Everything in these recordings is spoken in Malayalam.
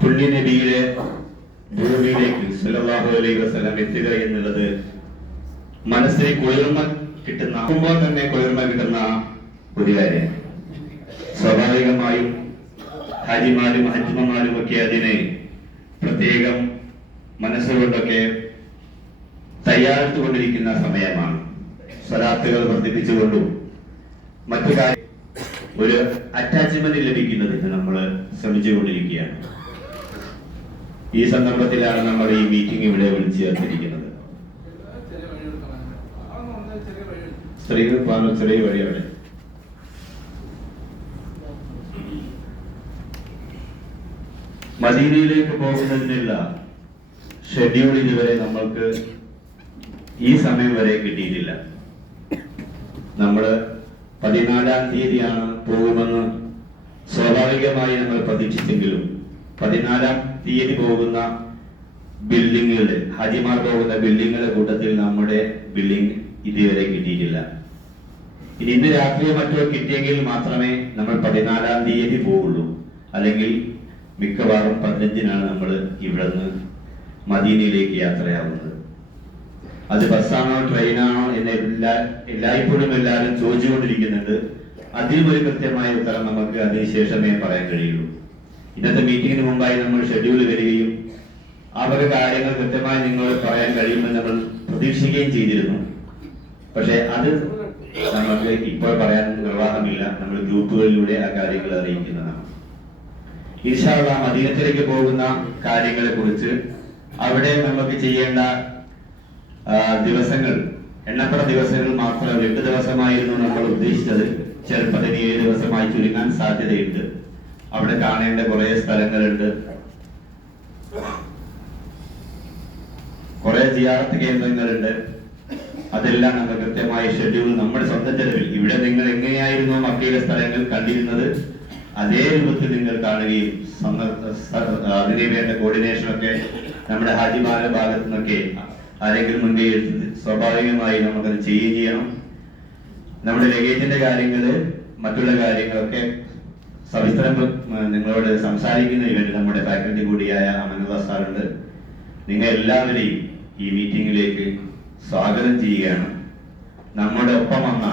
പുണ്യനബിയുടെ ഭൂമിയിലേക്ക് സല്ലല്ലാഹു അലൈഹി വസല്ലം എത്തുക എന്നുള്ളത് മനസ്സിൽ കുളിർമ കിട്ടുന്ന തന്നെ കുളിർമ കിട്ടുന്ന ഒരു കാര്യം. സ്വാഭാവികമായും ഹാജിമാരും ഹജ്മമാരും ഒക്കെ അതിനെ പ്രത്യേകം മനസ്സുകൊണ്ടൊക്കെ തയ്യാറെടുത്തുകൊണ്ടിരിക്കുന്ന സമയമാണ്. സ്വലാത്തുകൾ വർദ്ധിപ്പിച്ചുകൊണ്ടും മറ്റു കാര്യം ഒരു അറ്റാച്ച്മെന്റ് ലഭിക്കുന്നതിന് നമ്മൾ ശ്രമിച്ചുകൊണ്ടിരിക്കുകയാണ്. ഈ സന്ദർഭത്തിലാണ് നമ്മൾ ഈ മീറ്റിംഗ് ഇവിടെ വിളിച്ചു ചേർത്തിരിക്കുന്നത്. സ്ത്രീകൾ പറഞ്ഞു ചെറിയ വഴിയാണ്. മദീനയിലേക്ക് പോകുന്നതിനുള്ള ഷെഡ്യൂൾ ഇതുവരെ നമ്മൾക്ക് ഈ സമയം വരെ കിട്ടിയിട്ടില്ല. നമ്മള് 14-ാം തീയതിയാണ് പോകുമെന്ന് സ്വാഭാവികമായി നമ്മൾ പ്രതീക്ഷിച്ചെങ്കിലും 14-ാം തീയതി പോകുന്ന ബിൽഡിങ്ങുകളുടെ ഹാജിമാർ പോകുന്ന ബിൽഡിങ്ങുകളുടെ കൂട്ടത്തിൽ നമ്മുടെ ബിൽഡിംഗ് ഇതുവരെ കിട്ടിയിട്ടില്ല. ഇന്ന് രാത്രിയോ മറ്റോ കിട്ടിയെങ്കിൽ മാത്രമേ നമ്മൾ 14-ാം തീയതി പോവുള്ളൂ. അല്ലെങ്കിൽ മിക്കവാറും 15-നാണ് നമ്മൾ ഇവിടുന്ന് മദീനയിലേക്ക് യാത്രയാവുന്നത്. അത് ബസ്സാണോ ട്രെയിനാണോ എന്ന് എല്ലായ്പ്പോഴും എല്ലാവരും ചോദിച്ചുകൊണ്ടിരിക്കുന്നുണ്ട്. അതിനും ഒരു കൃത്യമായ ഉത്തരം നമുക്ക് അതിനുശേഷമേ പറയാൻ കഴിയുള്ളൂ. ഇന്നത്തെ മീറ്റിംഗിന് മുമ്പായി നമ്മൾ ഷെഡ്യൂൾ വരികയും അവർ കാര്യങ്ങൾ കൃത്യമായി നിങ്ങളോട് പറയാൻ കഴിയുമെന്ന് നമ്മൾ പ്രതീക്ഷിക്കുകയും ചെയ്തിരുന്നു. പക്ഷെ അത് നമുക്ക് ഇപ്പോൾ പറയാൻ നിർവാഹമില്ല. നമ്മൾ ഗ്രൂപ്പുകളിലൂടെ ആ കാര്യങ്ങൾ അറിയിക്കുന്നതാണ്. ഇൻഷാ അല്ലാഹ് മദീനത്തിലേക്ക് പോകുന്ന കാര്യങ്ങളെ കുറിച്ച് അവിടെ നമുക്ക് ചെയ്യേണ്ട ദിവസങ്ങൾ എണ്ണപ്പെട്ട ദിവസങ്ങൾ മാത്രം. 2 ദിവസമായിരുന്നു നമ്മൾ ഉദ്ദേശിച്ചത്. ചിലപ്പോൾ 7 ദിവസമായി ചുരുങ്ങാൻ സാധ്യതയുണ്ട്. അവിടെ കാണേണ്ട കുറെ സ്ഥലങ്ങളുണ്ട്, കുറെ സിയാറത്ത് കേന്ദ്രങ്ങളുണ്ട്. അതെല്ലാം നമ്മൾ കൃത്യമായ ഷെഡ്യൂൾ നമ്മുടെ സ്വന്തം ചെലവിൽ ഇവിടെ നിങ്ങൾ എങ്ങനെയായിരുന്നു മക്കയിലെ സ്ഥലങ്ങൾ കണ്ടിരുന്നത് അതേ രൂപത്തിൽ നിങ്ങൾ കാണുകയും അതിന് വേണ്ട കോർഡിനേഷൻ ഒക്കെ നമ്മുടെ ഹാജിമാരുടെ ഭാഗത്തു നിന്നൊക്കെ ആരെങ്കിലും മുൻകൈ എടുത്ത് സ്വാഭാവികമായി നമുക്കത് ചെയ്യുകയും ചെയ്യണം. നമ്മുടെ ലഗേജിന്റെ കാര്യങ്ങള് മറ്റുള്ള കാര്യങ്ങളൊക്കെ സവിസ്തരം നിങ്ങളോട് സംസാരിക്കുന്നതിന് വേണ്ടി നമ്മുടെ ഫാക്കൽറ്റി കൂടിയായ അമനുല്ല സാറുണ്ട്. നിങ്ങൾ എല്ലാവരെയും ഈ മീറ്റിംഗിലേക്ക് സ്വാഗതം ചെയ്യുകയാണ്. നമ്മുടെ ഒപ്പം വന്ന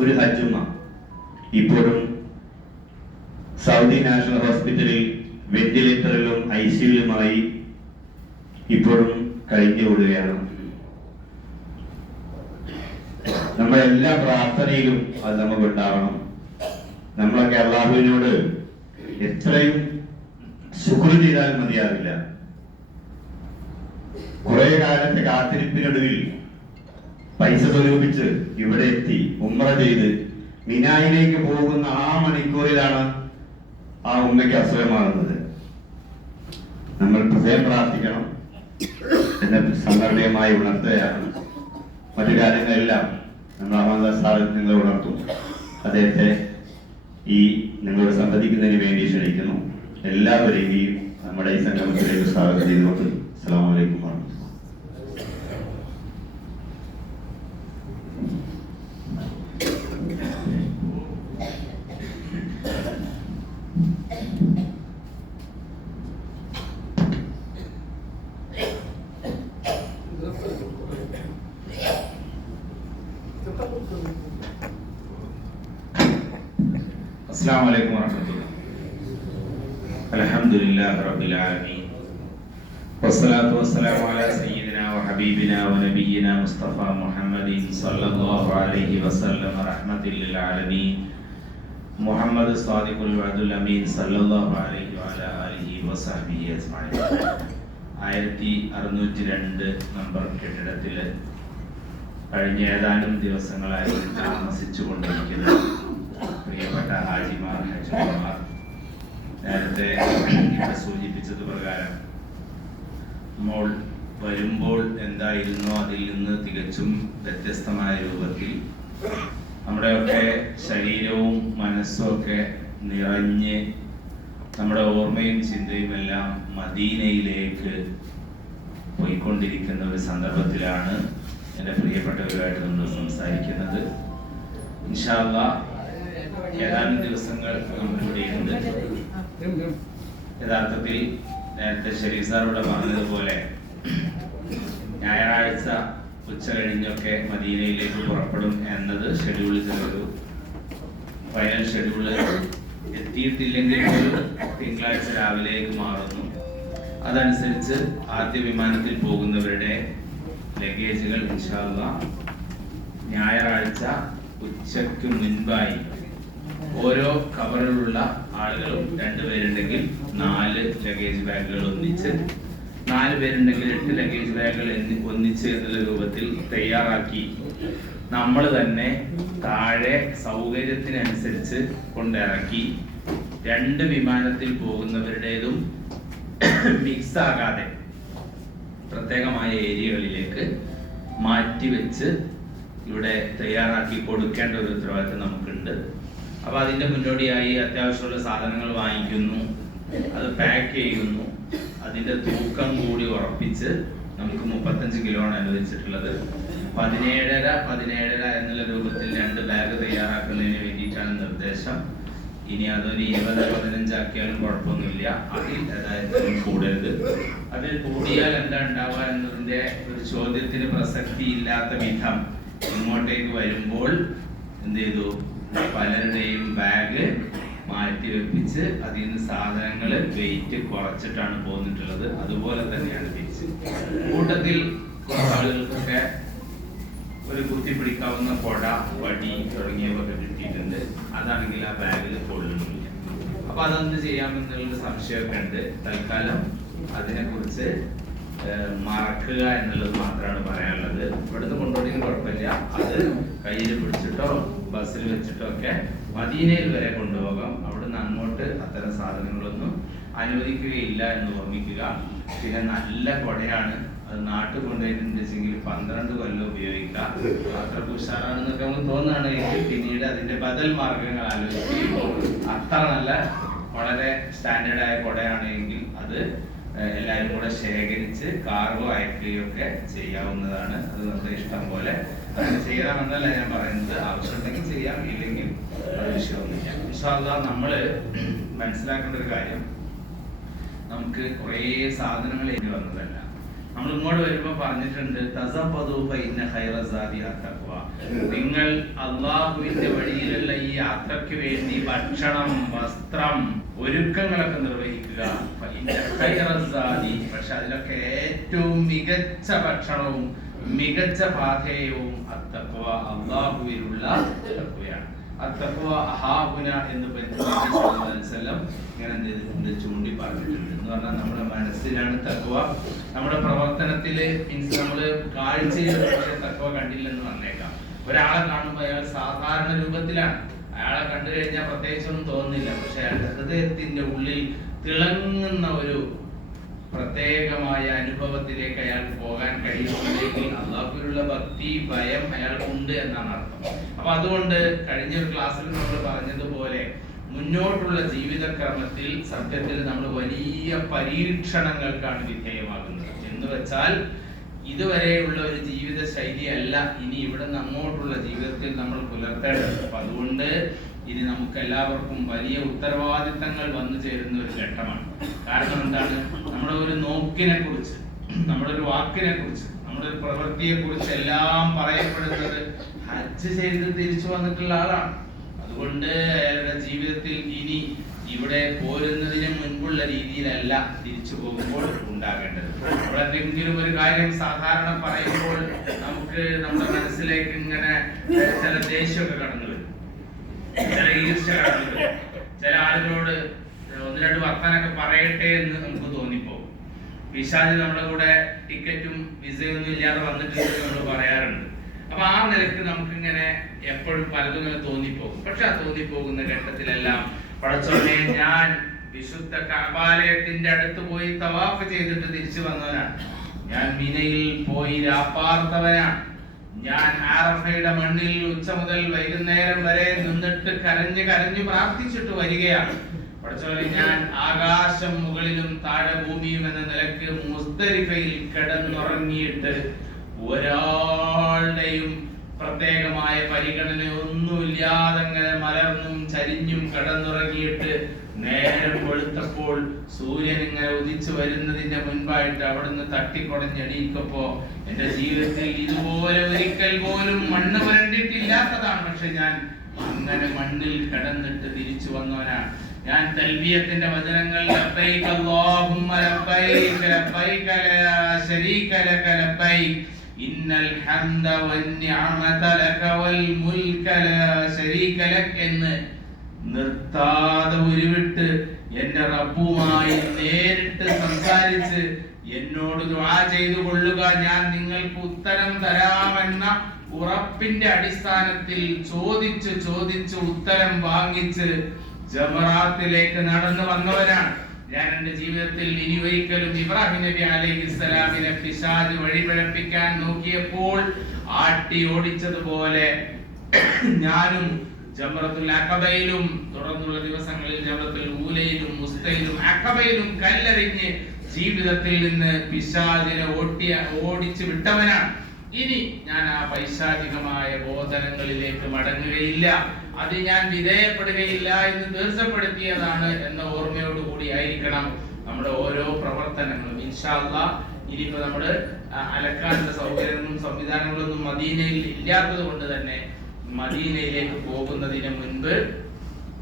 ഒരു ഹജ്ജുമ്മ ഇപ്പോഴും സൗദി നാഷണൽ ഹോസ്പിറ്റലിൽ വെന്റിലേറ്ററിലും ICUലുമായി ഇപ്പോഴും കഴിഞ്ഞുകൂടുകയാണ്. നമ്മുടെ എല്ലാ പ്രാർത്ഥനയിലും അത് നമുക്ക് ഉണ്ടാവണം. നമ്മളൊക്കെ അല്ലാഹുവിനോട് എത്രയും ശുക്ർ ചെയ്താൽ മതിയാവില്ല. കുറെ കാലത്തെ കാത്തിരിപ്പിനൊടുവിൽ പൈസ സ്വരൂപിച്ച് ഇവിടെ എത്തി ഉംറ ചെയ്ത് മിനായിലേക്ക് പോകുന്ന ആ മണിക്കൂറിലാണ് ആ ഉമ്മയ്ക്ക് അസുഖമാകുന്നത്. നമ്മൾ പ്രത്യേകം പ്രാർത്ഥിക്കണം എന്ന സന്ദർഭമായി ഉണർത്തുകയാണ്. മറ്റു കാര്യങ്ങളെല്ലാം നമ്മൾ അഹമ്മദ് സാറ് നിങ്ങൾ ഉണർത്തും. അദ്ദേഹത്തെ ഈ നിങ്ങളോട് സംവദിക്കുന്നതിന് വേണ്ടി ക്ഷണിക്കുന്നു. എല്ലാവരെയും നമ്മുടെ ഈ സംഗമത്തിലേക്ക് സ്വാഗതം ചെയ്തുകൊണ്ട് അസ്സലാമു അലൈക്കും വറഹ്മത്തുള്ളാഹി. السلام عليكم ورحمة الله. الحمد لله رب العالمين والصلاة والسلام على سيدنا وحبيبنا ونبينا مصطفى محمد صلى الله عليه وسلم رحمة للعالمين محمد الصادق الوعد الأمين صلى الله عليه وعلى آله وصحبه أجمعين. 1602 നമ്പർ കെട്ടിടത്തിൽ കഴിഞ്ഞ ഏതാനും ദിവസങ്ങളായി താമസിച്ചുകൊണ്ടിരിക്കുന്ന പ്രിയപ്പെട്ട ഹാജിമാർ ഹജ്ജുമാർ, നേരത്തെ സൂചിപ്പിച്ചത് പ്രകാരം നമ്മൾ വരുമ്പോൾ എന്തായിരുന്നോ അതിൽ നിന്ന് തികച്ചും വ്യത്യസ്തമായ രൂപത്തിൽ നമ്മുടെയൊക്കെ ശരീരവും മനസ്സും ഒക്കെ നിറഞ്ഞ് നമ്മുടെ ഓർമ്മയും ചിന്തയും എല്ലാം മദീനയിലേക്ക് പോയിക്കൊണ്ടിരിക്കുന്ന ഒരു സന്ദർഭത്തിലാണ് എൻ്റെ പ്രിയപ്പെട്ടവരുമായിട്ട് നമ്മൾ സംസാരിക്കുന്നത്. ഇൻഷാ അല്ലാഹ് ഏതാനും ദിവസങ്ങൾ നമ്മളിവിടെയുണ്ട്. യഥാർത്ഥത്തിൽ നേരത്തെ ഷരീഫ് സാർ ഇവിടെ പറഞ്ഞതുപോലെ ഞായറാഴ്ച ഉച്ച കഴിഞ്ഞൊക്കെ മദീനയിലേക്ക് പുറപ്പെടും എന്നത് ഷെഡ്യൂളിൽ ചെറിയൊരു ഫൈനൽ ഷെഡ്യൂള് എത്തിയിട്ടില്ലെങ്കിൽ പോലും തിങ്കളാഴ്ച രാവിലേക്ക് മാറുന്നു. അതനുസരിച്ച് ആദ്യ വിമാനത്തിൽ പോകുന്നവരുടെ ലഗേജുകൾ ഇൻഷാ അല്ലാഹ് ഞായറാഴ്ച ഉച്ചയ്ക്ക് മുൻപായി ഓരോ കവറിലുള്ള ആളുകളും 2 പേരുണ്ടെങ്കിൽ 4 ലഗേജ് ബാഗുകൾ ഒന്നിച്ച്, 4 പേരുണ്ടെങ്കിൽ 8 ലഗേജ് ബാഗുകൾ ഒന്നിച്ച് എന്നുള്ള രൂപത്തിൽ തയ്യാറാക്കി നമ്മൾ തന്നെ താഴെ സൗകര്യത്തിനനുസരിച്ച് കൊണ്ടിറക്കി 2 വിമാനത്തിൽ പോകുന്നവരുടേതും മിക്സ് ആകാതെ പ്രത്യേകമായ ഏരിയകളിലേക്ക് മാറ്റിവെച്ച് ഇവിടെ തയ്യാറാക്കി കൊടുക്കേണ്ട ഒരു ഉത്തരവാദിത്വം നമുക്കുണ്ട്. അപ്പൊ അതിന്റെ മുന്നോടിയായി അത്യാവശ്യമുള്ള സാധനങ്ങൾ വാങ്ങിക്കുന്നു, അത് പാക്ക് ചെയ്യുന്നു, അതിന്റെ തൂക്കം കൂടി ഉറപ്പിച്ച് നമുക്ക് 35 കിലോ ആണ് അനുവദിച്ചിട്ടുള്ളത്. 17 എന്നുള്ള രൂപത്തിൽ 2 ബാഗ് തയ്യാറാക്കുന്നതിന് വേണ്ടിയിട്ടാണ് നിർദ്ദേശം. ഇനി അതൊരു 20-15 ആക്കിയാലും കുഴപ്പമൊന്നുമില്ല. അതിൽ അതായത് കൂടരുത്. അതിൽ കൂടിയാൽ എന്താ ഉണ്ടാവുക എന്നതിന്റെ ഒരു ചോദ്യത്തിന് പ്രസക്തി ഇല്ലാത്ത വിധം ഇങ്ങോട്ടേക്ക് വരുമ്പോൾ എന്ത് ചെയ്തു, പലരുടെയും ബാഗ് മാറ്റി വെപ്പിച്ച് അതിൽ നിന്ന് സാധനങ്ങൾ വെയിറ്റ് കുറച്ചിട്ടാണ് പോന്നിട്ടുള്ളത്. അതുപോലെ തന്നെയാണ് തിരിച്ച്. കൂട്ടത്തിൽ കുറച്ച് ആളുകൾക്കൊക്കെ ഒരു കുത്തി പിടിക്കാവുന്ന കൊട, വടി തുടങ്ങിയവയൊക്കെ കിട്ടിയിട്ടുണ്ട്. അതാണെങ്കിൽ ആ ബാഗിൽ കൊള്ളുന്നില്ല. അപ്പൊ അതൊന്ന് ചെയ്യാമെന്നുള്ള സംശയമൊക്കെ ഉണ്ട്. തൽക്കാലം അതിനെക്കുറിച്ച് മറക്കുക എന്നുള്ളത് മാത്രമാണ് പറയാനുള്ളത്. ഇവിടുന്ന് കൊണ്ടുപോയി കുഴപ്പമില്ല, അത് കയ്യിൽ പിടിച്ചിട്ടോ ബസ്സിൽ വെച്ചിട്ടോ ഒക്കെ മദീനയിൽ വരെ കൊണ്ടുപോകാം. അവിടുന്ന് അങ്ങോട്ട് അത്തരം സാധനങ്ങളൊന്നും അനുവദിക്കുകയില്ല എന്ന് ഓർമ്മിക്കുക. പിന്നെ നല്ല കൊടയാണ്, അത് നാട്ടിൽ കൊണ്ടുപോയിട്ടുണ്ടെങ്കിൽ 12 കൊല്ലം ഉപയോഗിക്കാം. അത്രക്ക് ഉഷാറാണെന്നൊക്കെ നമുക്ക് തോന്നുകയാണെങ്കിൽ പിന്നീട് അതിന്റെ ബദൽ മാർഗങ്ങൾ ആലോചിക്കുമ്പോൾ അത്ര നല്ല വളരെ സ്റ്റാൻഡേർഡ് ആയ കൊടയാണെങ്കിൽ അത് എല്ലാവരും കൂടെ ശേഖരിച്ച് കാർഗോ അയക്കുകയും ഒക്കെ ചെയ്യാവുന്നതാണ്. അത് നമ്മുടെ ഇഷ്ടം പോലെ ചെയ്യണമെന്നല്ല ഞാൻ പറയുന്നത്. ആവശ്യമുണ്ടെങ്കിൽ ചെയ്യാം, ഇല്ലെങ്കിൽ വിഷയമൊന്നുമില്ല. ഇൻഷാ അല്ലാഹ് നമ്മള് മനസ്സിലാക്കേണ്ട ഒരു കാര്യം, നമുക്ക് കുറേ സാധനങ്ങൾ എഴുതി വന്നതല്ല. നമ്മൾ ഇങ്ങോട്ട് വരുമ്പോ പറഞ്ഞിട്ടുണ്ട്, നിങ്ങൾ അള്ളാഹുവിന്റെ വഴിയിലുള്ള ഈ യാത്രയ്ക്ക് വേണ്ടി ഭക്ഷണം, വസ്ത്രം, ഒരുക്കങ്ങളൊക്കെ നിർവഹിക്കുക. പക്ഷെ അതിലൊക്കെ ഏറ്റവും മികച്ച ഭക്ഷണവും മികച്ച പാഥേയവും അത്തഖ്വ, അള്ളാഹുവിലുള്ള തഖ്വയാണ്. അത്തഖ്വ അഹാബുന എന്ന് ഇങ്ങനെ ചൂണ്ടി പറഞ്ഞിട്ടുണ്ട്. എന്ന് പറഞ്ഞാൽ നമ്മുടെ മനസ്സിലാണ് തഖ്വ, നമ്മുടെ പ്രവർത്തനത്തില് നമ്മള് കാഴ്ചയിൽ പക്ഷെ തഖ്വ കണ്ടില്ലെന്ന് പറഞ്ഞേക്കാം. ഒരാളെ കാണുമ്പോൾ അയാൾ സാധാരണ രൂപത്തിലാണ്, അയാളെ കണ്ടു കഴിഞ്ഞാൽ പ്രത്യേകിച്ചൊന്നും തോന്നുന്നില്ല. പക്ഷെ അയാളുടെ ഹൃദയത്തിന്റെ ഉള്ളിൽ തിളങ്ങുന്ന ഒരു പ്രത്യേകമായ അനുഭവത്തിലേക്ക് അയാൾക്ക് പോകാൻ കഴിയുന്നുണ്ടെങ്കിൽ അള്ളാഹുവിലുള്ള ഭക്തി, ഭയം അയാൾക്കുണ്ട് എന്നാണ് അർത്ഥം. അപ്പൊ അതുകൊണ്ട് കഴിഞ്ഞ ഒരു ക്ലാസ്സിൽ നമ്മൾ പറഞ്ഞതുപോലെ മുന്നോട്ടുള്ള ജീവിതക്രമത്തിൽ സത്യത്തിൽ നമ്മൾ വലിയ പരീക്ഷണങ്ങൾക്കാണ് വിധേയമാകുന്നത്. എന്ന് വെച്ചാൽ ഇതുവരെയുള്ള ഒരു ജീവിത ശൈലിയല്ല ഇനി ഇവിടെ നിന്ന് അങ്ങോട്ടുള്ള ജീവിതത്തിൽ നമ്മൾ പുലർത്തേണ്ടത്. അപ്പൊ അതുകൊണ്ട് ഇനി നമുക്ക് എല്ലാവർക്കും വലിയ ഉത്തരവാദിത്തങ്ങൾ വന്നു ചേരുന്ന ഒരു ഘട്ടമാണ്. കാരണം എന്താണ്, നമ്മുടെ ഒരു നോക്കിനെ കുറിച്ച്, നമ്മുടെ ഒരു വാക്കിനെ കുറിച്ച്, നമ്മുടെ ഒരു പ്രവൃത്തിയെ കുറിച്ച് എല്ലാം പറയപ്പെടുന്നത് ഹജ്ജ് ചെയ്ത് തിരിച്ചു വന്നിട്ടുള്ള ആളാണ്. അതുകൊണ്ട് അയാളുടെ ജീവിതത്തിൽ ഇനി ഇവിടെ പോരുന്നതിന് മുൻപുള്ള രീതിയിലല്ല തിരിച്ചു പോകുമ്പോൾ ഉണ്ടാകേണ്ടത്. അവിടെ എന്തെങ്കിലും ഒരു കാര്യം സാധാരണ പറയുമ്പോൾ നമുക്ക് നമ്മുടെ മനസ്സിലേക്ക് ഇങ്ങനെ ചില ദേഷ്യമൊക്കെ കടന്നു വരും, ചില ഈർച്ച കടന്നു വരും. ചില ആളുകളോട് 1-2 വർത്താനൊക്കെ പറയട്ടെ എന്ന് നമുക്ക് തോന്നിപ്പോ. പിശാച് നമ്മുടെ കൂടെ ടിക്കറ്റും വിസയൊന്നും ഇല്ലാതെ വന്നിട്ടുണ്ട് നമ്മൾ പറയാറുണ്ട്. അപ്പൊ ആ നിലക്ക് നമുക്കിങ്ങനെ എപ്പോഴും പലതും ഇങ്ങനെ തോന്നിപ്പോകും. പക്ഷെ ആ തോന്നിപ്പോകുന്ന ഘട്ടത്തിലെല്ലാം പടച്ചോനെ, ഞാൻ വിശുദ്ധ കഅബാലയത്തിന്റെ അടുത്ത് പോയി തവാഫ് ചെയ്തിട്ട് തിരിച്ചു വന്നവനാണ്, ഞാൻ മിനയിൽ പോയി രാപ്പാർത്തവനാണ്, ഞാൻ ആറഫയുടെ മണ്ണിൽ ഉച്ച മുതൽ വൈകുന്നേരം വരെ നിന്നിട്ട് കരഞ്ഞു കരഞ്ഞു പ്രാർത്ഥിച്ചിട്ട് വരികയാണ്. പടച്ചോനെ, ഞാൻ ആകാശം മുകളിലും താഴെ ഭൂമിയും എന്ന നിലക്ക് മുസ്ദലിഫയിൽ കിടന്നുറങ്ങിയിട്ട് ഒരാളുടെയും പ്രത്യേകമായ പരിഗണന ഒന്നുമില്ലാതെ അങ്ങനെ മലർന്നും ചരിഞ്ഞും കടന്നുറങ്ങിയിട്ട് നേരം വെളുത്തപ്പോൾ സൂര്യൻ ഇങ്ങനെ ഉദിച്ചു വരുന്നതിന്റെ മുൻപായിട്ട് അവിടുന്ന് തട്ടിക്കൊടഞ്ഞെണീക്കപ്പോ എന്റെ ജീവിതത്തിൽ ഇതുപോലെ ഒരിക്കൽ പോലും മണ്ണ് പുരണ്ടിട്ടില്ലാത്തതാണ്. പക്ഷെ ഞാൻ അങ്ങനെ മണ്ണിൽ കിടന്നിട്ട് തിരിച്ചു വന്നവനാണ്. ഞാൻ തൽബിയത്തിന്റെ വചനങ്ങൾ ലബ്ബൈക അല്ലാഹുമ്മ ലബ്ബൈക ലബ്ബൈക ലാ ശരീക ലക ലബ്ബൈക ഇന്നൽ ഹംദ വന്നിഅമത ലക വൽ മുൽക ലാ ശരീക ലക എന്ന് നിർത്താതെ ഉരുവിട്ട് എന്റെ റബ്ബുമായി നേരിട്ട് സംസാരിച്ച് എന്നോട് ദുആ ചെയ്തു കൊള്ളുക, ഞാൻ നിങ്ങൾക്ക് ഉത്തരം തരാമെന്ന ഉറപ്പിന്റെ അടിസ്ഥാനത്തിൽ ചോദിച്ച് ഉത്തരം വാങ്ങിച്ച് ജമറാത്തിലേക്ക് നടന്നു വന്നവരാണ് ഞാൻ. എന്റെ ജീവിതത്തിൽ ഇനി ഒരിക്കലും ഇബ്രാഹിം നബി അലൈഹിസ്സലാമിനെ പിശാച് വഴിപിഴപ്പിക്കാൻ നോക്കിയപ്പോൾ ആട്ടി ഓടിച്ചതുപോലെ ഞാനും ജംറത്തുൽ അഖബയിലും തുടർന്നുള്ള ദിവസങ്ങളിൽ ജംറത്തുൽ ഊലയിലും മുസ്തയിലും അഖബയിലും കല്ലെറിഞ്ഞ് ജീവിതത്തിൽ നിന്ന് പിശാചിനെ ഓടിച്ചു വിട്ടവനാണ്. ഇനി ഞാൻ ആ പൈശാചികമായ ബോധനങ്ങളിലേക്ക് മടങ്ങുകയില്ല, അത് ഞാൻ വിധേയപ്പെടുകയില്ല എന്ന് തീർച്ചപ്പെടുത്തിയതാണ് എന്ന ഓർമ്മയോടുകൂടി ആയിരിക്കണം നമ്മുടെ ഓരോ പ്രവർത്തനങ്ങളും. ഇൻഷാ അല്ലാഹ് ഇനിയിപ്പോ നമ്മള് അലക്കാനുള്ള സൗകര്യങ്ങളും സംവിധാനങ്ങളൊന്നും മദീനയിൽ ഇല്ലാത്തത് കൊണ്ട് തന്നെ മദീനയിലേക്ക് പോകുന്നതിന് മുൻപ്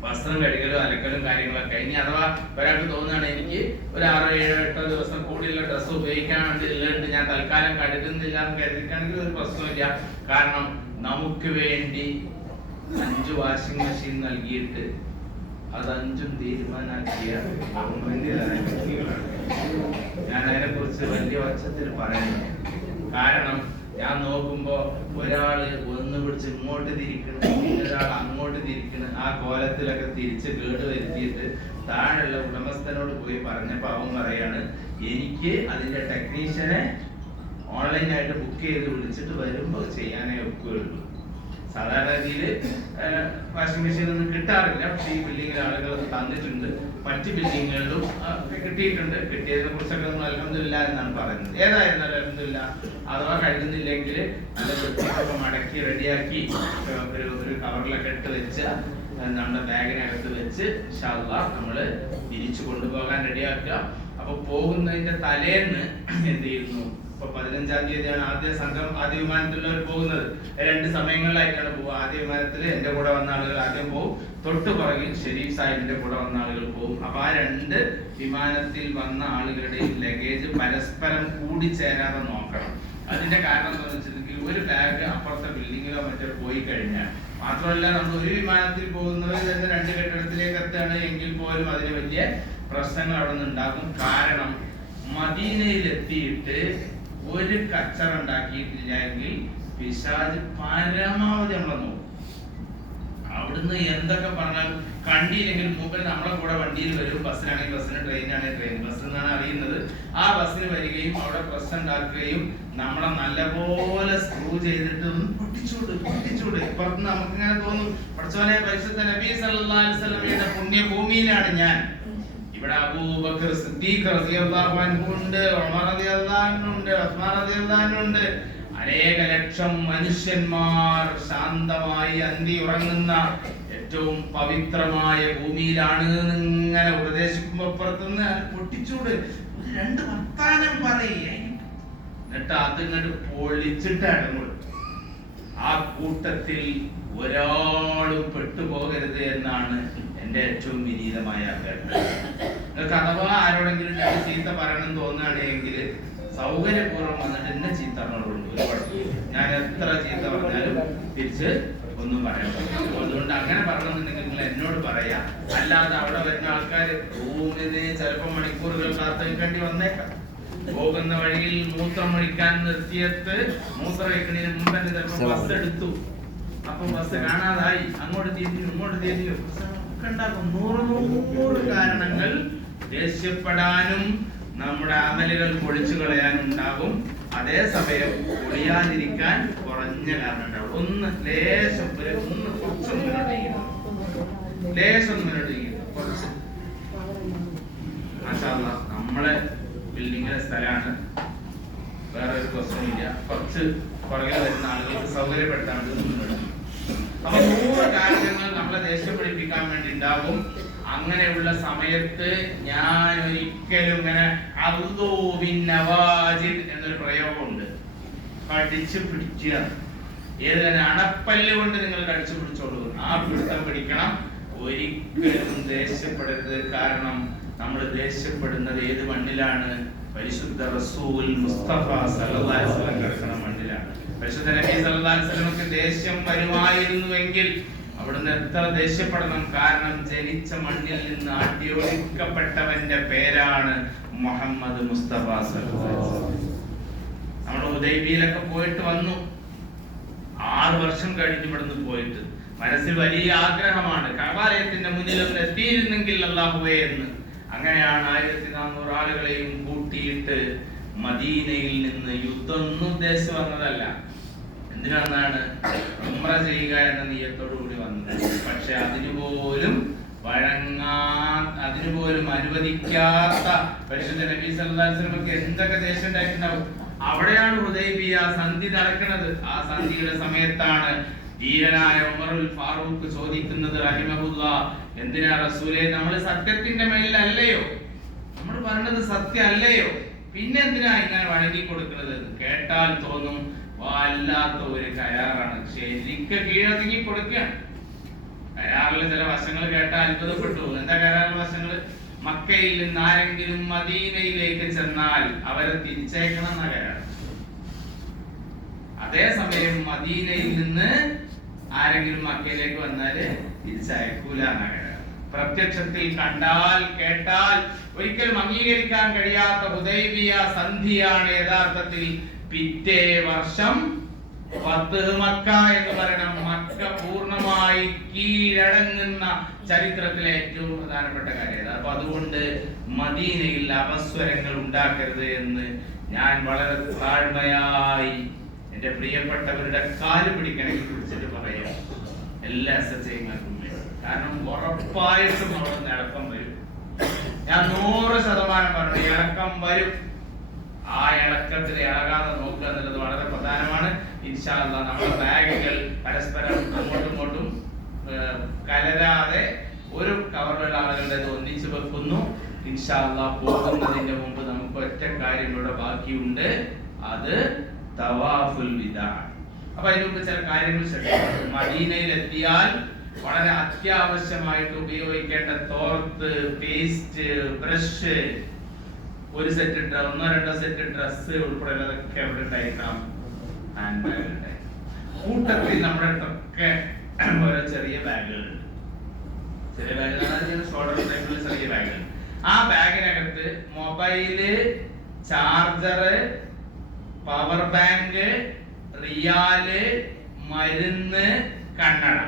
വസ്ത്രം കഴുകലും അലക്കലും കാര്യങ്ങളൊക്കെ ഇനി അഥവാ ഒരാൾക്ക് തോന്നുകയാണ് എനിക്ക് ഒരു 6, 7, 8 ദിവസം കൂടിയുള്ള ഡ്രസ്സ് ഉപയോഗിക്കാൻ വേണ്ടി ഞാൻ തൽക്കാലം കഴുകുന്നില്ല എന്ന് കരുതിക്കുകയാണെങ്കിൽ ഒരു പ്രശ്നമില്ല. കാരണം നമുക്ക് വേണ്ടി 5 വാഷിംഗ് മെഷീൻ നൽകിയിട്ട് അത് 5ഉം തീരുമാനാക്കിയ ഞാൻ അതിനെ കുറിച്ച് വലിയ വച്ചത്തിൽ പറയുന്നു. കാരണം ഞാൻ നോക്കുമ്പോ ഒരാള് ഒന്ന് പിടിച്ച് ഇങ്ങോട്ട് തിരിക്കണം, ഒരാൾ അങ്ങോട്ട് തിരിക്കണം, ആ കോലത്തിലൊക്കെ തിരിച്ച് കേട് വരുത്തിയിട്ട് താഴെയുള്ള ഉടമസ്ഥനോട് പോയി പറഞ്ഞപ്പോ അവൻ പറയാണ് എനിക്ക് അതിന്റെ ടെക്നീഷ്യനെ ഓൺലൈനായിട്ട് ബുക്ക് ചെയ്ത് വിളിച്ചിട്ട് വരുമ്പോ ചെയ്യാനേ ഒക്കുകയുള്ളൂ. സാധാരണ രീതിയിൽ വാഷിംഗ് മെഷീൻ ഒന്നും കിട്ടാറില്ല. പക്ഷെ ഈ ബിൽഡിങ്ങിൽ ആളുകൾ തന്നിട്ടുണ്ട്, മറ്റ് ബിൽഡിങ്ങുകളിലും കിട്ടിയിട്ടുണ്ട്. കിട്ടിയതിനെ കുറിച്ചൊക്കെ നമ്മൾ അൽഹംദുലില്ലാ എന്നാണ് പറയുന്നത്. ഏതായിരുന്നാലും അൽഹംദുലില്ലാ അഥവാ കഴിയുന്നില്ലെങ്കിൽ നല്ല വൃത്തിയൊക്കെ മടക്കി റെഡിയാക്കി ഒരു കവറിലൊക്കെ ഇട്ട് വെച്ച് നമ്മുടെ ബാഗിനകത്ത് വെച്ച് ഇൻഷാ അല്ലാഹ് നമ്മള് തിരിച്ചു കൊണ്ടുപോകാൻ റെഡിയാക്കുക. അപ്പൊ പോകുന്നതിന്റെ തലേന്ന് എന്ത് ചെയ്യുന്നു, ഇപ്പൊ 15-ാം തീയതിയാണ് ആദ്യ വിമാനത്തിലുള്ളവർ പോകുന്നത്. 2 സമയങ്ങളിലായിട്ടാണ് പോവുക. ആദ്യ വിമാനത്തിൽ എന്റെ കൂടെ വന്ന ആളുകൾ ആദ്യം പോകും, തൊട്ട് പുറകിൽ ഷെരീഫ് സാഹിബിന്റെ കൂടെ വന്ന ആളുകൾ പോകും. അപ്പൊ ആ 2 വിമാനത്തിൽ വന്ന ആളുകളുടെയും ലഗേജ് പരസ്പരം കൂടിച്ചേരാതെ നോക്കണം. അതിന്റെ കാരണം എന്താണെന്ന് വെച്ചിട്ടുണ്ടെങ്കിൽ ഒരു ബാഗ് അപ്പുറത്തെ ബിൽഡിങ്ങിലോ മറ്റോ പോയി കഴിഞ്ഞാൽ, മാത്രമല്ല നമ്മൾ ഒരു വിമാനത്തിൽ പോകുന്നവർ തന്നെ 2 കെട്ടിടത്തിലേക്ക് എത്തുകയാണ് എങ്കിൽ പോലും അതിന് വലിയ പ്രശ്നങ്ങൾ അവിടെ നിന്ന് ഉണ്ടാകും. കാരണം മദീനയിൽ എത്തിയിട്ട് ഒരു കച്ചറ ഉണ്ടാക്കിയിട്ടില്ല എങ്കിൽ പിശാച് പരമാവധി നമ്മളെ നോക്കും. അവിടുന്ന് എന്തൊക്കെ പറഞ്ഞാൽ കണ്ടിയില്ലെങ്കിൽ മൂപ്പര് നമ്മളെ കൂടെ വണ്ടിയിൽ വരും. ബസ്സിനാണെങ്കിൽ ബസ്സിന്, ട്രെയിനാണെങ്കിൽ ട്രെയിൻ. ബസ് എന്നാണ് അറിയുന്നത്. ആ ബസ്സിന് വരികയും അവിടെ പ്രശ്നം ഉണ്ടാക്കുകയും നമ്മളെ നല്ലപോലെ സ്ക്രൂ ചെയ്തിട്ട് പൊട്ടിച്ചൂട് ഇപ്പുറത്ത് നമുക്ക് ഇങ്ങനെ തോന്നും, പഠിച്ചോനെ പരിശുദ്ധ നബി സല്ലല്ലാഹു അലൈഹി വസല്ലമയുടെ പുണ്യഭൂമിയിലാണ് ഞാൻ. ഇവിടെ അബൂബക്കർ സിദ്ദീഖ് റളിയല്ലാഹു അൻഹു ഉണ്ട്, ഉമർ റളിയല്ലാഹു അൻഹു ഉണ്ട്, ഉസ്മാൻ റളിയല്ലാഹു അൻഹു ഉണ്ട്. അനേക ലക്ഷം മനുഷ്യന്മാർ ശാന്തമായി അന്തി ഉറങ്ങുന്ന ഏറ്റവും പവിത്രമായ ഭൂമിയിലാണ് ഇങ്ങനെ ഉപദേശിക്കുമ്പോ പുറത്തുനിന്ന് പൊട്ടിച്ചൂട് 2 വർത്താനം പറയേ, എന്നിട്ട് അതിങ്ങോട്ട് പൊളിച്ചിട്ട് അടങ്ങുള്ളൂ. ആ കൂട്ടത്തിൽ ഒരാളും പെട്ടുപോകരുത് എന്നാണ് എന്റെ ഏറ്റവും വിനീതമായ അഭ്യർത്ഥന. നിങ്ങൾക്ക് അഥവാ ആരോടെങ്കിലും ചീത്ത പറയണം തോന്നുകയാണെങ്കിൽ സൗകര്യപൂർവ്വം വന്നിട്ട് എന്നെ ചീത്ത പറഞ്ഞോളൂ, ഒരു കുഴപ്പമില്ല. ഞാൻ എത്ര ചീത്ത പറഞ്ഞാലും തിരിച്ച് ഒന്നും പറയാൻ പറ്റില്ല. അതുകൊണ്ട് അങ്ങനെ പറയണമെന്നുണ്ടെങ്കിൽ നിങ്ങൾ എന്നോട് പറയാ. അല്ലാതെ അവിടെ വരുന്ന ആൾക്കാർ റൂമിന് ചിലപ്പോൾ മണിക്കൂറുകൾ കാത്തിരിക്കേണ്ടി വന്നേക്കാം. പോകുന്ന വഴിയിൽ മൂത്രം ഒഴിക്കാൻ നിർത്തിയത് മൂത്രം വയ്ക്കുന്നതിന് മുമ്പ് തന്നെ ചിലപ്പോൾ ബസ് എടുത്തു, അപ്പൊ ബസ് കാണാതായി, അങ്ങോട്ട് തിരിഞ്ഞു ഇങ്ങോട്ട് തിരിഞ്ഞു ഒക്കെ ഉണ്ടാക്കും. 100 കാരണങ്ങൾ ദേഷ്യപ്പെടാനും നമ്മുടെ അമലുകൾ പൊളിച്ചു കളയാനും ഉണ്ടാകും. അതേസമയം പൊളിയാതിരിക്കാൻ കുറഞ്ഞ കാരണം ഉണ്ടാവും. ഒന്ന് ലേശം കുറച്ച് മുന്നോട്ട് ചെയ്യുന്നു, ലേശം മുന്നോട്ട് ചെയ്യുന്നു, കുറച്ച്. മാഷാ അല്ലാഹ് നമ്മളെ ബിൽഡിങ്ങിലെ സ്ഥലമാണ്, വേറെ ഒരു പ്രശ്നമില്ല. കുറച്ച് പുറകെ വരുന്ന ആളുകൾക്ക് സൗകര്യപ്പെടുത്താൻ വേണ്ടി. അപ്പൊ 100 കാര്യങ്ങൾ നമ്മളെ ദേഷ്യം പിടിപ്പിക്കാൻ വേണ്ടി ഉണ്ടാകും. അങ്ങനെയുള്ള സമയത്ത് ഞാൻ ഒരിക്കലും ഇങ്ങനെ എന്നൊരു പ്രയോഗമുണ്ട്, കടിച്ചു പിടിക്കുക. ഏത് തന്നെ അണപ്പല്ല് കൊണ്ട് നിങ്ങൾ കടിച്ചു പിടിച്ചോളൂ, ആ പിടുത്തം പിടിക്കണം. ഒരിക്കലും ദേഷ്യപ്പെടരുത്. കാരണം നമ്മൾ ദേഷ്യപ്പെടുന്നത് ഏത് മണ്ണിലാണ്? പരിശുദ്ധ റസൂൽ മുസ്തഫ സല്ലല്ലാഹു അലൈഹി വസല്ലം കിടക്കുന്ന മണ്ണിലാണ്. പരിശുദ്ധ നബി സല്ലല്ലാഹു അലൈഹി വസല്ലമക്ക് ദേഷ്യം വരുമായിരുന്നുവെങ്കിൽ അവിടുന്ന് എത്ര ദേഷ്യപ്പെടണം. കാരണം ജനിച്ച മണ്ണിൽ നിന്ന് അടിയൊഴിക്കപ്പെട്ടവന്റെ പേരാണ് മുഹമ്മദ് മുസ്തഫ സല്ലല്ലാഹു അലൈഹി വസല്ലം. നമ്മൾ ഹുദൈബിയിലൊക്കെ പോയിട്ട് വന്നു. 6 വർഷം കഴിഞ്ഞ് ഇവിടുന്ന് പോയിട്ട് മനസ്സിൽ വലിയ ആഗ്രഹമാണ് കഅബാലയത്തിന്റെ മുന്നിൽ എത്തിയിരുന്നെങ്കിൽ അല്ലാഹുവേ എന്ന്. അങ്ങനെയാണ് 1400 ആളുകളെയും കൂട്ടിയിട്ട് മദീനയിൽ നിന്ന് യുദ്ധമൊന്നും ഉദ്ദേശിച്ച് വന്നതല്ല. എന്തിനാണ്? ഉംറ ചെയ്യുക എന്ന നിയ്യത്തോടു കൂടി വന്നത്. പക്ഷെ അതിനുപോലും അനുവദിക്കാത്ത പരിശുദ്ധ നബി സല്ലല്ലാഹു അലൈഹി വസല്ലമക്ക് എന്തൊക്കെ ദേഷ്യം ഉണ്ടായിട്ടുണ്ടാവും. അവിടെയാണ് ഹുദൈബിയ സന്ധി നടക്കുന്നത്. ആ സന്ധിയുടെ സമയത്താണ് ധീരനായ ഉമറുൽ ഫാറൂഖ് ചോദിക്കുന്നത് റഹിമഹുല്ലാഹ്, എന്തിനാ റസൂലേ, നമ്മൾ സത്യത്തിന്റെ മേലല്ലയോ? നമ്മൾ പറഞ്ഞത് സത്യം അല്ലയോ? പിന്നെ എന്തിനാ ഇങ്ങനെ വഴങ്ങി കൊടുക്കുന്നത്? കേട്ടാൽ തോന്നും വല്ലാത്ത ഒരു കരാറാണ്. ശരിക്കും കീഴടങ്ങി കൊടുക്കുകയാണ്. കരാറിലെ ചില വശങ്ങൾ കേട്ടാൽ അത്ഭുതപ്പെട്ടു. എന്താ കരാറിലെ വശങ്ങൾ? മക്കയിൽ നിന്ന് ആരെങ്കിലും മദീനയിലേക്ക് ചെന്നാൽ അവരെ തിരിച്ചയക്കണം എന്ന കരാർ. അതേസമയം മദീനയിൽ നിന്ന് ആരെങ്കിലും മക്കയിലേക്ക് വന്നാല് തിരിച്ചയക്കൂല എന്ന കരാർ. പ്രത്യക്ഷത്തിൽ കണ്ടാൽ കേട്ടാൽ ഒരിക്കലും അംഗീകരിക്കാൻ കഴിയാത്ത ഹുദൈബിയ സന്ധിയാണ് യഥാർത്ഥത്തിൽ പിറ്റേ വർഷം ഫത്ഹ് മക്ക എന്ന് പറയണം. മക്ക പൂർണ്ണമായി കീഴടങ്ങുന്ന ചരിത്രത്തിലെ ഏറ്റവും പ്രധാനപ്പെട്ട കാര്യം. അപ്പൊ അതുകൊണ്ട് മദീനയിൽ അപസ്വരങ്ങൾ ഉണ്ടാക്കരുത് എന്ന് ഞാൻ വളരെ താഴ്മയായി എന്റെ പ്രിയപ്പെട്ടവരുടെ കാല് പിടിക്കണമെങ്കിൽ പിടിച്ചിട്ട് പറയാം. എല്ലാ SHIമാർക്കും വേണ്ടി. കാരണം ഉറപ്പായിട്ടും അവിടെ ഇളക്കം വരും. ഞാൻ 100% പറഞ്ഞു, ഇളക്കം വരും. ആ ഇളക്കത്തിൽ ഇളകാതെ നോക്കുക എന്നുള്ളത് വളരെ പ്രധാനമാണ്. ഇൻഷാ അല്ലാഹ് നമ്മുടെ ബാഗുകൾ പരസ്പരം അങ്ങോട്ടും ഇങ്ങോട്ടും കലരാതെ ഒരു കവറിലുള്ള ആളുകളുടെ ഒന്നിച്ചു വെക്കുന്നു. ഇൻഷാ അല്ലാഹ് പോകുന്നതിന്റെ മുമ്പ് നമുക്ക് ഒറ്റ കാര്യം ഇവിടെ ബാക്കിയുണ്ട്, അത് തവാഫുൽ വിദാ. അപ്പൊ അതിന് മുമ്പ് ചില കാര്യങ്ങൾ ശ്രദ്ധിക്കണം. മദീനയിൽ എത്തിയാൽ വളരെ അത്യാവശ്യമായിട്ട് ഉപയോഗിക്കേണ്ട തോർത്ത്, പേസ്റ്റ്, ബ്രഷ്, ഒരു സെറ്റ് ഒന്നോ രണ്ടോ സെറ്റ് ഡ്രസ് ഉൾപ്പെടെയുള്ളതൊക്കെ അവിടെ ഉണ്ടായിരിക്കണം. ഹാൻഡ് ബാഗ് ഉണ്ടായിരിക്കണം. കൂട്ടത്തിൽ നമ്മുടെ അടുത്തൊക്കെ ഓരോ ചെറിയ ബാഗുകളുണ്ട്. ചെറിയ ബാഗുകൾ ഷോൾഡർ ടൈപ്പിലുള്ള ചെറിയ ബാഗുകൾ. ആ ബാഗിനകത്ത് മൊബൈല്, ചാർജറ്, പവർ ബാങ്ക്, റിയാല്, മരുന്ന്, കണ്ണട.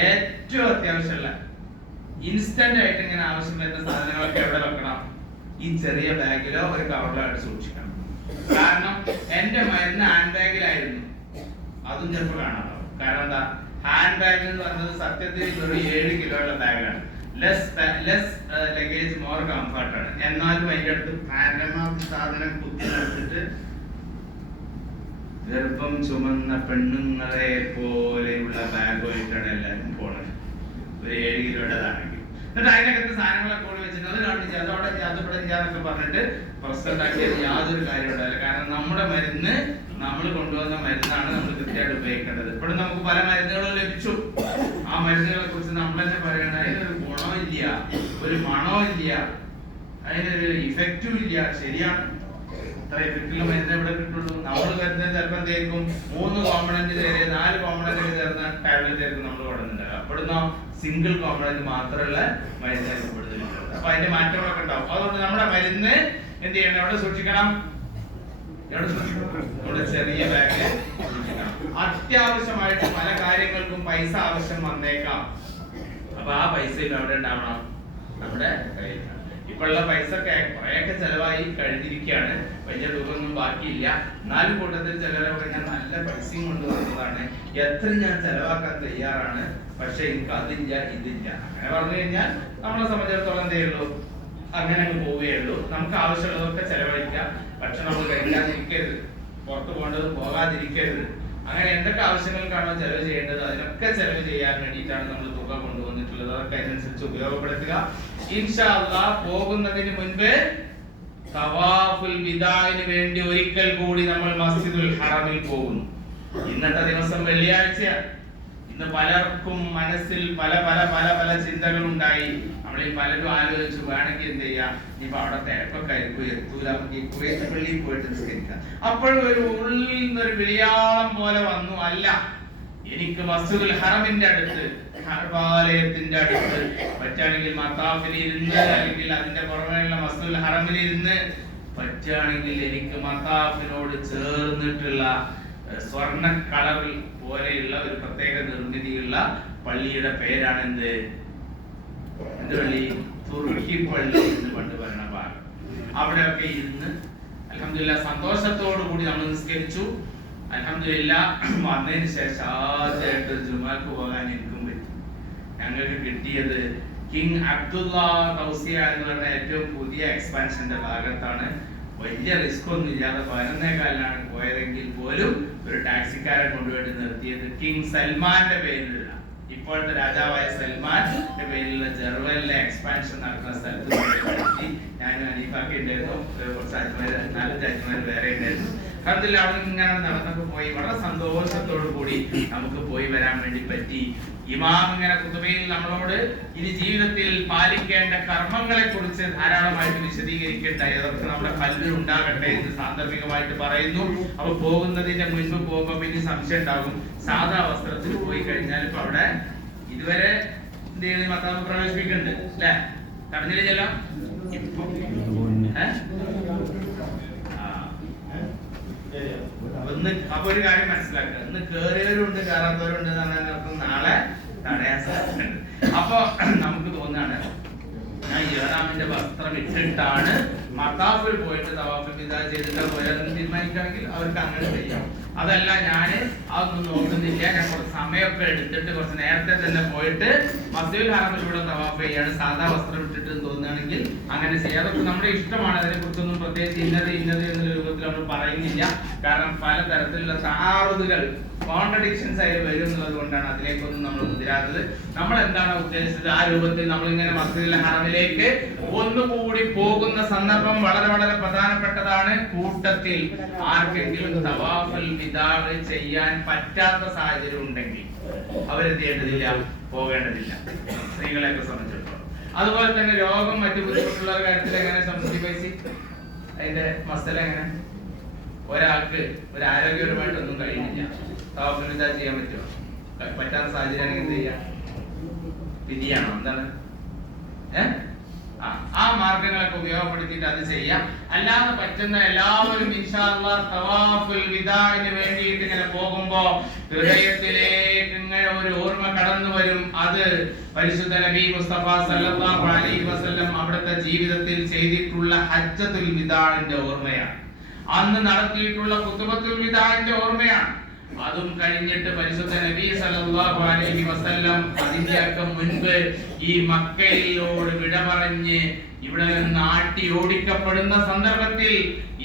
ഏറ്റവും അത്യാവശ്യമുള്ള ഇൻസ്റ്റന്റ് ആയിട്ട് ഇങ്ങനെ ആവശ്യം വരുന്ന സാധനങ്ങളൊക്കെ എവിടെ വെക്കണം? ഈ ചെറിയ ബാഗിലോ ഒരു കവറിലോ ആയിട്ട് സൂക്ഷിക്കണം. കാരണം എന്റെ മരുന്ന് ഹാൻഡ് ബാഗിലായിരുന്നു, അതും ചിലപ്പോൾ കാണാം. കാരണം എന്താ? ഹാൻഡ് ബാഗ് എന്ന് പറഞ്ഞത് സത്യത്തിൽ ഒരു 7 കിലോ ഉള്ള ബാഗാണ്. ലെസ് ലഗേജ് മോർ കംഫർട്ട് ആണ്. എന്നാലും അതിന്റെ അടുത്ത് പരമാവധി സാധനം കുത്തി നടത്തിട്ട് ഗർഭം ചുമന്ന പെണ്ണുങ്ങളെ പോലെയുള്ള ബാഗുമായിട്ടാണ് എല്ലാവരും പോണത്. ഒരു 7 കിലോയുടേതാണെങ്കിൽ എന്നിട്ട് അതിനകത്ത് സാധനങ്ങളൊക്കെ കൂടി വെച്ചിട്ട് അത് കാണിച്ച് അതോടെ അതിവിടെ ചെയ്യാന്നൊക്കെ പറഞ്ഞിട്ട് പ്രശ്നമുണ്ടാക്കിയത് യാതൊരു കാര്യം ഉണ്ടാവില്ല. കാരണം നമ്മുടെ മരുന്ന് നമ്മൾ കൊണ്ടുവന്ന മരുന്നാണ് നമ്മൾ കൃത്യമായിട്ട് ഉപയോഗിക്കേണ്ടത്. ഇപ്പോഴും നമുക്ക് പല മരുന്നുകളും ലഭിച്ചു. ആ മരുന്നുകളെ കുറിച്ച് നമ്മൾ തന്നെ പറയണ അതിനൊരു ഗുണവും ഇല്ല, ഒരു മണവും ഇല്ല, അതിനൊരു ഇഫക്റ്റും ഇല്ല. ശരിയാണ്, ഇത്ര എഫക്റ്റുള്ള മരുന്ന് എവിടെ കിട്ടുള്ളൂ? നമ്മൾ മരുന്ന് ചിലപ്പോൾ എന്തായിരിക്കും 3 കോമ്പണന്റ് ചേരെ 4 കോമ്പണന്റ് ചേർന്ന ടാബ്ലറ്റ് ആയിരിക്കും നമ്മൾ കൊടുക്കുന്നുണ്ട്. അപ്പോഴൊന്നും സിംഗിൾ കോമ്പണന്റ് മാത്രമുള്ള മരുന്നായിരിക്കും കൂടുതലുള്ളത്. അപ്പൊ അതിന്റെ മാറ്റങ്ങളൊക്കെ ഉണ്ടാവും. അതുകൊണ്ട് നമ്മുടെ മരുന്ന് എന്ത് ചെയ്യണം? എവിടെ സൂക്ഷിക്കണം? നമ്മുടെ ചെറിയ ബാഗ് സൂക്ഷിക്കണം. അത്യാവശ്യമായിട്ട് പല കാര്യങ്ങൾക്കും പൈസ ആവശ്യം വന്നേക്കാം. അപ്പൊ ആ പൈസയിൽ അവിടെ ഉണ്ടാവണം നമ്മുടെ കയ്യിൽ. ഇപ്പോഴുള്ള പൈസ കുറെയൊക്കെ ചെലവായി കഴിഞ്ഞിരിക്കുകയാണ്, വലിയ തുകയൊന്നും ബാക്കിയില്ല. 4 കൂട്ടത്തിൽ ചിലരൊക്കെ ഞാൻ നല്ല പൈസയും കൊണ്ടുവന്നതാണ്, എത്ര ഞാൻ ചെലവാക്കാൻ തയ്യാറാണ്, പക്ഷെ എനിക്ക് അതില്ല ഇതില്ല. അങ്ങനെ പറഞ്ഞു കഴിഞ്ഞാൽ നമ്മളെ സംബന്ധിച്ചിടത്തോളം എന്തേ ഉള്ളൂ, അങ്ങനെ അങ്ങ് പോവുകയുള്ളൂ. നമുക്ക് ആവശ്യമുള്ളതൊക്കെ ചെലവഴിക്കാം. ഭക്ഷണം നമ്മൾ കഴിക്കാതിരിക്കരുത്, പുറത്തു പോകേണ്ടത് പോകാതിരിക്കരുത്. അങ്ങനെ എന്തൊക്കെ ആവശ്യങ്ങൾക്കാണോ ചെലവ് ചെയ്യേണ്ടത് അതിനൊക്കെ ചെലവ് ചെയ്യാൻ വേണ്ടിയിട്ടാണ് നമ്മൾ തുക കൊണ്ടുവന്നിട്ടുള്ളത്. അതൊക്കെ അതിനനുസരിച്ച് ഉപയോഗപ്പെടുത്തുക. ഇൻഷാ അല്ലാഹ് പോകുന്നതിന് മുൻപ് തവാഫുൽ വിദാഇന് വേണ്ടി ഒരിക്കൽ കൂടി നമ്മൾ മസ്ജിദുൽ ഹറമിൽ പോകുന്നു. ഇന്നത്തെ ദിവസം വെള്ളിയാഴ്ചയാണ്. ഇന്ന് പലർക്കും മനസ്സിൽ പല പല പല പല ചിന്തകൾ ഉണ്ടായി. നമ്മളിൽ പലരും ആലോചിച്ചു വേണമെങ്കിൽ എന്ത് ചെയ്യാം, ഇനിയിപ്പോ അവിടെ തിരക്കൊക്കെ ആയിരിക്കും, എത്തൂല, നമുക്ക് ഈ കുവൈത്ത് പള്ളിയിൽ പോയിട്ട് നിസ്കരിക്കാം. അപ്പോഴും ഒരു ഉള്ളിൽ നിന്നൊരു വിളിയാളം പോലെ വന്നു, അല്ല എനിക്ക് മസ്ജിദുൽ ഹറമിന്റെ അടുത്ത്, കഅബാലയത്തിന്റെ അടുത്ത് പറ്റുകയാണെങ്കിൽ മത്താഫിൽ ഇരുന്ന്, അല്ലെങ്കിൽ അതിന്റെ പുറമേയുള്ള മസ്ജിദുൽ ഹറമിൽ ഇരുന്ന്, പറ്റുകയാണെങ്കിൽ എനിക്ക് മത്താഫിനോട് ചേർന്നിട്ടുള്ള സ്വർണ്ണ കളറിൽ പോലെയുള്ള ഒരു പ്രത്യേക നിർമ്മിതിയുള്ള പള്ളിയുടെ പേരാണ് എന്ത് പള്ളി? തുർക്കി പള്ളി എന്ന് പണ്ട് പറയുന്ന ഭാഗം. അവിടെയൊക്കെ ഇരുന്ന് അൽഹംദുലില്ലാഹ് സന്തോഷത്തോടു കൂടി നമ്മൾ നിസ്കരിച്ചു. അൽഹംദുലില്ലാഹ് വന്നതിന് ശേഷം ആദ്യമായിട്ട് ജുമാക്ക് പോകാൻ എനിക്കും പറ്റി. ഞങ്ങൾക്ക് കിട്ടിയത് കിങ് അബ്ദുള്ള തൗസിയ എന്ന് പറഞ്ഞ ഏറ്റവും പുതിയ എക്സ്പാൻഷന്റെ ഭാഗത്താണ്. വലിയ റിസ്ക് ഒന്നും ഇല്ലാതെ 11:15 പോയതെങ്കിൽ പോലും ഒരു ടാക്സിക്കാരെ കൊണ്ടുപോയിട്ട് നിർത്തിയത് കിങ് സൽമാന്റെ പേരിലുള്ള, ഇപ്പോഴത്തെ രാജാവായ സൽമാന്റെ പേരിലുള്ള ജെറുവലിലെ എക്സ്പാൻഷൻ നടക്കുന്ന സ്ഥലത്ത് നിർത്തി. ഞാൻ അനീഫാക്കി ഉണ്ടായിരുന്നു, കുറച്ച് അജ്മാര്, 4 അജ്മാര് വേറെ ഉണ്ടായിരുന്നു. അതിൽ അവിടെ ഇങ്ങനെ നടന്നപ്പോ പോയി വളരെ സന്തോഷത്തോടു കൂടി നമുക്ക് പോയി വരാൻ വേണ്ടി പറ്റി. ഇമാം ഇങ്ങനെ ഖുതുബയിൽ നമ്മളോട് ഇനി ജീവിതത്തിൽ പാലിക്കേണ്ട കർമ്മങ്ങളെ കുറിച്ച് ധാരാളമായിട്ട് വിശദീകരിക്കട്ടെ, അതൊക്കെ നമ്മുടെ കല്ലിൽ ഉണ്ടാകട്ടെ എന്ന് സാന്ദർഭികമായിട്ട് പറയുന്നു. അപ്പൊ പോകുന്നതിന്റെ മുൻപ് പോകുമ്പോ പിന്നെ സംശയം ഉണ്ടാകും. സാധാ വസ്ത്രത്തിൽ പോയി കഴിഞ്ഞാൽ ഇപ്പൊ അവിടെ ഇതുവരെ എന്ത് ചെയ്യുന്നത്, മത്താഫ് പ്രവേശിപ്പിക്കുന്നുണ്ട് അല്ലെ, തടഞ്ഞില്ല ചെല്ലാം. ഇപ്പൊ അപ്പൊ ഒരു കാര്യം മനസ്സിലാക്കുക, ഇന്ന് കേറിയവരുണ്ട് കയറാത്തവരുണ്ട് എന്നർത്ഥം നാളെ തടയാൻ സാധ്യതയുണ്ട്. അപ്പൊ നമുക്ക് തോന്നാണ് ഞാൻ ഇഹ്റാമിന്റെ വസ്ത്രം ഇട്ടിട്ടാണ് മത്താഫിൽ പോയിട്ട് തവാഫ് വിദാ ചെയ്തിട്ട് പോയാലെന്ന് തീരുമാനിക്കുകയാണെങ്കിൽ അവർക്ക് അങ്ങനെ ചെയ്യാം. അതല്ല ഞാൻ അതൊന്നും നോക്കുന്നില്ല, ഞാൻ കുറച്ച് സമയമൊക്കെ എടുത്തിട്ട് കുറച്ച് നേരത്തെ തന്നെ പോയിട്ട് മസ്ജിദുൽ ഹറമിലൂടെ തവാഫ് ചെയ്യാണ്, സാധാ വസ്ത്രം ഇട്ടിട്ട് തോന്നുകയാണെങ്കിൽ അങ്ങനെ ചെയ്യാം. അതൊക്കെ നമ്മുടെ ഇഷ്ടമാണ്. അതിനെ കുറിച്ചൊന്നും പ്രത്യേകിച്ച് ഇന്നത് എന്നുള്ള രൂപത്തിൽ നമ്മൾ പറയുന്നില്ല. കാരണം പലതരത്തിലുള്ള താറുകൾ, കോൺട്രഡിക്ഷൻസ് ആയി വരും എന്നുള്ളത് കൊണ്ടാണ് അതിലേക്കൊന്നും നമ്മൾ മുതിരാത്തത്. നമ്മൾ എന്താണ് ഉദ്ദേശിച്ചത്, ആ രൂപത്തിൽ നമ്മൾ ഇങ്ങനെ മസ്ജിദുൽ ഹറമിലേക്ക് ഒന്നുകൂടി പോകുന്ന സന്ദർഭം വളരെ വളരെ പ്രധാനപ്പെട്ടതാണ്. കൂട്ടത്തിൽ ആർക്കെങ്കിലും തവാഫുൽ വിദാ ചെയ്യാൻ പറ്റാത്ത സാഹചര്യം ഉണ്ടെങ്കിൽ അവരെന്ത് ചെയ്യേണ്ടതില്ല, പോകേണ്ടതില്ല, സ്ത്രീകളെയൊക്കെ സംബന്ധിച്ചിടത്തോളം. അതുപോലെ തന്നെ രോഗം മറ്റു ബുദ്ധിമുട്ടുള്ള കാര്യത്തിൽ എങ്ങനെ സംബന്ധിച്ച് അതിന്റെ മസല എങ്ങനെ, ഒരാൾക്ക് ഒരു ആരോഗ്യപരമായിട്ടൊന്നും കഴിയുന്നില്ല, തവാഫുൽ വിദാ ചെയ്യാൻ പറ്റുമോ? പറ്റാത്ത സാഹചര്യം എന്ത് ചെയ്യാം, വിധിയാണോ, എന്താണ് ആ മാർഗങ്ങളൊക്കെ ഉപയോഗപ്പെടുത്തിയിട്ട് അത് ചെയ്യാം. അല്ലാതെ പറ്റുന്ന എല്ലാവരും ഇൻഷാ അല്ലാഹ് തവാഫുൽ വിദാഇന് വേണ്ടിയിട്ട് ഇങ്ങനെ പോകുമ്പോ ഹൃദയത്തിലേക്ക് ഇങ്ങനെ ഒരു ഓർമ്മ കടന്നു വരും. അത് പരിശുദ്ധ നബി മുസ്തഫ സല്ലല്ലാഹു അലൈഹി വസല്ലം അവിടുത്തെ ജീവിതത്തിൽ ചെയ്തിട്ടുള്ള ഹജ്ജത്തുൽ വിദാഇന്റെ ഓർമ്മയാണ്. അന്ന് നടത്തിയിട്ടുള്ള ഖുതുബത്തുൽ വിദാഇന്റെ ഓർമ്മയാണ്. അതും കഴിഞ്ഞിട്ട് പരിശുദ്ധ നബി സല്ലല്ലാഹു അലൈഹി വസല്ലം അതിന്റെയൊക്കെ മുൻപ് ഈ മക്കയിലോട് വിട പറഞ്ഞ് ഇവിടെ നിന്ന് ആട്ടി ഓടിക്കപ്പെടുന്ന സന്ദർഭത്തിൽ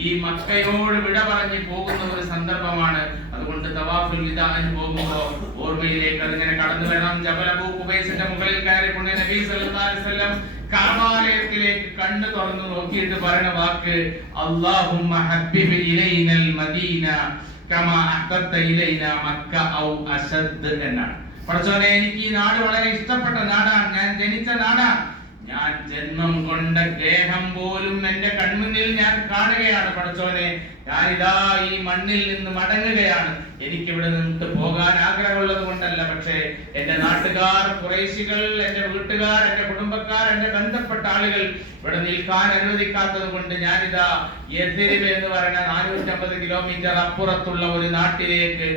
ഈ മക്കയോട് വിട പറഞ്ഞ് പോകുന്ന ഒരു സന്ദർഭമാണ്. അതുകൊണ്ട് തവാഫുൽ വിദാഇന് പോകുമ്പോൾ ഓർമ്മയിലേക്ക് അതിങ്ങനെ കടന്നു വരണം. ജബൽ അബൂ ഖുബൈസിന്റെ മുകളിൽ കയറി പുണ്യ നബി സല്ലല്ലാഹു അലൈഹി വസല്ലം കഅബാലയത്തിലേക്ക് കണ്ണ് തുറന്നു നോക്കിയിട്ട് പറയുന്ന വാക്ക് അല്ലാഹുമ്മ ഹബ്ബിബ് ഇലൈനൽ മദീന കമാ അഹ്ബബ്ത ഇലൈനാ മക്ക ഔ അശദ് എന്നാണ്. പടച്ചോനെ, എനിക്ക് ഈ നാട് വളരെ ഇഷ്ടപ്പെട്ട നാടാണ്, ഞാൻ ജനിച്ച നാടാണ്, ഞാൻ ജന്മം കൊണ്ട ഗേഹം പോലും എന്റെ കൺമുന്നിൽ ഞാൻ കാണുകയാണ്. പടച്ചോനെ, ഞാൻ ഇതാ ഈ മണ്ണിൽ നിന്ന് മടങ്ങുകയാണ്. എനിക്ക് ഇവിടെ നിന്നിട്ട് പോകാൻ ആഗ്രഹമുള്ളത് കൊണ്ടല്ല, പക്ഷേ എന്റെ നാട്ടുകാർ, ഖുറൈശികൾ, എന്റെ വീട്ടുകാർ, എന്റെ കുടുംബക്കാർ, എന്റെ ബന്ധപ്പെട്ട ആളുകൾ ഇവിടെ നിൽക്കാൻ അനുവദിക്കാത്തത് കൊണ്ട് ഞാനിതാ യഥരിബ് എന്ന് പറയുന്ന 450 കിലോമീറ്റർ അപ്പുറത്തുള്ള ഒരു നാട്ടിലേക്ക്,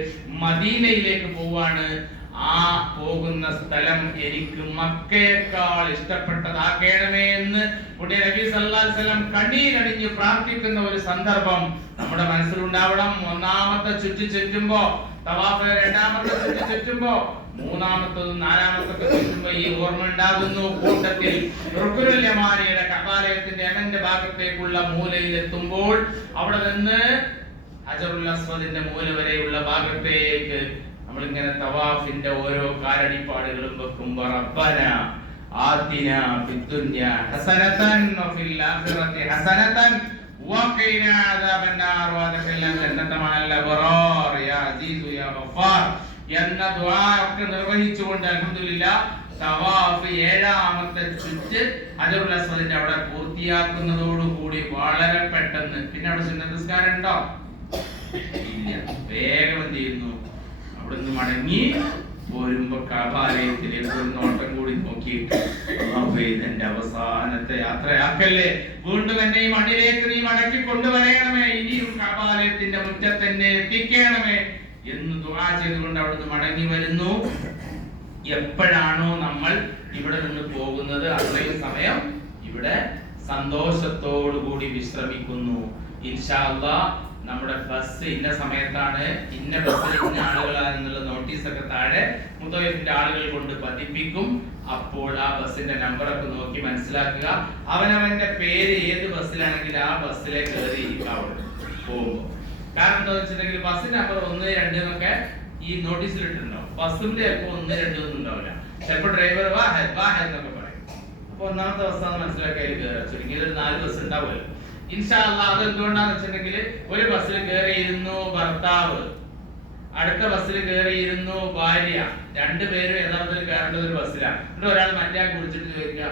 മദീനയിലേക്ക് പോവാണ്. ആ പോകുന്ന സ്ഥലം എനിക്ക് മക്കയേക്കാൾ ഇഷ്ടപ്പെട്ടതാക്കണമേ എന്ന് പുണ്യ നബി സല്ലല്ലാഹു അലൈഹി വസല്ലം കണ്ണീരണിഞ്ഞ് പ്രാർത്ഥിക്കുന്ന ഒരു സന്ദർഭം നമ്മുടെ മനസ്സിലുണ്ടാവണം. ഒന്നാമത്തെ ചുറ്റുമ്പോ തവാഫ്, രണ്ടാമത്തെ ചുറ്റുമ്പോ മൂന്നാമത്തതും നാലാമത്തൊക്കെ ചുറ്റുമ്പോ ഈ ഓർമ്മ ഉണ്ടാകുന്നു. കൂട്ടത്തിൽ റുക്നുൽ യമാനിയുടെ കഅബാലയത്തിന്റെ യമന്റെ ഭാഗത്തേക്കുള്ള മൂലയിൽ എത്തുമ്പോൾ അവിടെ നിന്ന് ഹജറുൽ അസ്വദിന്റെ മൂല വരെയുള്ള ഭാഗത്തേക്ക് നമ്മളിങ്ങനെ തവാഫിന്റെ ഓരോ കാലടിപ്പാടുകളും വെക്കുമ്പോ റബ്ബന ആതിന ഫിദ്ദുനിയ ഹസനതൻ വഫിൽ ആഖിറതി ഹസനതൻ വഖിനാ അദാബന്നാർ വഅദ്ഖിൽനാ ജന്നത മഅൽ അബ്റാർ യാ അസീസു യാ ഗഫാർ എന്ന ദുആ ഒക്കെ നിർവഹിച്ചുകൊണ്ട് അൽഹംദുലില്ലാഹ് തവാഫ് ഏഴാമത്തെ ചുറ്റ് ഹജറുൽ അസ്വദിന്റെ അവിടെ പൂർത്തിയാക്കുന്നതോടുകൂടി വളരെ പെട്ടെന്ന് പിന്നെ അവിടെ സുന്നത്ത് നിസ്കാരം ഉണ്ടോ? ഇല്ല. വേഗം എന്ത് ചെയ്യുന്നു? അവിടുന്ന് മടങ്ങി പോരുമ്പോ കഅബാലയത്തിലേക്ക് ഒരു നോട്ടം കൂടി നോക്കിയിട്ട് എന്റെ അവസാനത്തെ യാത്രയാക്കല്ലേ, വീണ്ടും എന്നെ ഈ മണ്ണിലേക്ക് നീ മടക്കി കൊണ്ടുവരേണമേ, ഇനിയും കഅബാലയത്തിന്റെ മുറ്റത്ത് എന്നെ എത്തിക്കണമേ എന്ന് ദുആ ചെയ്തുകൊണ്ട് അവിടുന്ന് മടങ്ങി വരുന്നു. എപ്പോഴാണോ നമ്മൾ ഇവിടെ നിന്ന് പോകുന്നത് അത്രയും സമയം ഇവിടെ സന്തോഷത്തോടു കൂടി വിശ്രമിക്കുന്നു. ഇൻഷാ അല്ലാഹ് നമ്മുടെ ബസ് ഇന്ന സമയത്താണ്, ഇന്ന ബസ്സിൽ ഇന്ന ആളുകളാണെന്നുള്ള നോട്ടീസൊക്കെ താഴെ മുത്തവഫിന്റെ ആളുകൾ കൊണ്ട് പതിപ്പിക്കും. അപ്പോൾ ആ ബസ്സിന്റെ നമ്പറൊക്കെ നോക്കി മനസ്സിലാക്കുക. അവനവന്റെ പേര് ഏത് ബസ്സിലാണെങ്കിൽ ആ ബസ്സിലെ കയറി ഇരിക്കാവുള്ളൂ പോകുമ്പോ. കാരണം എന്താ വെച്ചിട്ടുണ്ടെങ്കിൽ ബസ് നമ്പർ 1, 2 എന്നൊക്കെ ഈ നോട്ടീസിൽ ഇട്ടിട്ടുണ്ടാവും. ബസ്സിന്റെ ചിലപ്പോൾ 1, 2 ഒന്നും ഉണ്ടാവില്ല. ചിലപ്പോൾ ഡ്രൈവർ വാഹ എന്നൊക്കെ പറയും. അപ്പൊ ഒന്നാമത്തെ ബസ്സാണ് മനസ്സിലാക്കി അതിൽ കയറുക. ചുരുങ്ങിയത് ഒരു 4 ബസ് ഉണ്ടാവുമല്ലോ. ഇൻഷാ അല്ലാഹ് അത് എന്തുകൊണ്ടാന്ന് വെച്ചിട്ടുണ്ടെങ്കിൽ ഒരു ബസ്സിൽ കയറിയിരുന്നു ഭർത്താവ്, അടുത്ത ബസ്സിൽ കയറിയിരുന്നു ഭാര്യ, രണ്ടുപേരും യഥാർത്ഥത്തിൽ കയറേണ്ടത് ഒരു ബസ്സിലാണ്. എന്നിട്ട് ഒരാൾ മറ്റേ കുറിച്ചിട്ട് ചോദിക്കുക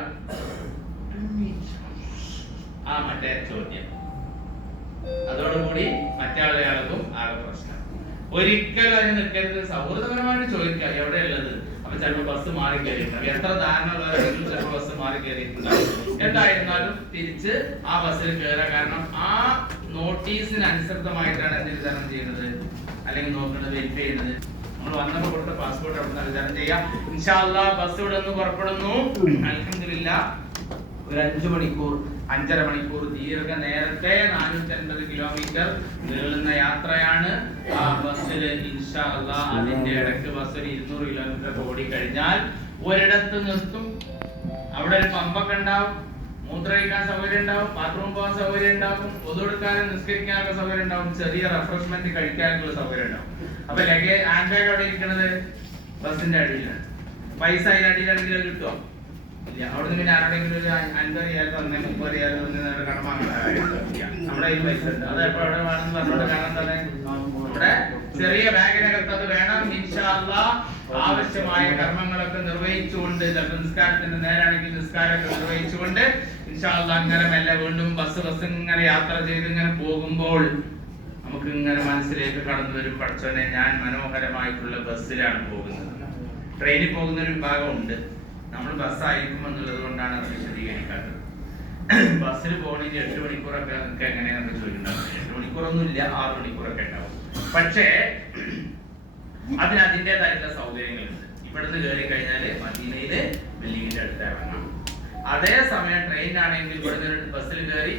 ആ മറ്റേ ചോദ്യം, അതോടുകൂടി മറ്റേ ആളുകൾക്കും ആകെ പ്രശ്നം. ഒരിക്കലും അതിന് നിൽക്കരുത്. സൗഹൃദപരമായിട്ട് ചോദിക്കുക എവിടെയുള്ളത്. അപ്പൊ ചിലപ്പോൾ ബസ് മാറി കയറിയിട്ടുണ്ടാവും. എത്ര ധാരണ ഉള്ളവരെങ്കിലും ചിലപ്പോൾ ബസ് മാറി കയറിയിട്ടുണ്ടാവും. എന്തായിരുന്നാലും തിരിച്ച് ആ ബസ്സിൽ കയറാൻ. കാരണം ആ നോട്ടീസിന് അനുസൃതമായിട്ടാണ് എന്ത് വിതരണം ചെയ്യുന്നത് അല്ലെങ്കിൽ നോക്കുന്നത്, വെരിഫൈ ചെയ്യുന്നത്. നമ്മൾ വന്നപ്പോൾ കൊടുത്ത പാസ്പോർട്ട് അവിടെ നിന്ന് വിതരണം ചെയ്യാം. ഇൻഷാ അല്ലാഹ് ബസ് ഇവിടെ നിന്ന് പുറപ്പെടുന്നു. അൽഹംദുലില്ലാഹ് ഒരു 5 മണിക്കൂർ 5.5 മണിക്കൂർ ദീർഘ നേരത്തെ 450 കിലോമീറ്റർ നീളുന്ന യാത്രയാണ് ആ ബസ്സിൽ. ഇൻഷാ അല്ലാഹ് അതിന്റെ ഇടയ്ക്ക് ബസ് 200 കിലോമീറ്റർ ഓടി കഴിഞ്ഞാൽ ഒരിടത്ത് നിർത്തും. അവിടെ ഒരു പമ്പൊക്കെ ഉണ്ടാവും, മൂത്രമൊഴിക്കാൻ സൗകര്യം ഉണ്ടാവും, ബാത്റൂം പോകാൻ സൗകര്യം ഉണ്ടാവും, ഒതുകൊടുക്കാനും നിസ്കരിക്കാനുള്ള സൗകര്യം ഉണ്ടാവും, ചെറിയ റിഫ്രഷ്മെന്റ് കഴിക്കാനുള്ള സൗകര്യം ഉണ്ടാവും. അപ്പൊ ലഗേജ് ഹാൻഡ് ബാഗ് അവിടെ ഇരിക്കുന്നത് ബസിന്റെ അടിയിലാണ്. പൈസ അതിന്റെ അടിയിലാണെങ്കിൽ കിട്ടുമോ? ഇല്ല. അവിടുന്ന് പിന്നെ ആരുടെങ്കിലും ഒരു 50 റിയാൽ തന്നെ 30 റിയാൽ തന്നെ കടമ നമ്മുടെ കയ്യിൽ പൈസ ഉണ്ട്. അത് എപ്പോ എവിടെ വേണമെന്ന് പറഞ്ഞോണ്ട് കാണാൻ തന്നെ നമ്മുടെ ചെറിയ ബാഗിനകത്ത് അത് വേണം. ഇൻഷാ അല്ലാഹ് ആവശ്യമായ കർമ്മങ്ങളൊക്കെ നിർവഹിച്ചുകൊണ്ട് നിസ്കാരത്തിന്റെ നേരാണെങ്കിൽ നിസ്കാരമൊക്കെ നിർവഹിച്ചുകൊണ്ട് ഇൻഷാ അല്ലാഹ് അങ്ങനെ മെല്ലെ വീണ്ടും ബസ് ഇങ്ങനെ യാത്ര ചെയ്ത് ഇങ്ങനെ പോകുമ്പോൾ നമുക്ക് ഇങ്ങനെ മനസ്സിലേക്ക് കടന്നു വരും, പഠിച്ചോനെ ഞാൻ മനോഹരമായിട്ടുള്ള ബസ്സിലാണ് പോകുന്നത്. ട്രെയിനിൽ പോകുന്ന ഒരു വിഭാഗം ഉണ്ട്, നമ്മൾ ബസ്സായിരിക്കും എന്നുള്ളത് കൊണ്ടാണ് അത് വിശദീകരിക്കാത്തത്. ബസ്സിൽ പോകണമെങ്കിൽ 8 മണിക്കൂറൊക്കെ എങ്ങനെയാണെന്ന് ചോദിക്കുന്നുണ്ടാവും. 8 മണിക്കൂറൊന്നും ഇല്ല, 6 മണിക്കൂറൊക്കെ ഉണ്ടാവും. പക്ഷേ അതിന് അതിൻ്റെതായിട്ടുള്ള സൗകര്യങ്ങളുണ്ട്. ഇവിടുന്ന് കയറി കഴിഞ്ഞാല് മദീനയില് ബിൽഡിങ്ങിന്റെ അടുത്ത് ഇറങ്ങാം. അതേസമയം ട്രെയിനാണെങ്കിൽ ഇവിടുന്ന് ബസ്സിൽ കയറി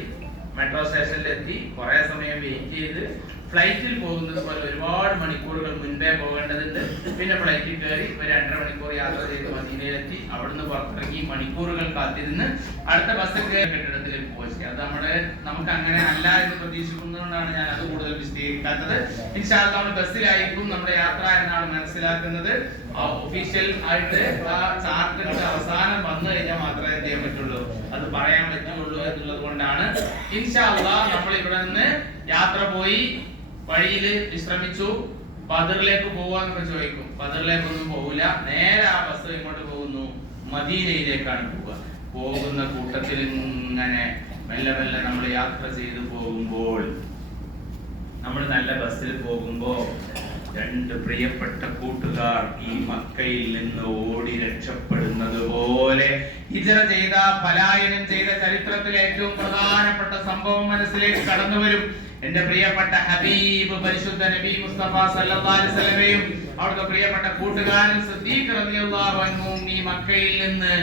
മെട്രോ സ്റ്റേഷനിൽ എത്തി കുറെ സമയം വെയിറ്റ് ചെയ്ത് ഫ്ലൈറ്റിൽ പോകുന്നത് പോലെ ഒരുപാട് മണിക്കൂറുകൾ മുൻപേ പോകേണ്ടതുണ്ട്. പിന്നെ ഫ്ലൈറ്റിൽ കയറി ഒരു 2.5 മണിക്കൂർ യാത്ര ചെയ്ത് മദീനയിലെത്തി അവിടുന്ന് പുറത്തിറങ്ങി മണിക്കൂറുകൾ കാത്തിരുന്ന് അടുത്ത ബസ്സിൽ കയറി കെട്ടിടത്തിലേക്ക് പോയി. അത് നമുക്ക് അങ്ങനെ അല്ല എന്ന് പ്രതീക്ഷിക്കുന്നതുകൊണ്ടാണ് ഞാൻ അത് കൂടുതൽ വിശദീകരിക്കാത്തത്. ഇൻഷാ അല്ലാഹ് നമ്മൾ ബസ്സിലായിരിക്കും നമ്മുടെ യാത്ര എന്നാണ് മനസ്സിലാക്കുന്നത്. ഒഫീഷ്യൽ ആയിട്ട് ആ ചാർട്ടിന്റെ അവസാനം വന്നു കഴിഞ്ഞാൽ മാത്രമേ എന്ത് ചെയ്യാൻ പറ്റുള്ളൂ, അത് പറയാൻ പറ്റുള്ളൂ എന്നുള്ളത് കൊണ്ടാണ്. ഇൻഷാ അല്ലാഹ് നമ്മൾ ഇവിടെ നിന്ന് യാത്ര പോയി വഴിയിൽ വിശ്രമിച്ചു. ബദറിലേക്ക് പോവാന്നൊക്കെ ചോദിക്കും. ബദറിലേക്കൊന്നും പോകില്ല, നേരെ ആ ബസ് ഇങ്ങോട്ട് പോകുന്നു, മദീനയിലേക്കാണ് പോവുക. പോകുന്ന കൂട്ടത്തിൽ ഇങ്ങനെ മെല്ലെ മെല്ലെ നമ്മൾ യാത്ര ചെയ്തു പോകുമ്പോൾ, നമ്മൾ നല്ല ബസ്സിൽ പോകുമ്പോ 2 പ്രിയപ്പെട്ട കൂട്ടുകാർ ഈ മക്കയിൽ നിന്ന് ഓടി രക്ഷപ്പെടുന്നത് പോലെ ഹിജ്റ ചെയ്ത പലായനം ചെയ്ത ചരിത്രത്തിലെ ഏറ്റവും പ്രധാനപ്പെട്ട സംഭവം മനസ്സിലേക്ക് കടന്നു വരും. എന്റെ പ്രിയപ്പെട്ട ഹബീബ് പരിശുദ്ധ നബി മുസ്തഫ സല്ലല്ലാഹു അലൈഹി വസല്ലമയും അവിടുത്തെ പ്രിയപ്പെട്ട കൂട്ടുകാരൻ സിദ്ദീഖ് റളിയല്ലാഹു അൻഹും ഈ മക്കയിൽ നിന്ന്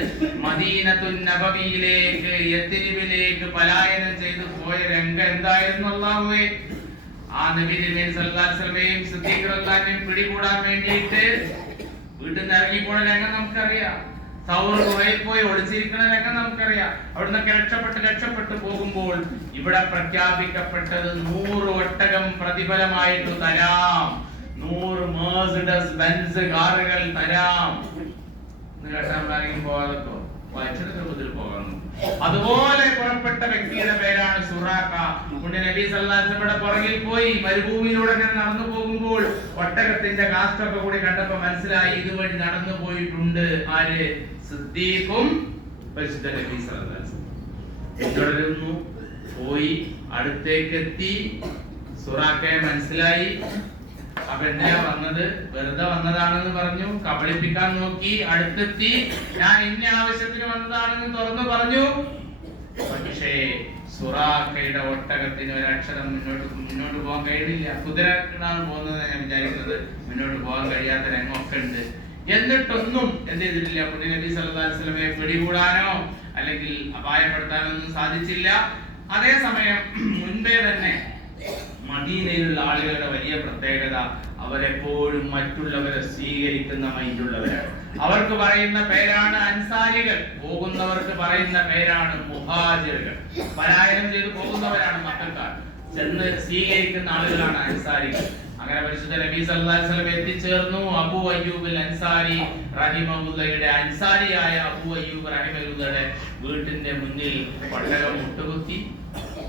മദീനത്തുൻ നബവിയിലേക്ക് യത്രിബിലേക്ക് പലായനം ചെയ്തു പോയ രംഗം എന്തായിരുന്നു അല്ലാഹുവേ. ആ നബി സല്ലല്ലാഹു അലൈഹി വസല്ലമയും സിദ്ദീഖ് റളിയല്ലാഹു അൻഹും പിടികൂടാൻ വേണ്ടിയിട്ട് വീട്ടിൽ നിന്ന് ഇറങ്ങിപ്പോണ രംഗം നമുക്കറിയാം. സൗർ ഗുഹയിൽ പോയി ഒളിച്ചിരിക്കുന്ന രംഗം നമുക്കറിയാം. അവിടുന്ന് രക്ഷപ്പെട്ട് പോകുമ്പോൾ ഇവിടെ പ്രഖ്യാപിക്കപ്പെട്ടത് 100 ഒട്ടകം പ്രതിഫലമായിട്ട് തരാം, 100 മെർസിഡസ് ബെൻസ് കാറുകൾ തരാം. പോകാതൊക്കെ വായിച്ചെടുത്ത ബുദ്ധിൽ പോകാൻ. അതുപോലെ പുറപ്പെട്ട വ്യക്തിയുടെ പേരാണ് സുറാഖ. നബി സല്ലല്ലാഹു അലൈഹി വസല്ലമയുടെ പുറകിൽ പോയി മരുഭൂമിയിലൂടെ നടന്നു പോകുമ്പോൾ ഒട്ടകത്തിന്റെ കാഷ്ടൊക്കെ കൂടി കണ്ടപ്പോ മനസ്സിലായി ഇതുവഴി നടന്നു പോയിട്ടുണ്ട് ആര്? സിദ്ദീഖും പരിശുദ്ധ നബി സല്ലല്ലാഹു അലൈഹി വസല്ലം. തുടരുന്നു, പോയി അടുത്തേക്ക് എത്തി. സുറാഖയെ മനസ്സിലായി. അപ്പൊ എന്തിനാ വന്നത്? വെറുതെ വന്നതാണെന്ന് പറഞ്ഞു, കബളിപ്പിക്കാൻ നോക്കി. അടുത്തെത്തി, ഞാൻ ഇന്ന ആവശ്യത്തിന് വന്നതാണെന്ന് തുറന്നു പറഞ്ഞു. പക്ഷേ സുറാഖയുടെ ഒട്ടകത്തിന് ഒരക്ഷരം മുന്നോട്ട് പോകാൻ കഴിയുന്നില്ല. കുതിരക്കാണ് പോകുന്നത് ഞാൻ വിചാരിക്കുന്നത്. മുന്നോട്ട് പോകാൻ കഴിയാത്ത രംഗമൊക്കെ ഉണ്ട്. എന്നിട്ടൊന്നും എന്ത് ചെയ്തിട്ടില്ല. നബി സല്ലല്ലാഹു അലൈഹി വസല്ലമയെ പിടികൂടാനോ അല്ലെങ്കിൽ അപായപ്പെടുത്താനോ ഒന്നും സാധിച്ചില്ല. അതേസമയം മുൻപേ തന്നെ മദീനയിലുള്ള ആളുകളുടെ വലിയ പ്രത്യേകത അവരെപ്പോഴും മറ്റുള്ളവരെ സ്വീകരിക്കുന്ന മൈൻഡുള്ളവരാണ്. അവർക്ക് പറയുന്ന പേരാണ് അൻസാരികൾ, പോകുന്നവർക്ക് പറയുന്ന പേരാണ് മുഹാജിറുകൾ. പലായനം ചെയ്ത് പോകുന്നവരാണ് മക്കൾക്കാർ, ചെന്ന് സ്വീകരിക്കുന്ന ആളുകളാണ് അൻസാരികൾ. അങ്ങനെ പരിശുദ്ധ നബി സല്ലല്ലാഹു അലൈഹി വസല്ലം എത്തിച്ചേർന്നു. അബൂ അയ്യൂബ് അൻസാരി റഹിമഹുല്ലയുടെ അൻസാരിയായ അബൂ അയ്യൂബ് റഹിമഹുല്ലയുടെ വീട്ടിന്റെ മുന്നിൽ ഒട്ടകം മുട്ടുകുത്തി,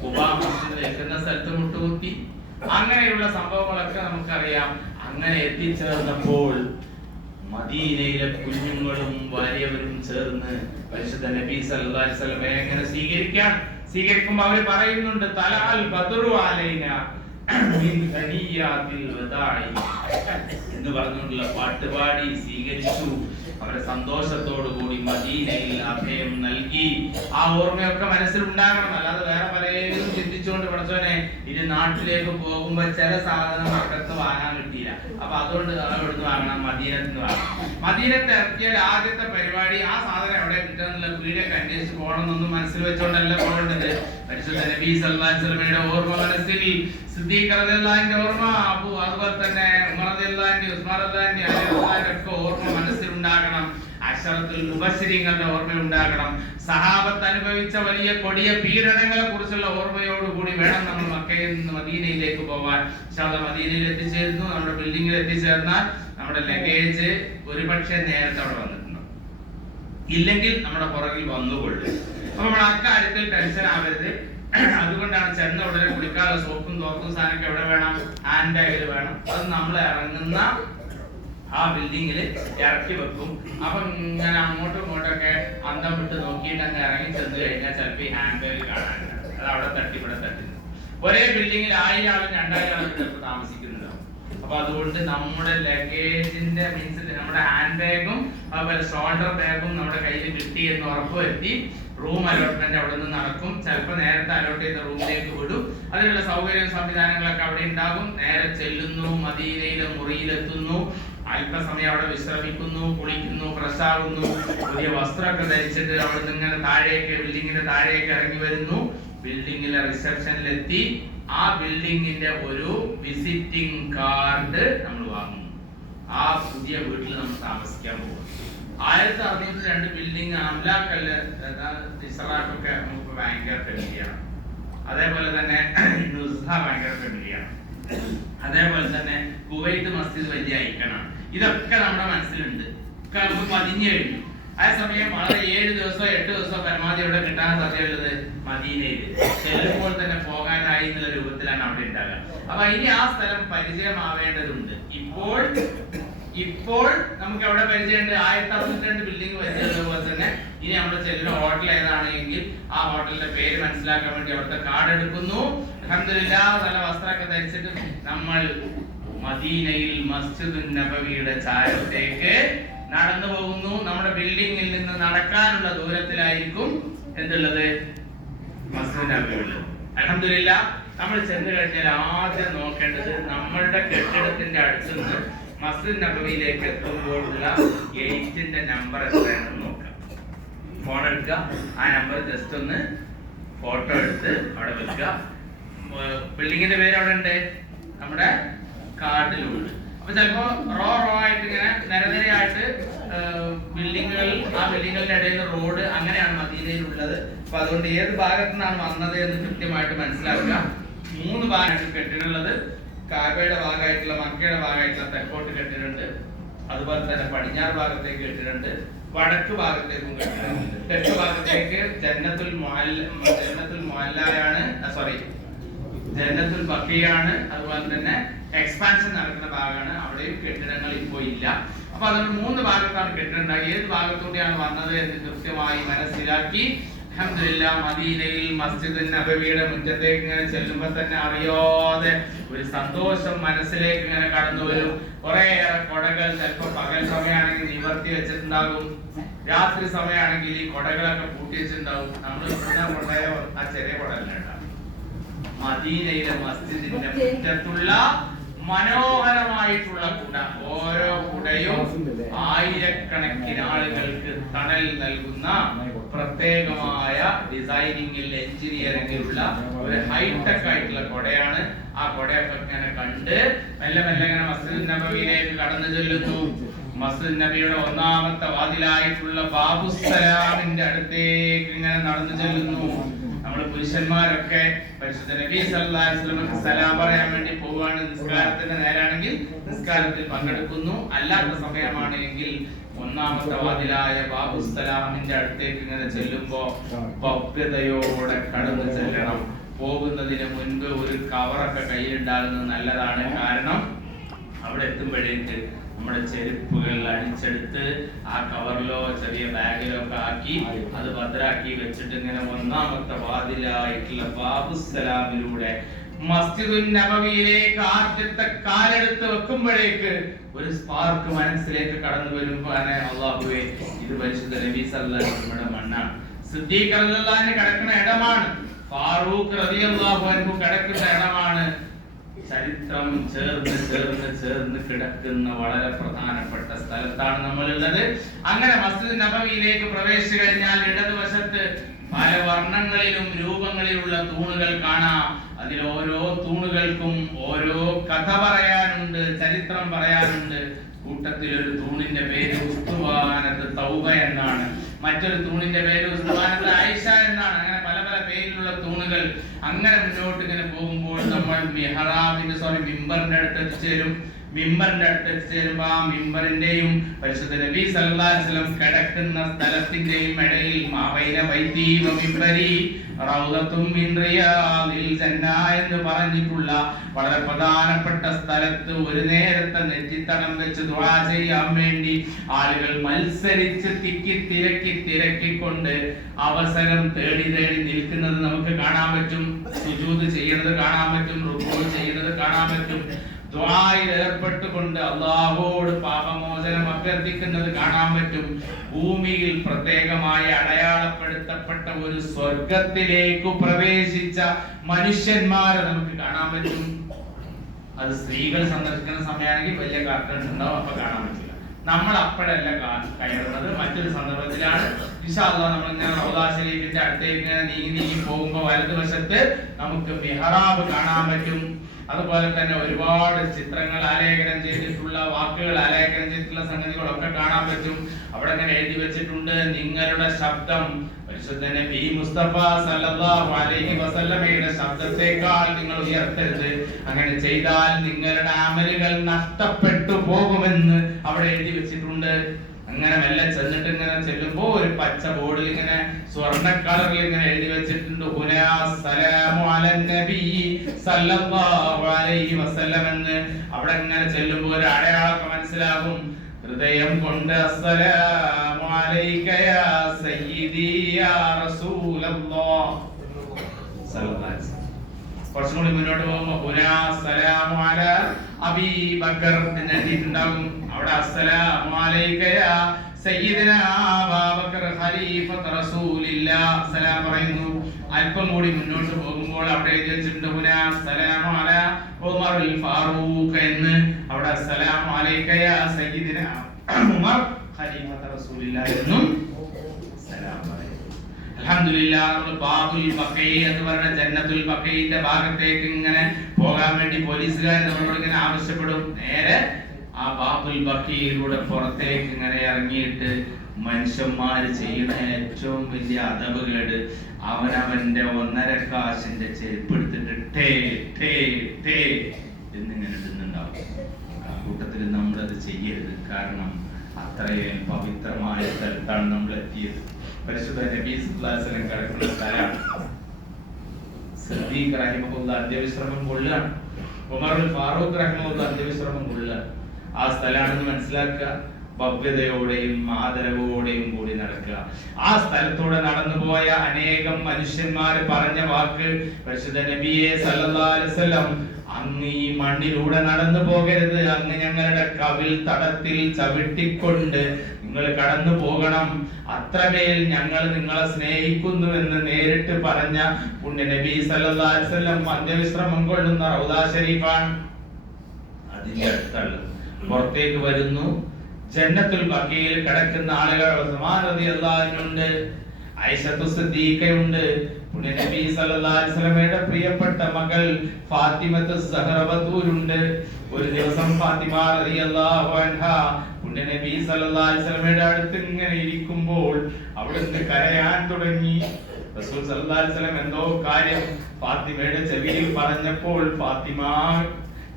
ഖുബാ മസ്ജിദ് നിൽക്കുന്ന സ്ഥലത്ത് മുട്ടുകുത്തി. അങ്ങനെയുള്ള സംഭവങ്ങളൊക്കെ നമുക്കറിയാം. അങ്ങനെ എത്തിച്ചേർന്നപ്പോൾ മദീനയിലെ കുഞ്ഞുങ്ങളും വലിയവരും ചേർന്ന് പരിശുദ്ധ നബി സല്ലല്ലാഹു അലൈഹി വസല്ലം എങ്ങനെ സ്വീകരിക്കുമ്പോൾ അവർ പറയുന്നുണ്ട്, തലഅൽ ബദ്റു അലൈന മിൻ തനിയാതിൽ വദാഇ എന്ന് പറഞ്ഞുകൊണ്ടുള്ള പാട്ടുപാടി സ്വീകരിച്ചു. അവരെ സന്തോഷത്തോടു കൂടി മദീനയിൽ അഭയം നൽകി. ആ ഓർമ്മയൊക്കെ മനസ്സിലുണ്ടാകണം. അല്ലാതെ വേറെ പലരും ചിന്തിച്ചുകൊണ്ട് പഠിച്ചോനെ ഇനി നാട്ടിലേക്ക് പോകുമ്പോ ചില സാധനം മക്കൾക്ക് വാങ്ങാൻ കിട്ടിയില്ല, അപ്പൊ അതുകൊണ്ട് എവിടുന്ന് വാങ്ങണം? മദീനത്ത് നിന്ന് വാങ്ങണം. മദീനത്ത് ഇറക്കിയാൽ ആദ്യത്തെ പരിപാടി ആ സാധനം എവിടെ കിട്ടുന്നുള്ള വീടൊക്കെ അന്വേഷിച്ച് പോകണമെന്നൊന്നും മനസ്സിൽ വെച്ചോണ്ടല്ല പോകേണ്ടത്. പരിശുദ്ധ നബി സല്ലല്ലാഹു അലൈഹി വസല്ലമയുടെ ഓർമ്മ മനസ്സിൽ, സിദ്ദീഖ് റളിയല്ലാഹു അൻഹുവിന്റെ ഓർമ്മ, അതുപോലെ തന്നെ ഉമർ റളിയല്ലാഹു അൻഹു, ഉസ്മാൻ റളിയല്ലാഹു അൻഹു, അലി റളിയല്ലാഹു അൻഹു ഒക്കെ ഓർമ്മ മനസ്സിലുണ്ടാകണം. അശറത്തുൽ മുബശ്ശിരീങ്ങളുടെ ഓർമ്മ ഉണ്ടാകണം. സഹാബത്ത് അനുഭവിച്ച വലിയ കൊടിയ പീഡനങ്ങളെ കുറിച്ചുള്ള ഓർമ്മയോടുകൂടി വേണം നമ്മൾ മക്കയിൽ നിന്ന് മദീനയിലേക്ക് പോകാൻ. മദീനയിൽ എത്തിച്ചേരുന്നു. നമ്മുടെ ബിൽഡിംഗിൽ എത്തിച്ചേർന്നാൽ നമ്മുടെ ലഗേജ് ഒരുപക്ഷെ നേരത്തെ അവിടെ വന്നിട്ടുണ്ട്, ഇല്ലെങ്കിൽ നമ്മുടെ പുറകിൽ വന്നുകൊള്ളും. അപ്പൊ നമ്മൾ അക്കാര്യത്തിൽ ടെൻഷൻ ആവരുത്. അതുകൊണ്ടാണ് ചെന്ന ഉടനെ കുളിക്കാനുള്ള സോപ്പും തോക്കും സാധനമൊക്കെ എവിടെ വേണം? ഹാൻഡ് ബാഗിൽ വേണം. അത് നമ്മൾ ഇറങ്ങുന്ന ആ ബിൽഡിങ്ങിൽ ഇറക്കി വെക്കും. അപ്പൊ ഞാൻ അങ്ങോട്ടും ഇങ്ങോട്ടൊക്കെ അന്തം വിട്ട് നോക്കിയിട്ട് അങ്ങ് ഇറങ്ങി ചെന്ന് കഴിഞ്ഞാൽ ചിലപ്പോൾ ഈ ഹാൻഡ് ബാഗ് കാണാനില്ല. അത് അവിടെ തട്ടി ഇവിടെ തട്ടി. ഒരേ ബിൽഡിങ്ങിൽ 1000 ആളും 2000 ആളും ചിലപ്പോൾ താമസിക്കുന്നുണ്ടാവും. അപ്പൊ അതുകൊണ്ട് നമ്മുടെ ലഗേജിന്റെ മീൻസ് നമ്മുടെ ഹാൻഡ് ബാഗും അതുപോലെ ഷോൾഡർ ബാഗും നമ്മുടെ കയ്യിൽ കിട്ടി എന്ന് ഉറപ്പുവരുത്തി റൂം അലോട്ട്മെന്റ് അവിടെ നിന്ന് നടക്കും. ചിലപ്പോൾ നേരത്തെ അലോട്ട് ചെയ്ത റൂമിലേക്ക് വിടും. അതിനുള്ള സൗകര്യം സംവിധാനങ്ങളൊക്കെ അവിടെ ഉണ്ടാകും. നേരെ ചെല്ലുന്നു, മദീനയിലെ മുറിയിലെത്തുന്നു. അല്പസമയം അവിടെ വിശ്രമിക്കുന്നു, കുളിക്കുന്നു, ഫ്രഷ് ആകുന്നു, പുതിയ വസ്ത്രമൊക്കെ ധരിച്ചിട്ട് അവിടെ നിന്ന് ഇങ്ങനെ താഴേക്ക് ബിൽഡിങ്ങിന്റെ താഴേക്ക് ഇറങ്ങി വരുന്നു. ബിൽഡിങ്ങിലെ റിസപ്ഷനിലെത്തി ആ ബിൽഡിങ്ങിന്റെ ഒരു വിസിറ്റിംഗ് കാർഡ് നമ്മൾ വാങ്ങുന്നു. ആ പുതിയ വീട്ടിൽ നമ്മൾ താമസിക്കാൻ പോകും. 1602 ബിൽഡിംഗ് അംലാക്കല്ല് ഇസ്രാഖൊക്കെ നമുക്ക് ഭയങ്കര ഫെമിലിയാണ്. അതേപോലെ തന്നെ നുസ്ഹ ഭയങ്കര ഫെമിലിയാണ്. അതേപോലെ തന്നെ കുവൈറ്റ് മസ്ജിദ് വലിയ ഐക്കണാണ്. ഇതൊക്കെ നമ്മുടെ മനസ്സിലുണ്ട്, നമുക്ക് പതിഞ്ഞു കഴിഞ്ഞു. അതേസമയം വളരെ 7 ദിവസമോ 8 ദിവസമോ പരമാവധി ഇവിടെ കിട്ടാൻ സാധ്യതയുള്ളത് മദീനയിൽ ചെല്ലുമ്പോൾ തന്നെ പോകാനായി എന്നുള്ള രൂപത്തിലാണ് അവിടെ ഉണ്ടാകുക. അപ്പൊ ഇനി ആ സ്ഥലം പരിചയമാവേണ്ടതുണ്ട്. ഇപ്പോൾ നമുക്ക് എവിടെ പരിചയമുണ്ട്? 1602 ബിൽഡിംഗ് പരിചയമുള്ള പോലെ തന്നെ ഇനി നമ്മൾ ചെല്ലുന്ന ഹോട്ടൽ ഏതാണെങ്കിൽ ആ ഹോട്ടലിന്റെ പേര് മനസ്സിലാക്കാൻ വേണ്ടി അവിടുത്തെ കാർഡ് എടുക്കുന്നു. അൽഹംദുലില്ലാഹ് നല്ല വസ്ത്രമൊക്കെ ധരിച്ചിട്ട് നമ്മൾ മദീനയിൽ മസ്ജിദുൻ നബവിയുടെ ചാരത്തേക്ക് നടന്നു പോകുന്നു. നമ്മുടെ ബിൽഡിംഗിൽ നിന്ന് നടക്കാനുള്ള ദൂരത്തിലായിരിക്കും എന്തുള്ളത്? മസ്ജിദുൻ നബവി ഉള്ളത്. അൽഹംദുലില്ലാഹ് നമ്മൾ ചെന്ന് കഴിഞ്ഞാൽ ആദ്യം നോക്കേണ്ടത് നമ്മളുടെ കെട്ടിടത്തിന്റെ അടുത്ത് നിന്ന് മസ്ജിദ് നബവിയിലേക്ക് എത്തുമ്പോഴുള്ള ഗേറ്റിന്റെ നമ്പർ എത്രയാണെന്ന് നോക്കാം. ഫോൺ എടുക്കുക, ആ നമ്പർ ജസ്റ്റ് ഒന്ന് ഫോട്ടോ എടുത്ത് അവിടെ വെക്കുക. ബിൽഡിങ്ങിന്റെ പേര് അവിടെ ഉണ്ട്, നമ്മുടെ കാർഡിലുണ്ട്. അപ്പൊ ചിലപ്പോ റോ ആയിട്ട് ഇങ്ങനെ നിരനിരയായിട്ട് ബിൽഡിങ്ങുകൾ, ആ ബിൽഡിങ്ങുകളുടെ ഇടയിൽ റോഡ്, അങ്ങനെയാണ് മദീനയിലുള്ളത്. അപ്പൊ അതുകൊണ്ട് ഏത് ഭാഗത്തു നിന്നാണ് വന്നത് എന്ന് കൃത്യമായിട്ട് മനസ്സിലാക്കുക. 3 ഭാഗമായിട്ട് കെട്ടിടമുള്ളത്. കാബയുടെ ഭാഗമായിട്ടുള്ള, മക്കയുടെ ഭാഗമായിട്ടുള്ള തെക്കോട്ട് കെട്ടിടുണ്ട്, അതുപോലെ തന്നെ പടിഞ്ഞാറ് ഭാഗത്തേക്ക് കെട്ടിടുണ്ട്, വടക്ക് ഭാഗത്തേക്കും കെട്ടിടുണ്ട്. തെക്ക് ഭാഗത്തേക്ക് ജന്നത്തുൽ മുഅല്ലയാണ്, ജന്നത്തുൽ ബഖിയാണ്, അതുപോലെ തന്നെ എക്സ്പാൻഷൻ നടക്കുന്ന ഭാഗമാണ്. അവിടെയും കെട്ടിടങ്ങൾ ഇപ്പോൾ ഇല്ല. അപ്പൊ അതുകൊണ്ട് 3 ഭാഗത്താണ് കെട്ടിടമുണ്ടായി. ഏത് ഭാഗത്തൂടെയാണ് വന്നത് എന്ന് കൃത്യമായി മനസ്സിലാക്കി അൽഹംദുലില്ലാഹ് മദീനയിൽ മസ്ജിദ് നബവിയുടെ മുറ്റത്തേക്ക് ഇങ്ങനെ ചെല്ലുമ്പോൾ തന്നെ അറിയാതെ ഒരു സന്തോഷം മനസ്സിലേക്ക് ഇങ്ങനെ കടന്നു വരും. കുറേയേറെ കൊടകൾ, ചിലപ്പോൾ പകൽ സമയമാണെങ്കിൽ നിവർത്തി വെച്ചിട്ടുണ്ടാകും, രാത്രി സമയമാണെങ്കിൽ ഈ കൊടകളൊക്കെ പൂട്ടി വെച്ചിട്ടുണ്ടാവും. നമ്മൾ കൊണ്ടുപോയ ആ ചെറിയ കൊടലുണ്ടാവും. മദീനയിലെ മസ്ജിദിന്റെ മുറ്റത്തുള്ള മനോഹരമായിട്ടുള്ള കുട, ഓരോ കുടയും ആയിരക്കണക്കിന് ആളുകൾക്ക് തണൽ നൽകുന്ന പ്രത്യേകമായ ഡിസൈനിങ്ങിൽ, എഞ്ചിനീയറിംഗിലുള്ള ഒരു ഹൈടെക് ആയിട്ടുള്ള കൊടയാണ്. ആ കൊടയൊക്കെ ഇങ്ങനെ കണ്ട് മെല്ലെ മെല്ലെ ഇങ്ങനെ മസ്ജിദ് നബവിയിലേക്ക് കടന്നു ചെല്ലുന്നു. മസ്ജിദ് നബിയുടെ 1ാമത്തെ വാതിലായിട്ടുള്ള ബാബുസ്സലാമിന്റെ അടുത്തേക്ക് ഇങ്ങനെ നടന്നു ചെല്ലുന്നു. നമ്മൾ പുരുഷന്മാരൊക്കെ പരിശുദ്ധ നബി സല്ലല്ലാഹു അലൈഹി വസല്ലമക്ക് സലാം പറയാൻ വേണ്ടി പോവാണ്. നിസ്കാരത്തിന്റെ നേരാണെങ്കിൽ നിസ്കാരത്തിൽ പങ്കെടുക്കുന്നു, അല്ലാത്ത സമയമാണ് എങ്കിൽ 1ാമത്തെ വാതിലായ ബാബുസ്സലാമിന്റെ അടുത്തേക്ക് ഇങ്ങനെ ചെല്ലുമ്പോ ഭവ്യതയോടെ കടന്നു ചെല്ലണം. പോകുന്നതിന് മുൻപ് ഒരു കവറൊക്കെ കയ്യിലുണ്ടാകുന്നത് നല്ലതാണ്. കാരണം അവിടെ എത്തുമ്പോഴേക്ക് നമ്മുടെ ചെരുപ്പുകൾ അടിച്ചെടുത്ത് ആ കവറിലോ ചെറിയ ബാഗിലോ ഒക്കെ ആക്കി അത് ഭദ്രാക്കി വെച്ചിട്ട് ഇങ്ങനെ 1ാമത്തെ വാതിലായിട്ടുള്ള ബാബുസ്സലാമിലൂടെ മസ്ജിദുൻ നബവിയിലേക്ക് ആദ്യത്തെ കാലെടുത്ത് വെക്കുമ്പോഴേക്ക് ഒരു സ്പാർക്ക് മനസ്സിലേക്ക് കടന്നു വരുമ്പോ അല്ലാഹുവേ, ഇത് പരിശുദ്ധ നബി സല്ലല്ലാഹു അലൈഹി വസല്ലമയുടെ മണ്ണാണ്. സിദ്ദീഖ് റളിയല്ലാഹു അൻഹു കിടക്കുന്ന ഇടമാണ്, ഫാറൂഖ് റളിയല്ലാഹു അൻഹു കിടക്കുന്ന ഇടമാണ്. ചരിത്രം ചേർന്ന് കിടക്കുന്ന വളരെ പ്രധാനപ്പെട്ട സ്ഥലത്താണ് നമ്മളുള്ളത്. അങ്ങനെ മസ്ജിദ് നബവിയിലേക്ക് പ്രവേശിച്ചു കഴിഞ്ഞാൽ ഇടതുവശത്ത് പല വർണ്ണങ്ങളിലും രൂപങ്ങളിലുള്ള തൂണുകൾ കാണാം. അതിൽ ഓരോ തൂണുകൾക്കും ഓരോ കഥ പറയാനുണ്ട്, ചരിത്രം പറയാനുണ്ട്. കൂട്ടത്തിൽ ഒരു തൂണിന്റെ പേര് ഉസ്തുവാനത്ത് തൗബ എന്നാണ്, മറ്റൊരു തൂണിന്റെ പേര് ഉസ്തുവാനത്ത് ആയിഷ എന്നാണ്. അങ്ങനെ പല പല പേരിലുള്ള തൂണുകൾ. അങ്ങനെ മുന്നോട്ട് ഇങ്ങനെ പോകുമ്പോൾ നമ്മൾ മിമ്പറിന്റെ അടുത്ത് എത്തിച്ചേരും. മിമ്പറിന്റെ അടുത്ത് എത്തിച്ചേരുമ്പോ ആ മിമ്പറിന്റെയും പരിശുദ്ധ നബി സല്ലല്ലാഹു അലൈഹി വസല്ലം കിടക്കുന്ന സ്ഥലത്തിന്റെയും ഇടയിൽ മാബൈന ബൈതി വ മിമ്പരി റൗദത്തും മിൻ റിയാദിൽ ജന്ന എന്ന് പറഞ്ഞിട്ടുള്ള വളരെ പ്രധാനപ്പെട്ട സ്ഥലത്ത് ഒരു നേരത്തെ നെറ്റിത്തടം വെച്ച് ദുആ ചെയ്യാൻ വേണ്ടി ആളുകൾ മത്സരിച്ച് തിരക്കിക്കൊണ്ട് അവസരം തേടി നിൽക്കുന്നത് നമുക്ക് കാണാൻ പറ്റും. സുജൂദ് ചെയ്യുന്നത് കാണാൻ പറ്റും, റുക്കൂ ചെയ്യുന്നത് കാണാൻ പറ്റും. ദുആയിൽ ഏർപ്പെട്ടുകൊണ്ട് അല്ലാഹുവോട് പാപമോചനം അഭ്യർത്ഥിക്കുന്നത് കാണാൻ പറ്റും. ഭൂമിയിൽ പ്രത്യേകമായി അടയാളപ്പെടുത്തപ്പെട്ട ഒരു സ്വർഗത്തിലേക്ക് പ്രവേശിച്ച മനുഷ്യന്മാരെ നമുക്ക് കാണാൻ പറ്റും. അത് സ്ത്രീകൾ സന്ദർശിക്കുന്ന സമയമാണെങ്കിൽ വലിയ കർട്ടൻ ഉണ്ടാവും, അപ്പൊ കാണാൻ പറ്റില്ല. നമ്മൾ അപ്പോഴല്ല കയറുന്നത്, മറ്റൊരു സന്ദർഭത്തിലാണ്. ഇൻഷാ അല്ലാഹ് നമ്മൾ ഇങ്ങനെ റൗദാ ശരീഫിന്റെ അടുത്തേക്ക് ഇങ്ങനെ നീങ്ങി പോകുമ്പോൾ വലതുവശത്ത് നമുക്ക് മിഹ്റാബ് കാണാൻ പറ്റും. അതുപോലെ തന്നെ ഒരുപാട് ചിത്രങ്ങൾ ആലേഖനം ചെയ്തിട്ടുള്ള, വാക്കുകൾ ആലേഖനം ചെയ്തിട്ടുള്ള സംഗതികളൊക്കെ കാണാൻ പറ്റും. അവിടെ ഇങ്ങനെ എഴുതി വെച്ചിട്ടുണ്ട്, നിങ്ങളുടെ ശബ്ദം പരിശുദ്ധ നബി മുസ്തഫ സല്ലല്ലാഹു അലൈഹി വസല്ലമയുടെ ശബ്ദത്തെക്കാൾ നിങ്ങൾ ഉയർത്തരുത്. അങ്ങനെ ചെയ്താൽ നിങ്ങളുടെ അമലുകൾ നഷ്ടപ്പെട്ടു പോകുമെന്ന് അവിടെ എഴുതി വെച്ചിട്ടുണ്ട്. അങ്ങനെ മെല്ലെ ചെന്നിട്ട് ഇങ്ങനെ ചെല്ലുമ്പോ ഒരു പച്ച ബോർഡിൽ ഇങ്ങനെ സ്വർണ്ണ കളറിൽ ഇങ്ങനെ എഴുതി വെച്ചിട്ടുണ്ട്, ഹുനാ സലാമു അലൻ നബി സല്ലല്ലാഹു അലൈഹി വസല്ലം എന്ന്. അവിടെ ഇങ്ങനെ ചെല്ലുമ്പോ ഒരു അടയാളമൊക്കെ മനസ്സിലാകും. ഹൃദയം കൊണ്ട് അസ്സലാമു അലൈക യാ സയ്യിദി യാ റസൂലല്ലാഹ് സല്ലല്ലാഹു അലൈഹി വസല്ലം. കുറച്ചും കൂടി മുന്നോട്ട് പോകുമ്പോ ഹുനാ സലാമു അലാ അബീ ബക്കർ എന്ന് എഴുതിയിട്ടുണ്ടാകും. അവിടെ അസ്സലാമു അലൈക യാ സയ്യിദനാ അബൂബക്കർ ഖലീഫത്ത് റസൂലില്ലാഹ് സലാം പറയുന്നു. അല്പം കൂടി മുന്നോട്ട് പോകുമ്പോൾ അവിടെ എഴുതി വെച്ചിട്ടുണ്ട്, ഹുനാ സലാമു അലാ ഉമറുൽ ഫാറൂഖ് എന്ന്. അവിടെ അസ്സലാമു അലൈക യാ സയ്യിദനാ ഉമർ ഖലീഫത്ത് റസൂലില്ലാഹ് എന്നും സലാം പറയുന്നു. അൽഹംദുലില്ലാഹ് നമ്മൾ ബാബുൽ ബഖീ എന്ന് പറയുന്ന ജന്നത്തുൽ ബഖീന്റെ ഭാഗത്തേക്ക് ഇങ്ങനെ പോകാൻ വേണ്ടി പോലീസുകാർ നമ്മളോട് ഇങ്ങനെ ആവശ്യപ്പെടും. നേരെ ആ ബാബുൽ ബഖീയിലൂടെ പുറത്തേക്ക് ഇങ്ങനെ ഇറങ്ങിയിട്ട് മനുഷ്യന്മാര് ചെയ്യുന്ന ഏറ്റവും വലിയ അദബുകേട്, അവനവന്റെ 1.5 കാശിന്റെ ചെരുപ്പ് എടുത്തിട്ട് ടേ ടേ ടേ എന്നിങ്ങനെ ഇടുന്നുണ്ടാവും. കൂട്ടത്തിൽ നമ്മളത് ചെയ്യരുത്. കാരണം അത്രയും പവിത്രമായ സ്ഥലത്താണ് നമ്മൾ എത്തിയത്. പരിശുദ്ധ നബി സല്ലല്ലാഹു അലൈഹി വസല്ലം കിടക്കുന്ന സ്ഥലമാണ്. സിദ്ദീഖ് റഹിമഹുല്ലാഹ് അന്ത്യവിശ്രമം കൊള്ളുകയാണ്. ഉമറുൽ ഫാറൂഖ് റഹിമഹുല്ലാഹ് അന്ത്യവിശ്രമം കൊള്ളുകയാണ്. ആ സ്ഥലമാണെന്ന് മനസ്സിലാക്കുക. ഭവ്യതയോടെയും ആദരവോടെയും കൂടി നടക്കുക. ആ സ്ഥലത്തൂടെ നടന്നുപോയ അനേകം മനുഷ്യന്മാർ പറഞ്ഞ വാക്ക് പരിശുദ്ധ നബിയെ സല്ലല്ലാഹു അലൈഹി വസല്ലം, അങ്ങ് ഈ മണ്ണിലൂടെ നടന്നു പോകരുത്, അങ്ങ് ഞങ്ങളുടെ കവിൽ തടത്തിൽ ചവിട്ടിക്കൊണ്ട് നിങ്ങൾ കടന്നു പോകണം, അത്രമേൽ ഞങ്ങൾ നിങ്ങളെ സ്നേഹിക്കുന്നു എന്ന് നേരിട്ട് പറഞ്ഞ പുണ്യ നബി സല്ലല്ലാഹു അലൈഹി വസല്ലം അന്ത്യവിശ്രമം കൊള്ളുന്ന റൗദ ഷരീഫാണ്. അതിന്റെ അടുത്തുള്ളത് പുറത്തേക്ക് വരുന്നു. ജന്നത്തുൽ ബഖീയിൽ കിടക്കുന്ന ആളുകൾ ഉസ്മാൻ റളിയല്ലാഹു അൻഹു ഉണ്ട്, ഐഷത്തു സിദ്ദീഖയുണ്ട്, പുണ്യ നബി സല്ലല്ലാഹു അലൈഹി വസല്ലമയുടെ പ്രിയപ്പെട്ട മകൾ ഫാത്തിമത്തു സഹറ ബത്തൂലുണ്ട്. ഒരു ദിവസം ഫാത്തിമ റളിയല്ലാഹു അൻഹ പുണ്യ നബി സല്ലല്ലാഹു അലൈഹി വസല്ലമയുടെ അടുത്ത് ഇങ്ങനെ ഇരിക്കുമ്പോൾ അവിടുന്ന് കരയാൻ തുടങ്ങി. റസൂൽ സല്ലല്ലാഹു അലൈഹി വസല്ലം എന്തോ കാര്യം ഫാത്തിമയുടെ ചെവിയിൽ പറഞ്ഞപ്പോൾ ഫാത്തിമ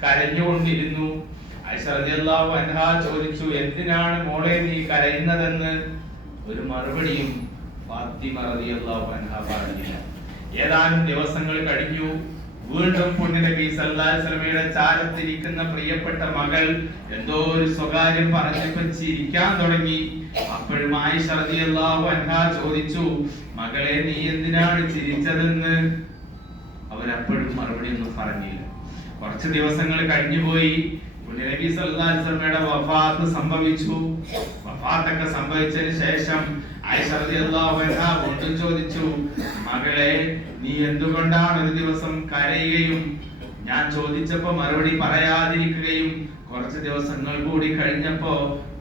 കരഞ്ഞുകൊണ്ടിരുന്നു. ആയിഷ റളിയല്ലാഹു അൻഹ ചോദിച്ചു, എന്തിനാണ് മോളെ നീ കരയുന്നതെന്ന്? ഒരു മറുപടിയും ഫാത്തിമ റളിയല്ലാഹു അൻഹ പറഞ്ഞില്ല. ഏതാനും ദിവസങ്ങൾ കഴിഞ്ഞു. വീണ്ടും പുണ്യ നബി സല്ലല്ലാഹു അലൈഹി വസല്ലമയുടെ ചാരത്തിരിക്കുന്ന പ്രിയപ്പെട്ട മകൾ എന്തോ ഒരു സ്വകാര്യം പറഞ്ഞപ്പോൾ ചിരിക്കാൻ തുടങ്ങി. അപ്പോഴും ആയിഷ റളിയല്ലാഹു അൻഹ ചോദിച്ചു, മകളെ നീ എന്തിനാണ് ചിരിച്ചതെന്ന്? അവരപ്പോഴും മറുപടി ഒന്നും പറഞ്ഞില്ല. കുറച്ച് ദിവസങ്ങൾ കഴിഞ്ഞുപോയി. നബി സല്ലല്ലാഹു അലൈഹി വസല്ലമയുടെ വഫാത്ത് സംഭവിച്ചു. വഫാത്തൊക്കെ സംഭവിച്ചതിന് ശേഷം ആയിഷ റളിയല്ലാഹു അൻഹ വീണ്ടും ചോദിച്ചു, മകളെ നീ എന്തുകൊണ്ടാണ് ഒരു ദിവസം കരയുകയും ഞാൻ ചോദിച്ചപ്പോ മറുപടി പറയാതിരിക്കുകയും കുറച്ച് ദിവസങ്ങൾ കൂടി കഴിഞ്ഞപ്പോ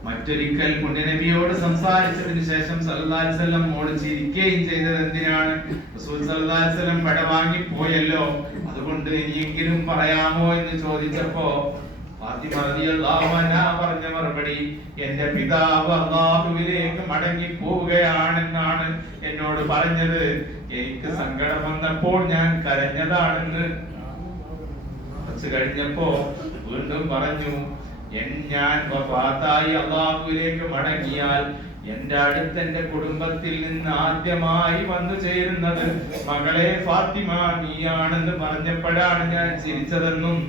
മറ്റൊരിക്കൽ പുണ്യനബിയോട് സംസാരിച്ചതിന് ശേഷം സല്ലല്ലാഹു അലൈഹി വസല്ലം മോള് ചിരിക്കുകയും ചെയ്തത് എന്തിനാണ്? റസൂൽ സല്ലല്ലാഹു അലൈഹി വസല്ലം പടവാങ്ങി പോയല്ലോ, അതുകൊണ്ട് ഇനിയെങ്കിലും പറയാമോ എന്ന് ചോദിച്ചപ്പോ ഫാത്തിമ റളിയല്ലാഹു അൻഹ പറഞ്ഞ മറുപടി, എന്റെ പിതാവ് അല്ലാഹുവിലേക്ക് മടങ്ങി പോവുകയാണെന്നാണ് എന്നോട് പറഞ്ഞത്. എനിക്ക് സങ്കടം വന്നപ്പോൾ ഞാൻ കരഞ്ഞതാണെന്ന്. കുറച്ച് കഴിഞ്ഞപ്പോ വീണ്ടും പറഞ്ഞു, ഞാൻ വഫാത്തായി അല്ലാഹുവിലേക്ക് മടങ്ങിയാൽ എന്റെ അടുത്ത് എന്റെ കുടുംബത്തിൽ നിന്ന് ആദ്യമായി വന്നു ചേരുന്നത് മകളെ ഫാത്തിമ നീയാണെന്ന് പറഞ്ഞപ്പോഴാണ് ഞാൻ ചിരിച്ചതെന്നും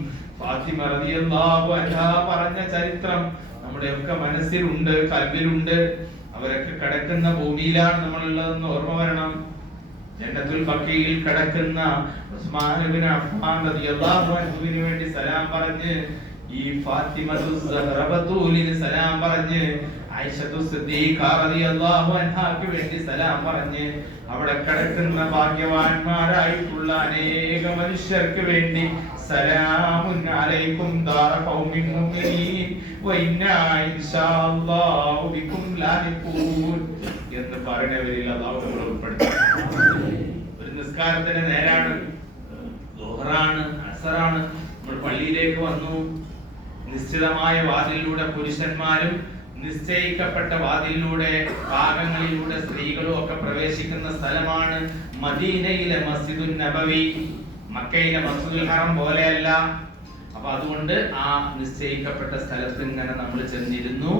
ഫാത്തിമ റളിയല്ലാഹു അൻഹ പറഞ്ഞ ചരിത്രം നമ്മുടെ ഒക്കെ മനസ്സിലുണ്ട്, കൽബിലുണ്ട്. അവരൊക്കെ കിടക്കുന്ന ഭൂമിയിലാണ് നമ്മളുള്ളതെന്ന് ഓർമ്മ വരണം. ജന്നത്തുൽ ബഖീയിൽ കിടക്കുന്ന ഉസ്മാൻ ഇബ്നു അഫ്ഫാൻ റളിയല്ലാഹു അൻഹുവിന് വേണ്ടി സലാം പറഞ്ഞ്, ഈ ഫാത്തിമത്തു സഹറ ബത്തൂലിന് സലാം പറഞ്ഞ്, ആയിഷത്തു സിദ്ദീഖ റളിയല്ലാഹു അൻഹാക്ക് വേണ്ടി സലാം പറഞ്ഞ്, അവിടെ കിടക്കുന്ന ഭാഗ്യവാന്മാരായിട്ടുള്ള അനേക മനുഷ്യർക്ക് വേണ്ടി സലാമുൻ അലൈക്കും ദാറ ഖൗമിൻ മുഅ്മിനീൻ വ ഇന്നാ ഇൻഷാഅല്ലാഹു ബികും ലാഹിഖൂൻ എന്ന് പറഞ്ഞവരിൽ അല്ലാഹു നമ്മളെ ഉൾപ്പെടുത്തി. ഒരു നിസ്കാരത്തിന്റെ നേരാണ്, ദുഹറാണ്, അസറാണ്. നമ്മൾ പള്ളിയിലേക്ക് വന്നു. നിശ്ചിതമായ വാതിലിലൂടെ പുരുഷന്മാരും നിശ്ചയിക്കപ്പെട്ട വാതിലിലൂടെ ഭാഗങ്ങളിലൂടെ സ്ത്രീകളും ഒക്കെ പ്രവേശിക്കുന്ന സ്ഥലമാണ് മദീനയിലെ മസ്ജിദുൻ നബവി. മക്കയിലെ മസ്ജിദുൽ ഹറം പോലെയല്ല. അപ്പൊ അതുകൊണ്ട് ആ നിശ്ചയിക്കപ്പെട്ട സ്ഥലത്ത് ഇങ്ങനെ നമ്മൾ ചെന്നിരുന്നു.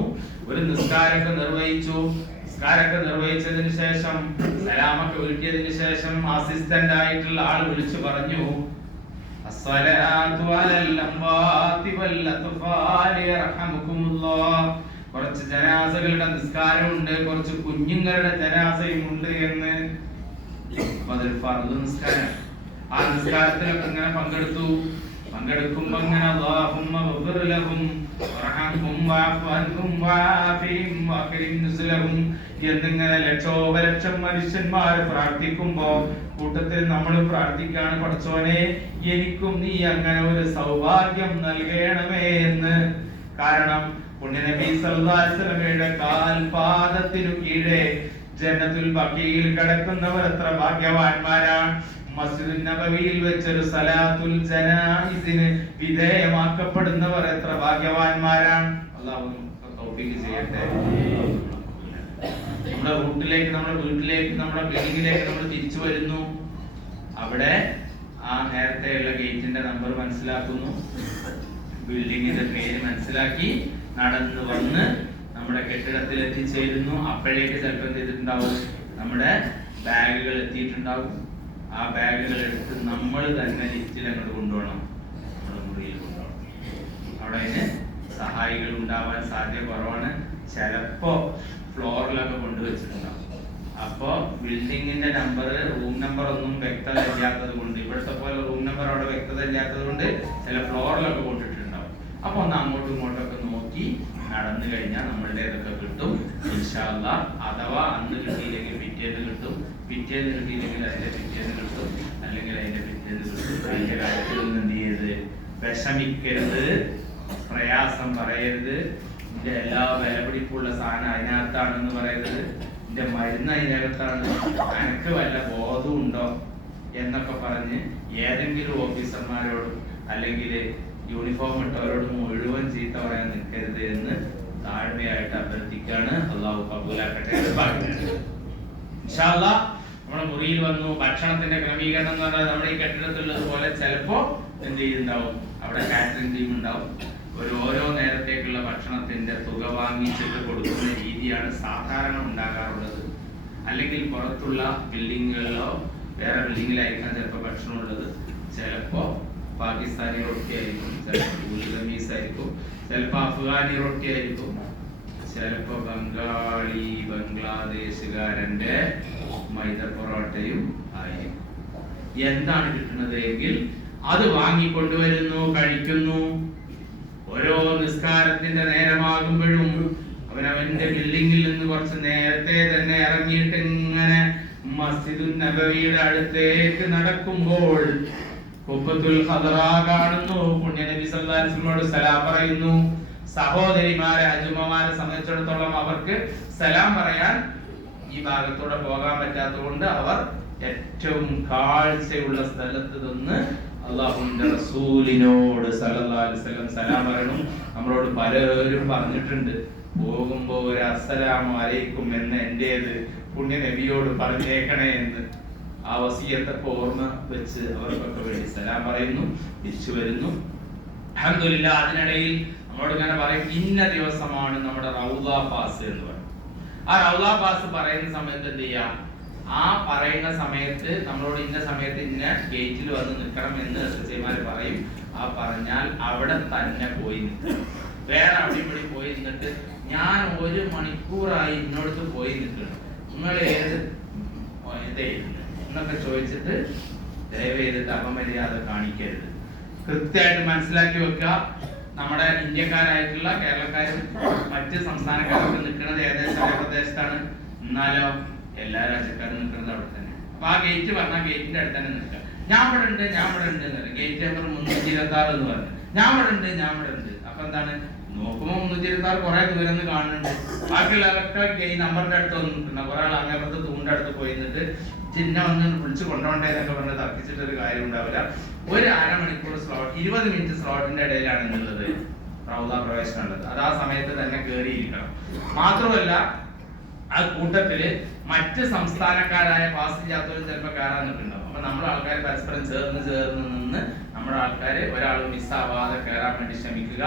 ഒരു നിസ്കാരമൊക്കെ നിർവഹിച്ചു. നിസ്കാരമൊക്കെ നിർവഹിച്ചതിന് ശേഷം സലാമൊക്കെ വീട്ടിയതിന് ശേഷം അസിസ്റ്റന്റ് ആയിട്ടുള്ള ആൾ വിളിച്ചു പറഞ്ഞു, അസ്സലാത്തു അലൽ അംവാതി വൽ അത്ഫാലി യർഹമുകുമുല്ലാഹ്. കുറച്ച് ജനാസകളുടെ നിസ്കാരമുണ്ട്, കുറച്ച് കുഞ്ഞുങ്ങളുടെ ജനാസയും ഉണ്ട് എന്ന്. അതിൽ ഫർദ് നിസ്കാരം. ആ നിസ്കാരത്തിലൊക്കെ ഇങ്ങനെ പങ്കെടുക്കുമ്പോ ഇങ്ങനെ അല്ലാഹുമ്മ ഗഫിർ ലഹും വർഹംഹും വഅഫു അൻഹും വഅഫിഹിം വഅക്രിം നുസ്ലഹും എന്നിങ്ങനെ ലക്ഷോപലക്ഷം മനുഷ്യന്മാർ പ്രാർത്ഥിക്കുമ്പോ കൂട്ടത്തിൽ നമ്മൾ പ്രാർത്ഥിക്കാണ്, പടച്ചോനെ എനിക്കും നീ അങ്ങനെ ഒരു സൗഭാഗ്യം നൽകണമേ എന്ന്. കാരണം പുണ്യനബി സല്ലല്ലാഹു അലൈഹി വസല്ലമയുടെ കാൽപാദത്തിനു കീഴെ ജന്നത്തുൽ ബഖീയിൽ കിടക്കുന്നവർ എത്ര ഭാഗ്യവാന്മാരാണ്. മസ്ജിദുൻ നബവിയിൽ വെച്ചൊരു സലാത്തുൽ ജനായിസിന് വിധേയമാക്കപ്പെടുന്നവർ എത്ര ഭാഗ്യവാന്മാരാണ്. അല്ലാഹു തൗഫീഖ് ചെയ്യട്ടെ. നമ്മുടെ റൂട്ടിലേക്ക്, നമ്മുടെ വീട്ടിലേക്ക്, നമ്മുടെ ബിൽഡിങ്ങിലേക്ക് നമ്മൾ തിരിച്ചു വരുന്നു. അവിടെ ആ നേരത്തെയുള്ള ഗേറ്റിന്റെ നമ്പർ മനസ്സിലാക്കുന്നു, ബിൽഡിങ്ങിന്റെ പേര് മനസ്സിലാക്കി നടന്നു വന്ന് നമ്മുടെ കെട്ടിടത്തിൽ എത്തിച്ചേരുന്നു. അപ്പോഴേക്ക് ചിലപ്പോൾ എന്ത് ചെയ്തിട്ടുണ്ടാവും, നമ്മുടെ ബാഗുകൾ എത്തിയിട്ടുണ്ടാവും. ആ ബാഗുകൾ എടുത്ത് നമ്മൾ തന്നെ ലിഫ്റ്റിൽ അങ്ങോട്ട് കൊണ്ടുപോകണം, നമ്മുടെ മുറിയിൽ കൊണ്ടുപോകണം. അവിടെ അതിന് സഹായികൾ ഉണ്ടാവാൻ സാധ്യത കുറവാണ്. ചിലപ്പോ ഫ്ലോറിലൊക്കെ കൊണ്ടുവച്ചിട്ടുണ്ടാവും. അപ്പോ ബിൽഡിങ്ങിന്റെ നമ്പർ, റൂം നമ്പർ ഒന്നും വ്യക്തത ഇല്ലാത്തത് കൊണ്ട്, ഇവിടുത്തെ പോലെ റൂം നമ്പർ അവിടെ വ്യക്തത ഇല്ലാത്തത് കൊണ്ട് ചില ഫ്ലോറിലൊക്കെ കൊണ്ടിട്ടുണ്ടാവും. അപ്പൊ ഒന്ന് അങ്ങോട്ടും ഇങ്ങോട്ടൊക്കെ നോക്കി നടന്നു കഴിഞ്ഞാൽ നമ്മളുടേതൊക്കെ കിട്ടും ഇൻഷാ അല്ലാഹ്. അഥവാ അന്ന് കിട്ടിയില്ലെങ്കിൽ പിറ്റേന്ന് കിട്ടും, പിറ്റേന്ന് കിട്ടിയില്ലെങ്കിൽ അതിന്റെ പിറ്റേന്ന് കിട്ടും, അല്ലെങ്കിൽ അതിന്റെ പിറ്റേന്ന് കിട്ടും. അതിന്റെ കാര്യത്തിൽ ഒന്നും എന്ത് ചെയ്യരുത്, വിഷമിക്കരുത്, പ്രയാസം പറയരുത്. ഇതിന്റെ എല്ലാ വിലപിടിപ്പുള്ള സാധനം അതിനകത്താണെന്ന് പറയരുത്, ഇതിന്റെ മരുന്ന് അതിനകത്താണ്, എനിക്ക് വല്ല ബോധം ഉണ്ടോ എന്നൊക്കെ പറഞ്ഞ് ഏതെങ്കിലും ഓഫീസർമാരോടും അല്ലെങ്കിൽ യൂണിഫോം ഇട്ടവരോടും മുഴുവൻ ചീത്ത പറയാൻ നിൽക്കരുത് എന്ന് താഴ്മയായിട്ട് അഭ്യർത്ഥിക്കാണ്. അള്ളാഹു കബൂലാക്കട്ടെ. ഇൻഷാ അല്ലാഹ് നമ്മുടെ മുറിയിൽ വന്നു. ഭക്ഷണത്തിന്റെ ക്രമീകരണം എന്ന് പറഞ്ഞാൽ നമ്മുടെ ഈ കെട്ടിടത്തിലുള്ളത് പോലെ ചിലപ്പോ എന്ത് ചെയ്യുന്നുണ്ടാവും, അവിടെ കാറ്ററിംഗ് ടീം ഉണ്ടാവും. ഓരോ നേരത്തേക്കുള്ള ഭക്ഷണത്തിന്റെ തുക വാങ്ങിച്ചിട്ട് കൊടുക്കുന്ന രീതിയാണ് സാധാരണ ഉണ്ടാകാറുള്ളത്. അല്ലെങ്കിൽ പുറത്തുള്ള ബിൽഡിങ്ങുകളിലോ വേറെ ബിൽഡിങ്ങിലായിരിക്കാം ചിലപ്പോൾ ഭക്ഷണം ഉള്ളത്. ചിലപ്പോ പാകിസ്ഥാനി റൊട്ടി ആയിരിക്കും, ചിലപ്പോൾ ഉൽഗമീസ് ആയിരിക്കും, ചിലപ്പോൾ അഫ്ഗാനി റൊട്ടി ആയിരിക്കും, ചിലപ്പോ ബംഗാളി ബംഗ്ലാദേശുകാരന്റെ മൈദ പൊറോട്ടയും ആയിരിക്കും. എന്താണ് കിട്ടുന്നത് എങ്കിൽ അത് വാങ്ങിക്കൊണ്ടുവരുന്നു, കഴിക്കുന്നു. ഓരോ നിസ്കാരത്തിന്റെ നേരമാകുമ്പോഴും അവനവന്റെ ബിൽഡിങ്ങിൽ നിന്ന് കുറച്ച് നേരത്തെ തന്നെ ഇറങ്ങിയിട്ട് ഇങ്ങനെ മസ്ജിദുൻ നബവിയുടെ അടുത്തേക്ക് നടക്കുമ്പോൾ ഖുബ്ബത്തുൽ ഖദറാ കാണുന്നു. പുണ്യ നബി സല്ലല്ലാഹു അലൈഹി വസല്ലമയോട് സലാം പറയുന്നു. സഹോദരിമാരെ, അജുമമാരെ സംബന്ധിച്ചിടത്തോളം അവർക്ക് സലാം പറയാൻ ഈ ഭാഗത്തൂടെ പോകാൻ പറ്റാത്തതുകൊണ്ട് അവർ ഏറ്റവും കാഴ്ചയുള്ള സ്ഥലത്ത് നിന്ന് അല്ലാഹുവിന്റെ റസൂലിനോട് സല്ലല്ലാഹു അലൈഹി വസല്ലം സലാം പറയണം. നമ്മളോട് പലരും പറഞ്ഞിട്ടുണ്ട്, പോകുമ്പോ ഒരു അസ്സലാമു അലൈക്കും എന്ന് എന്റേത് പുണ്യ നബിയോട് പറഞ്ഞേക്കണേ എന്ന്. ആ വസിയത്തൊക്കെ ഓർമ്മ വെച്ച് അവർക്കൊക്കെ വേണ്ടി സലാം പറയുന്നു, തിരിച്ചു വരുന്നു. അൽഹംദുലില്ലാഹ്. അതിനിടയിൽ നമ്മളോട് ഇങ്ങനെ പറയും, ഇന്ന ദിവസമാണ് നമ്മുടെ റൗദ പാസ് എന്ന് പറയും. ആ റൗദ പാസ് പറയുന്ന സമയത്ത് എന്ത് ചെയ്യാം, ആ പറയുന്ന സമയത്ത് നമ്മളോട് ഇന്ന സമയത്ത് ഇന്ന ഗേറ്റിൽ വന്ന് നിൽക്കണം എന്ന് എസ്ഐമാര് പറയും. ആ പറഞ്ഞാൽ അവിടെ തന്നെ പോയി നിൽക്കണം. വേറെ അവിടെ ഇവിടെ പോയി നിന്നിട്ട് ഞാൻ 1 മണിക്കൂറായി ഇന്നോടത്ത് പോയി നിൽക്കണം, നിങ്ങൾ ഏത് എന്നൊക്കെ ചോദിച്ചിട്ട് ദയവ് ചെയ്തിട്ട് അപമര്യാദ കാണിക്കരുത്. കൃത്യമായിട്ട് മനസ്സിലാക്കി വെക്കുക. നമ്മുടെ ഇന്ത്യക്കാരായിട്ടുള്ള കേരളക്കാരും മറ്റ് സംസ്ഥാനക്കാരൊക്കെ നിൽക്കുന്നത് ഏകദേശം ഒരേ പ്രദേശത്താണ്. എന്നാലോ എല്ലാ രാജ്യക്കാരും നിൽക്കുന്നത് അവിടെ തന്നെ. അപ്പൊ ആ ഗേറ്റ് പറഞ്ഞാൽ ഗേറ്റിന്റെ അടുത്ത് തന്നെ നിൽക്കുക. ഞാൻ ഇവിടെ ഉണ്ട്, ഞാൻ ഇവിടെ ഉണ്ട് എന്ന് പറയും. ഗേറ്റ് നമ്പർ 326 എന്ന് പറഞ്ഞു, ഞാൻ ഇവിടെ ഉണ്ട്, ഞാൻ ഇവിടെ ഉണ്ട്. അപ്പൊ എന്താണ്, നോക്കുമ്പോ 326 കുറെ ദൂരം നിന്ന് കാണുന്നുണ്ട്. ബാക്കിയുള്ളവരൊക്കെ ഈ നമ്പറിന്റെ അടുത്ത് വന്ന് നിൽക്കുന്ന കുറെ ആൾ അങ്ങനത്തെ തൂണിന്റെ അടുത്ത് പോയി നിന്നിട്ട് ചിഹ്ന വന്ന് വിളിച്ചു കൊണ്ടുപോകണ്ടേ എന്നൊക്കെ പറഞ്ഞ് തർക്കിച്ചിട്ട് ഒരു കാര്യം ഉണ്ടാവില്ല. ഒരു അരമണിക്കൂർ സ്ലോട്ട്, 20 മിനിറ്റ് സ്ലോട്ടിന്റെ ഇടയിലാണ് എന്നുള്ളത് റൗദ പ്രവേശനം ഉള്ളത്. അത് ആ സമയത്ത് തന്നെ കയറിയിരിക്കണം. മാത്രമല്ല ആ കൂട്ടത്തില് മറ്റ് സംസ്ഥാനക്കാരായ പാസ് ചെയ്യാത്തവരും ചിലപ്പോൾ കയറാൻ നിൽക്കുന്നുണ്ടാവും. അപ്പൊ നമ്മുടെ ആൾക്കാർ പരസ്പരം ചേർന്ന് നിന്ന് നമ്മുടെ ആൾക്കാര് ഒരാൾ മിസ്സാവാതെ കയറാൻ വേണ്ടി ശ്രമിക്കുക.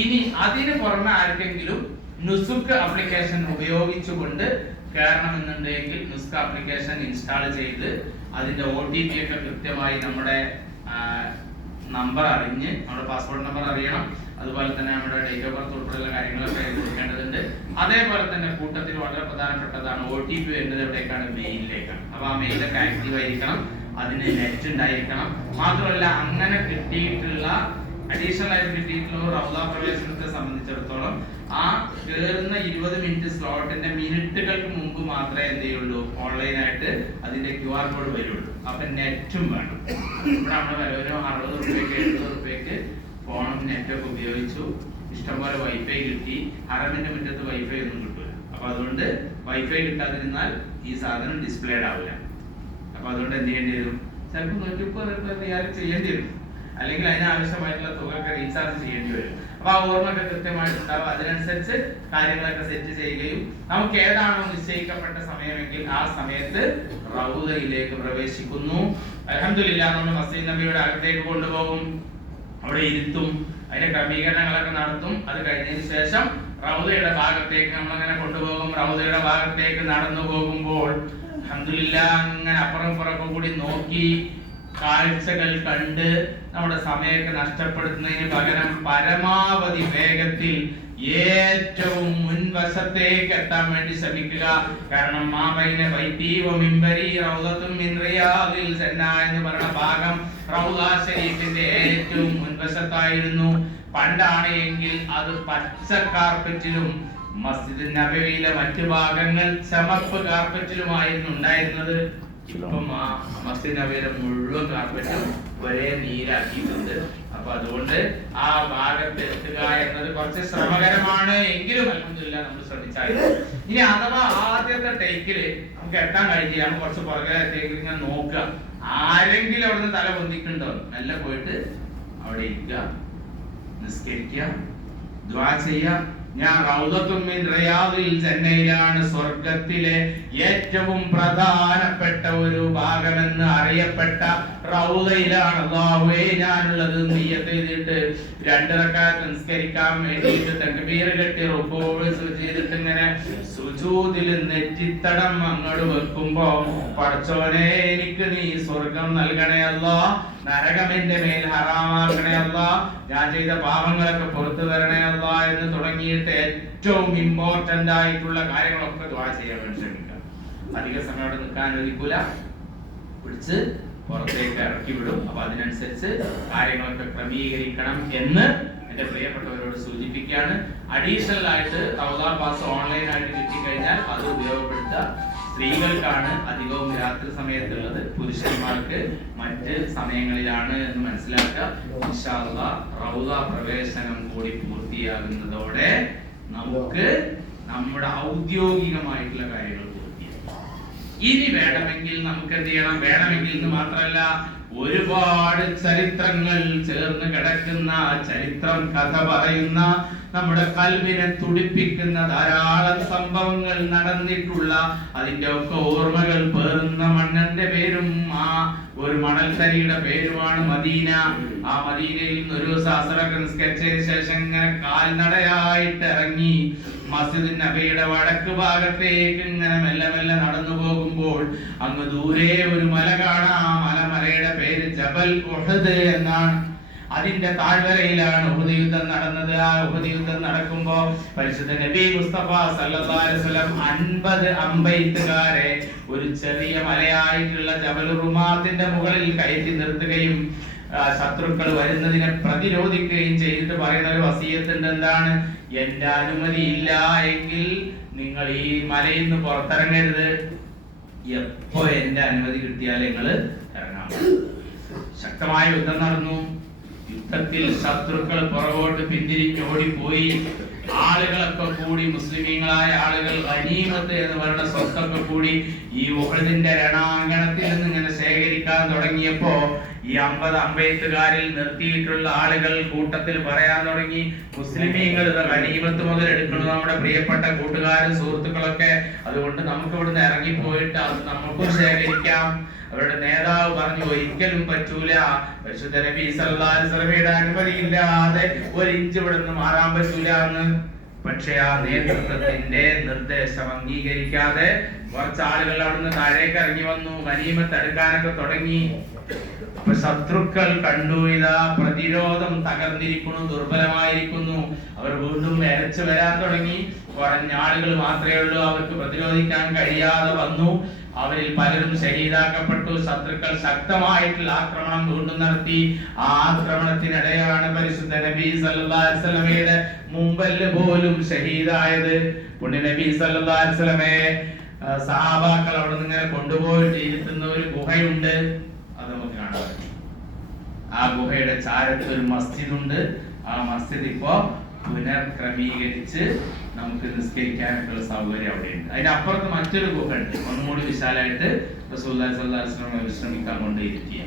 ഇനി അതിന് പുറമെ ആർക്കെങ്കിലും നുസുക്ക് ആപ്ലിക്കേഷൻ ഉപയോഗിച്ചുകൊണ്ട് കയറണമെന്നുണ്ടെങ്കിൽ നുസ്ക് ആപ്ലിക്കേഷൻ ഇൻസ്റ്റാൾ ചെയ്ത് അതിന്റെ OTP ഒക്കെ കൃത്യമായി നമ്മുടെ നമ്പർ അറിഞ്ഞ്, നമ്മുടെ പാസ്പോർട്ട് നമ്പർ അറിയണം, അതുപോലെ തന്നെ നമ്മുടെ ഡേറ്റ് ഓഫ് ബർത്ത് ഉൾപ്പെടെയുള്ള കാര്യങ്ങളൊക്കെ കൊടുക്കേണ്ടതുണ്ട്. അതേപോലെ തന്നെ കൂട്ടത്തിൽ വളരെ പ്രധാനപ്പെട്ടതാണ് OTP വരുന്നത് എവിടേക്കാണ്, മെയിലിലേക്കാണ്. അപ്പൊ ആ മെയിലൊക്കെ ആക്റ്റീവ് ആയിരിക്കണം, അതിന് നെറ്റ് ഉണ്ടായിരിക്കണം. മാത്രമല്ല അങ്ങനെ കിട്ടിയിട്ടുള്ള അഡീഷണൽ ആയിട്ട് കിട്ടിയിട്ടുള്ള റൗദ പ്രവേശനത്തെ സംബന്ധിച്ചിടത്തോളം ആ കയറുന്ന 20 മിനിറ്റ് സ്ലോട്ടിന്റെ മിനിറ്റുകൾക്ക് മുമ്പ് മാത്രമേ എന്ത് ചെയ്യുള്ളൂ, ഓൺലൈനായിട്ട് അതിന്റെ QR കോഡ് വരുള്ളൂ. അപ്പൊ നെറ്റും വേണം. ഇവിടെ നമ്മുടെ ഒരു 60 രൂപയ്ക്ക് 70 രൂപയ്ക്ക് ഫോണും നെറ്റൊക്കെ ഉപയോഗിച്ചു, ഇഷ്ടംപോലെ വൈഫൈ കിട്ടി. ഹറമിന്റെ മുറ്റത്ത് വൈഫൈ ഒന്നും കിട്ടൂല. അപ്പൊ അതുകൊണ്ട് വൈഫൈ കിട്ടാതിരുന്നാൽ ഈ സാധനം ഡിസ്പ്ലേഡ് ആവില്ല. അപ്പൊ അതുകൊണ്ട് എന്ത് ചെയ്യേണ്ടി വരും, ചിലപ്പോൾ 130 റിയാൽ ചെയ്യേണ്ടി വരും, അല്ലെങ്കിൽ അതിനാവശ്യമായിട്ടുള്ള തുകയൊക്കെ റീചാർജ് ചെയ്യേണ്ടി വരും. അപ്പൊ ആ ഓർമ്മയൊക്കെ കൃത്യമായിട്ടുണ്ടാവും. അതിനനുസരിച്ച് കാര്യങ്ങളൊക്കെ സെറ്റ് ചെയ്യുകയും നമുക്ക് ഏതാണോ നിശ്ചയിക്കപ്പെട്ട സമയമെങ്കിൽ ആ സമയത്ത് റൗദയിലേക്ക് പ്രവേശിക്കുന്നു. അൽഹംദുലില്ലാഹ് നമ്മൾ മസ്ജിദ് നബിയുടെ അകത്തേക്ക് കൊണ്ടുപോകും, അവിടെ ഇരുത്തും, അതിന്റെ ക്രമീകരണങ്ങളൊക്കെ നടത്തും. അത് കഴിഞ്ഞതിന് ശേഷം റൗദയുടെ ഭാഗത്തേക്ക് നമ്മളങ്ങനെ കൊണ്ടുപോകും. റൗദയുടെ ഭാഗത്തേക്ക് നടന്നു പോകുമ്പോൾ അൽഹംദുലില്ലാഹ് അങ്ങനെ അപ്പുറം ഇപ്പുറമൊക്കെ കൂടി നോക്കി കാഴ്ചകൾ കണ്ട് നമ്മുടെ സമയമൊക്കെ നഷ്ടപ്പെടുത്തുന്നതിന് പകരം പരമാവധി വേഗത്തിൽ ഏറ്റവും മുൻവശത്തേക്ക് എത്താൻ വേണ്ടി ശ്രമിക്കുക. കാരണം മാബൈന ബൈതി വ മിൻബരി റൗദത്തുൻ മിൻ റിയാദിൽ ജന്ന എന്ന് പറയുന്ന ഭാഗം റൗദ ശരീഫിന്റെ ഏറ്റവും മുൻവശത്തായിരുന്നു. പണ്ടാണ് എങ്കിൽ അത് പച്ച കാർപ്പറ്റിലും മസ്ജിദ് നബവിയിലെ മറ്റു ഭാഗങ്ങൾ ചമപ്പ് കാർപ്പറ്റിലുമായിരുന്നു ഉണ്ടായിരുന്നത്. ഇപ്പം ആ മസ്ജിദ് നബവിയിലെ മുഴുവൻ കാർപ്പറ്റും ഒരേ നീരാക്കിയിട്ടുണ്ട്. അപ്പൊ അതുകൊണ്ട് ആ ഭാഗത്ത് എത്തുക എന്നത് കുറച്ച് ശ്രമകരമാണ്, എങ്കിലും അൽഹംദുലില്ലാഹ് നമ്മൾ ശ്രമിച്ചായിരുന്നു. ഇനി അഥവാ ആദ്യത്തെ ടേക്കില് നമുക്ക് എത്താൻ കഴിഞ്ഞില്ല, നമുക്ക് കുറച്ച് പുറകിലേക്ക് ഇങ്ങനെ നോക്കുക, ആരെങ്കിലും അവിടുന്ന് തല പൊന്തിക്കുണ്ടോ, നല്ല പോയിട്ട് അവിടെ ഇരിക്കുക, നിസ്കരിക്കുക, ദുആ ചെയ്യുക. ഞാൻ റൗദത്തുൻ മിൻ റിയാദിൽ ജന്നയിലാണ്, സ്വർഗ്ഗത്തിലെ ഏറ്റവും പ്രധാനപ്പെട്ട ഒരു ഭാഗമെന്ന് അറിയപ്പെട്ട റൗദയിലാണ് അല്ലാഹുവേ ഞാനുള്ളത് നിയ്യത്ത് ചെയ്തിട്ട് 2 റക്അത്ത് നിസ്കരിക്കാൻ വേണ്ടിയിട്ട് തക്ബീർ കെട്ടി റുകൂഉ ചെയ്തിട്ട് ഇങ്ങനെ സുജൂദിൽ നെറ്റിത്തടം അങ്ങോട്ട് വെക്കുമ്പോ പടച്ചോനെ എനിക്ക് നീ സ്വർഗം നൽകണേ അല്ലാഹ്, നരകം എന്റെ മേൽ ഹറാമാക്കണേ അല്ലാഹ്, ഞാൻ ചെയ്ത പാപങ്ങളൊക്കെ പുറത്തു തരണേ അല്ലാഹ് എന്ന് തുടങ്ങിയിട്ട് ഏറ്റവും ഇമ്പോർട്ടന്റ് ആയിട്ടുള്ള കാര്യങ്ങളൊക്കെ ദുആ ചെയ്യാൻ വേണ്ടി ശ്രമിക്കുക. അധിക സമയം അവിടെ നിൽക്കാൻ അനുവദിക്കൂല, പിടിച്ച് പുറത്തേക്ക് ഇറക്കി വിടും. അപ്പൊ അതിനനുസരിച്ച് കാര്യങ്ങളൊക്കെ ക്രമീകരിക്കണം എന്ന് എന്റെ പ്രിയപ്പെട്ടവരോട് സൂചിപ്പിക്കുകയാണ്. അഡീഷണൽ ആയിട്ട് റൗദ പാസ് ഓൺലൈൻ ആയിട്ട് കിട്ടിക്കഴിഞ്ഞാൽ അത് ഉപയോഗപ്പെടുത്തുക. സ്ത്രീകൾക്കാണ് അധികവും രാത്രി സമയത്തുള്ളത്, പുരുഷന്മാർക്ക് മറ്റ് സമയങ്ങളിലാണ് എന്ന് മനസ്സിലാക്കുക. ഇൻഷാ അല്ലാഹ് റൗദ പ്രവേശനം കൂടി പൂർത്തിയാകുന്നതോടെ നമുക്ക് നമ്മുടെ ഔദ്യോഗികമായിട്ടുള്ള കാര്യങ്ങൾ പൂർത്തിയാക്കാം. ഇനി വേണമെങ്കിൽ നമുക്ക് എന്ത് ചെയ്യണം, വേണമെങ്കിൽ എന്ന് മാത്രമല്ല ഒരുപാട് ചരിത്രങ്ങൾ ചേർന്ന് കിടക്കുന്ന, ചരിത്രം കഥ പറയുന്ന, നമ്മുടെ കൽബിനെ തുടിപ്പിക്കുന്ന ധാരാളം സംഭവങ്ങൾ നടന്നിട്ടുള്ള, അതിന്റെ ഒക്കെ ഓർമ്മകൾ പേറുന്ന മണ്ണന്റെ പേരും ആ ഒരു മണൽത്തരിയുടെ പേരുമാണ് മദീന. ആ മദീനയിൽ നിന്ന് ഒരു സാസറൊക്കെ നിസ്കരിച്ചതിന് ശേഷം ഇങ്ങനെ കാൽനടയായിട്ട് ഇറങ്ങി മസ്ജിദ് നബിയുടെ വടക്ക് ഭാഗത്തേക്ക് ഇങ്ങനെ മെല്ലെ മെല്ലെ നടന്നു പോകുമ്പോൾ അങ്ങ് ദൂരെ ഒരു മല കാണാം. മലയുടെ പേര് ജബൽ ഉഹദ് എന്നാണ്. അതിന്റെ താഴ്വരയിലാണ് ഉഹദ് യുദ്ധം നടന്നത്. ആ ഉഹദ് യുദ്ധം നടക്കുമ്പോ പരിശുദ്ധ നബി മുസ്തഫ സല്ലല്ലാഹു അലൈഹി വസല്ലം 50 അമ്പെയ്ത്തുകാരെ ഒരു ചെറിയ മലയായിട്ടുള്ള ജബൽ റുമാത്തിന്റെ മുകളിൽ കയറ്റി നിർത്തുകയും ശത്രുക്കൾ വരുന്നതിനെ പ്രതിരോധിക്കുകയും ചെയ്തിട്ട് പറയുന്ന ഒരു വസിയത്തുണ്ട്. എന്താണ്? എന്റെ അനുമതി ഇല്ല എങ്കിൽ നിങ്ങൾ ഈ മലയിൽ നിന്ന് പുറത്തിറങ്ങരുത്, എപ്പോ എന്റെ അനുമതി കിട്ടിയാൽ നിങ്ങൾ ഇറങ്ങാം. ശക്തമായ യുദ്ധം നടന്നു. യുദ്ധത്തിൽ ശത്രുക്കൾ പുറകോട്ട് പിന്തിരിഞ്ഞ് ഓടിപ്പോയി. ആളുകളൊക്കെ കൂടി, മുസ്ലിമീങ്ങളായ ആളുകൾ ഗനീമത്ത് എന്ന് പറയുന്ന സ്വത്തൊക്കെ കൂടി ഈ ഉഹദിന്റെ രണാങ്കണത്തിൽ നിന്ന് ഇങ്ങനെ ശേഖരിക്കാൻ തുടങ്ങിയപ്പോ ഈ 50 അമ്പെയ്ത്തുകാരിൽ നിർത്തിയിട്ടുള്ള ആളുകൾ കൂട്ടത്തിൽ പറയാൻ തുടങ്ങി, മുസ്ലിമീങ്ങൾ ഗനീമത്ത് മുതൽ എടുക്കണം, നമ്മുടെ പ്രിയപ്പെട്ട കൂട്ടുകാരും സുഹൃത്തുക്കളൊക്കെ, അതുകൊണ്ട് നമുക്ക് ഇവിടുന്ന് ഇറങ്ങിപ്പോയിട്ട് അത് നമുക്കും ശേഖരിക്കാം. അവരുടെ നേതാവ് പറഞ്ഞു, ഒരിക്കലും പറ്റൂല, പരിശുദ്ധ നബി സല്ലല്ലാഹു അലൈഹി വസല്ലമയുടെ അനുമതി ഇല്ലാതെ 1 ഇഞ്ച് ഇവിടുന്ന് മാറാൻ പറ്റൂല എന്ന്. പക്ഷെ ആ നേതൃത്വത്തിന്റെ നിർദ്ദേശം അംഗീകരിക്കാതെ കുറച്ച് ആളുകൾ അവിടുന്ന് താഴേക്ക് ഇറങ്ങി വന്നു, ഗനീമത്ത് എടുക്കാനൊക്കെ തുടങ്ങി. അപ്പൊ ശത്രുക്കൾ കണ്ടു, ഇതാ പ്രതിരോധം തകർന്നിരിക്കുന്നു, ദുർബലമായിരിക്കുന്നു. അവർ വീണ്ടും എരച്ചു വരാൻ തുടങ്ങി. കുറഞ്ഞ ആളുകൾ മാത്രമേ ഉള്ളൂ, അവർക്ക് പ്രതിരോധിക്കാൻ കഴിയാതെ വന്നു. അവരിൽ പലരും ഷഹീദാക്കപ്പെട്ടു. ശത്രുക്കൾ ശക്തമായിട്ടുള്ള ആക്രമണം വീണ്ടും നടത്തി. ആ ആക്രമണത്തിനിടെയാണ് പരിശുദ്ധ നബി സല്ലല്ലാഹു അലൈഹി വസല്ലമയുടെ മുമ്പല്ല് പോലും ഷഹീദായത്. പുണ്യ നബി സല്ലല്ലാഹു അലൈഹി വസല്ലമയെ സഹാബാക്കൾ അവിടെ നിന്ന് ഇങ്ങനെ കൊണ്ടുപോയിട്ട് ഇരുത്തുന്ന ഒരു ഗുഹയുണ്ട്, അത് നമുക്ക് കാണാൻ പറ്റും. ആ ഗുഹയുടെ ചാരത്ത് ഒരു മസ്ജിദ് ഉണ്ട്. ആ മസ്ജിദ് ഇപ്പോ പുനർക്രമീകരിച്ച് നമുക്ക് നിസ്കരിക്കാനൊക്കെയുള്ള സൗകര്യം അവിടെയുണ്ട്. അതിന്റെ അപ്പുറത്ത് മറ്റൊരു ഗുഹ ഉണ്ട്, ഒന്നുകൂടി വിശാലമായിട്ട് റസൂലുള്ളാഹി സ്വല്ലല്ലാഹു അലൈഹി വസല്ലം വിശ്രമിക്കാൻ കൊണ്ടിരിക്കുക.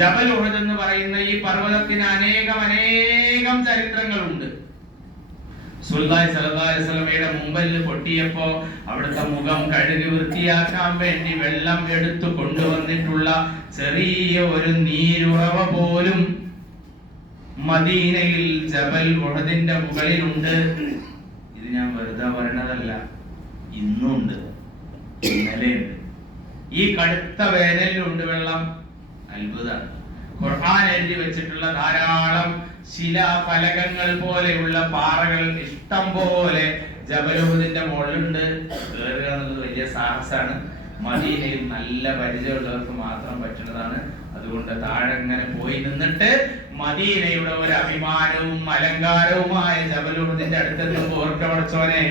ജബൽ ഉഹദ് എന്ന് പറയുന്ന ഈ പർവ്വതത്തിന് അനേകം ചരിത്രങ്ങളുണ്ട്. റസൂലുള്ളാഹി സ്വല്ലല്ലാഹു അലൈഹി വസല്ലമയുടെ മുമ്പിൽ പൊട്ടിയപ്പോ അവിടുത്തെ മുഖം കഴുകി വൃത്തിയാക്കാൻ വേണ്ടി വെള്ളം എടുത്തു കൊണ്ടുവന്നിട്ടുള്ള ചെറിയ ഒരു നീരുറവ പോലും മദീനയിൽ ജബൽ ഉഹദിന്റെ മുകളിലുണ്ട്. ഇത് ഞാൻ വെറുതെ പറയണതല്ല, ഇന്നുണ്ട്, ഇന്നലെയുണ്ട്. ഈ കടുത്ത വേനലിലുണ്ട് വെള്ളം. അത്ഭുതമാണ്. ഖുർആൻ എഴുതി വെച്ചിട്ടുള്ള ധാരാളം ശിലാഫലകങ്ങൾ പോലെയുള്ള പാറകൾ ഇഷ്ടം പോലെ ജബൽ ഉഹദിന്റെ മുകളിലുണ്ട്. കയറുക എന്നുള്ളത് വലിയ സാഹസാണ്. മദീനയിൽ നല്ല പരിചയമുള്ളവർക്ക് മാത്രം പറ്റുന്നതാണ്. അതുകൊണ്ട് താഴെ ഇങ്ങനെ പോയി നിന്നിട്ട് മദീനയുടെ ഒരു അഭിമാനവും അലങ്കാരവുമായ ജബൽ ഉഹദിന്റെ അടുത്തെത്തുമ്പോൾ ഓർക്കമടച്ചോനെ,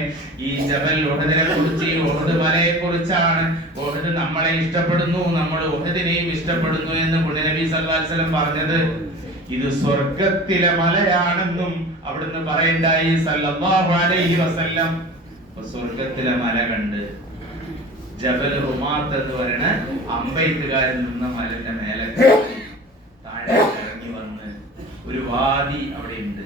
ഈ ജബൽ ഉഹദിനെ കുറിച്ച്, ഈ ഉഹദ് മലയെ കുറിച്ചാണ്. ഉഹദ് നമ്മളെ ഇഷ്ടപ്പെടുന്നു, നമ്മൾ ഉഹദിനെയും ഇഷ്ടപ്പെടുന്നു എന്ന് നബി സല്ലല്ലാഹു അലൈഹി വസല്ലം പറഞ്ഞത്. ഇത് സ്വർഗത്തിലെ മലയാണെന്നും അവിടുന്ന് പറയണ്ടായി സല്ലല്ലാഹു അലൈഹി വസല്ലം. സ്വർഗത്തിലെ മല കണ്ട് ജബൽ റുമാത്ത് എന്ന് പറയുന്ന അമ്പെയ്ത്തുകാരിൽ നിന്ന മലന്റെ മേലെ താഴെ ഇറങ്ങി വന്ന് ഒരു വാദി അവിടെ ഉണ്ട്,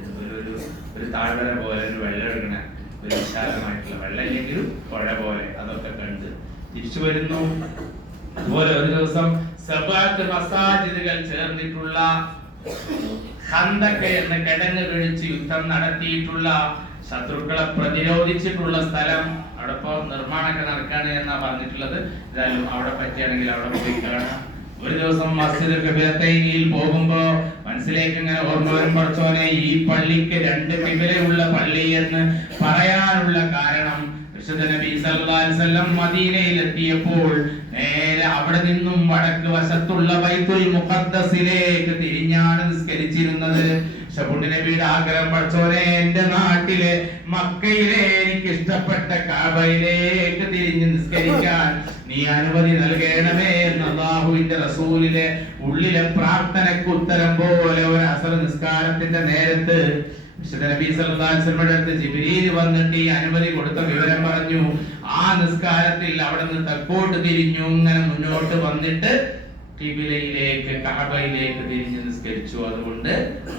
ഒരു താഴ്വര പോലെ, ഒരു വെള്ളം ഒഴുകണ ഒരു വിശാലമായിട്ടുള്ള വെള്ളം ഇല്ലെങ്കിലും പുഴ പോലെ, അതൊക്കെ കണ്ട് തിരിച്ചു വരുന്നു. അതുപോലെ ഒരു ദിവസം സബഅത്ത് മസാജിദുകൾ ചേർന്നിട്ടുള്ള ഖന്ദഖ് എന്ന കിടങ്ങ് കഴിച്ച് യുദ്ധം നടത്തിയിട്ടുള്ള, ശത്രുക്കളെ പ്രതിരോധിച്ചിട്ടുള്ള സ്ഥലം. അവിടെ ഇപ്പോ നിർമ്മാണമൊക്കെ നടക്കാണ് എന്നാ പറഞ്ഞിട്ടുള്ളത്. ഏതായാലും അവിടെ പറ്റിയാണെങ്കിൽ അവിടെ പോയി കാണാം. ഒരു ദിവസം മസ്ജിദ് ഖിബ്ലത്തൈനിൽ പോകുമ്പോ മനസ്സിലേക്ക് ഇങ്ങനെ ഓർമ്മ വരും, പഠിച്ചോനെ ഈ പള്ളിക്ക് രണ്ട് ഖിബ്ലയുള്ള പള്ളി എന്ന് പറയാനുള്ള കാരണം വിശുദ്ധ നബി സല്ലല്ലാഹു അലൈഹി വസല്ലം മദീനയിൽ എത്തിയപ്പോൾ നേരെ അവിടെ നിന്നും വടക്ക് വശത്തുള്ള ബൈത്തുൽ മുഖദ്ദസിലേക്ക് തിരിഞ്ഞാണ് നിസ്കരിച്ചിരുന്നത്. നബിയുടെ ആഗ്രഹം, പഠിച്ചോനെ എന്റെ നാട്ടിലെ മക്കയിലെ എനിക്ക് ഇഷ്ടപ്പെട്ട കഅബയിലേക്ക് തിരിഞ്ഞ് നിസ്കരിക്കാൻ നീ അനുമതി നൽകണമേ എന്ന് അല്ലാഹുവിന്റെ റസൂലിലെ ഉള്ളിലെ പ്രാർത്ഥനയ്ക്ക് ഉത്തരം പോലെ ഒരു അസ്ർ നിസ്കാരത്തിന്റെ നേരത്ത് വിശുദ്ധ നബി സല്ലല്ലാഹു അലൈഹി വസല്ലമയുടെ അടുത്ത് ജിബ്രീൽ വന്നിട്ട് ഈ അനുമതി കൊടുത്ത വിവരം പറഞ്ഞു. ആ നിസ്കാരത്തിൽ അവിടെ നിന്ന് തെക്കോട്ട് തിരിഞ്ഞു, ഇങ്ങനെ മുന്നോട്ട് വന്നിട്ട് ഖിബ്ലയിലേക്ക്, കഅബയിലേക്ക് തിരിഞ്ഞ് നിസ്കരിച്ചു. അതുകൊണ്ട്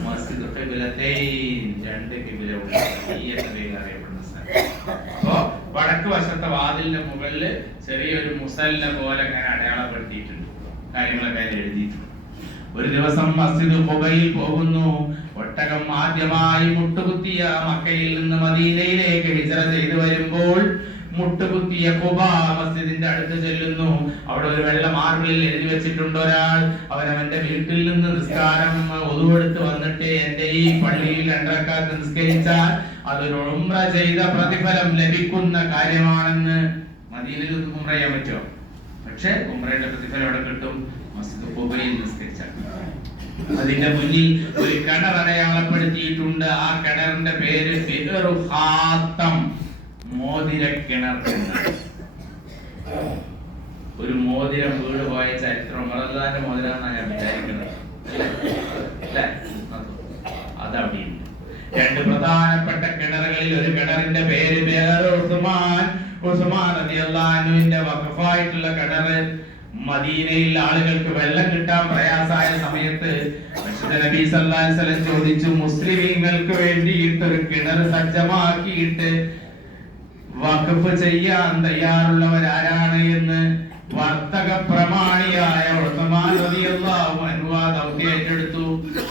മസ്ജിദ് ഖിബ്ലത്തൈൻ, രണ്ട് ഖിബ്ല ഉള്ള ഈ എന്ന പേരിൽ അറിയപ്പെടുന്ന സ്ഥലം. അപ്പോ വടക്ക് വശത്തെ വാതിലിന്റെ മുകളിൽ ചെറിയൊരു മുസല്ല പോലെ അങ്ങനെ അടയാളപ്പെടുത്തിയിട്ടുണ്ട്, കാര്യങ്ങളൊക്കെ അതിൽ എഴുതിയിട്ടുണ്ട്. ഒരു ദിവസം മസ്ജിദ് ഖുബയിൽ പോകുന്നു. ഒട്ടകം ആദ്യമായി മുട്ടുകുത്തിയ മക്കയിൽ നിന്ന് മദീനയിലേക്ക് ഹിജ്റ ചെയ്തു വരുമ്പോൾ മുട്ടുകുത്തിയ ഖുബാ മസ്ജിദിന്റെ അടുത്ത് ചെല്ലുന്നു. അവിടെ ഒരു വെള്ള മാർബിളിൽ എഴുതി വെച്ചിട്ടുണ്ട്, ഒരാൾ അവനവന്റെ വീട്ടിൽ നിന്ന് നിസ്കാരം ഒതുവെടുത്ത് വന്നിട്ട് എന്റെ ഈ പള്ളിയിൽ 2 റക്അത്ത് നിസ്കരിച്ചാൽ അതൊരു ഉംറ ചെയ്ത പ്രതിഫലം ലഭിക്കുന്ന കാര്യമാണെന്ന്. മദീനയിൽ ഉംറ ചെയ്യാൻ പറ്റുമോ? പക്ഷെ ഉംറയുടെ പ്രതിഫലം എവിടെ കിട്ടും? മസ്ജിദ് ഖുബയിൽ നിസ്കരിച്ചാൽ. അതിന്റെ മുന്നിൽ ഒരു കിണർ അടയാളപ്പെടുത്തിയിട്ടുണ്ട്. ആ കിണറിന്റെ പേര് ബിഅ്റു ഖാത്തം, മോതിര കിണർ. ഒരു മോതിരം വീട് പോയ ചരിത്രം ഉമറുല്ലാന്റെ മോതിരാന്നാണ് ഞാൻ വിചാരിക്കുന്നത്. അതവിടെയുണ്ട്. 2 പ്രധാനപ്പെട്ട കിണറുകളിൽ ഒരു കിണറിന്റെ പേര് ബിഅ്റു ഉസ്മാൻ, ഉസ്മാൻ റളിയല്ലാഹു അൻഹുവിന്റെ വഖഫായിട്ടുള്ള കിണർ. മദീനയിൽ ആളുകൾക്ക് വെള്ളം കിട്ടാൻ പ്രയാസമായ സമയത്ത് നബി സല്ലല്ലാഹു അലൈഹി വസല്ലം ചോദിച്ചു, മുസ്ലിമീങ്ങൾക്ക് വേണ്ടിയിട്ട് ഒരു കിണർ സജ്ജമാക്കിയിട്ട് വഖഫ് ചെയ്യാൻ തയ്യാറുള്ളവരാരാണ് എന്ന് വർത്തക പ്രമാണിയായ ഉസ്മാൻ റളിയല്ലാഹു അൻഹു ആ ദൗത്യം ഏറ്റെടുത്തു.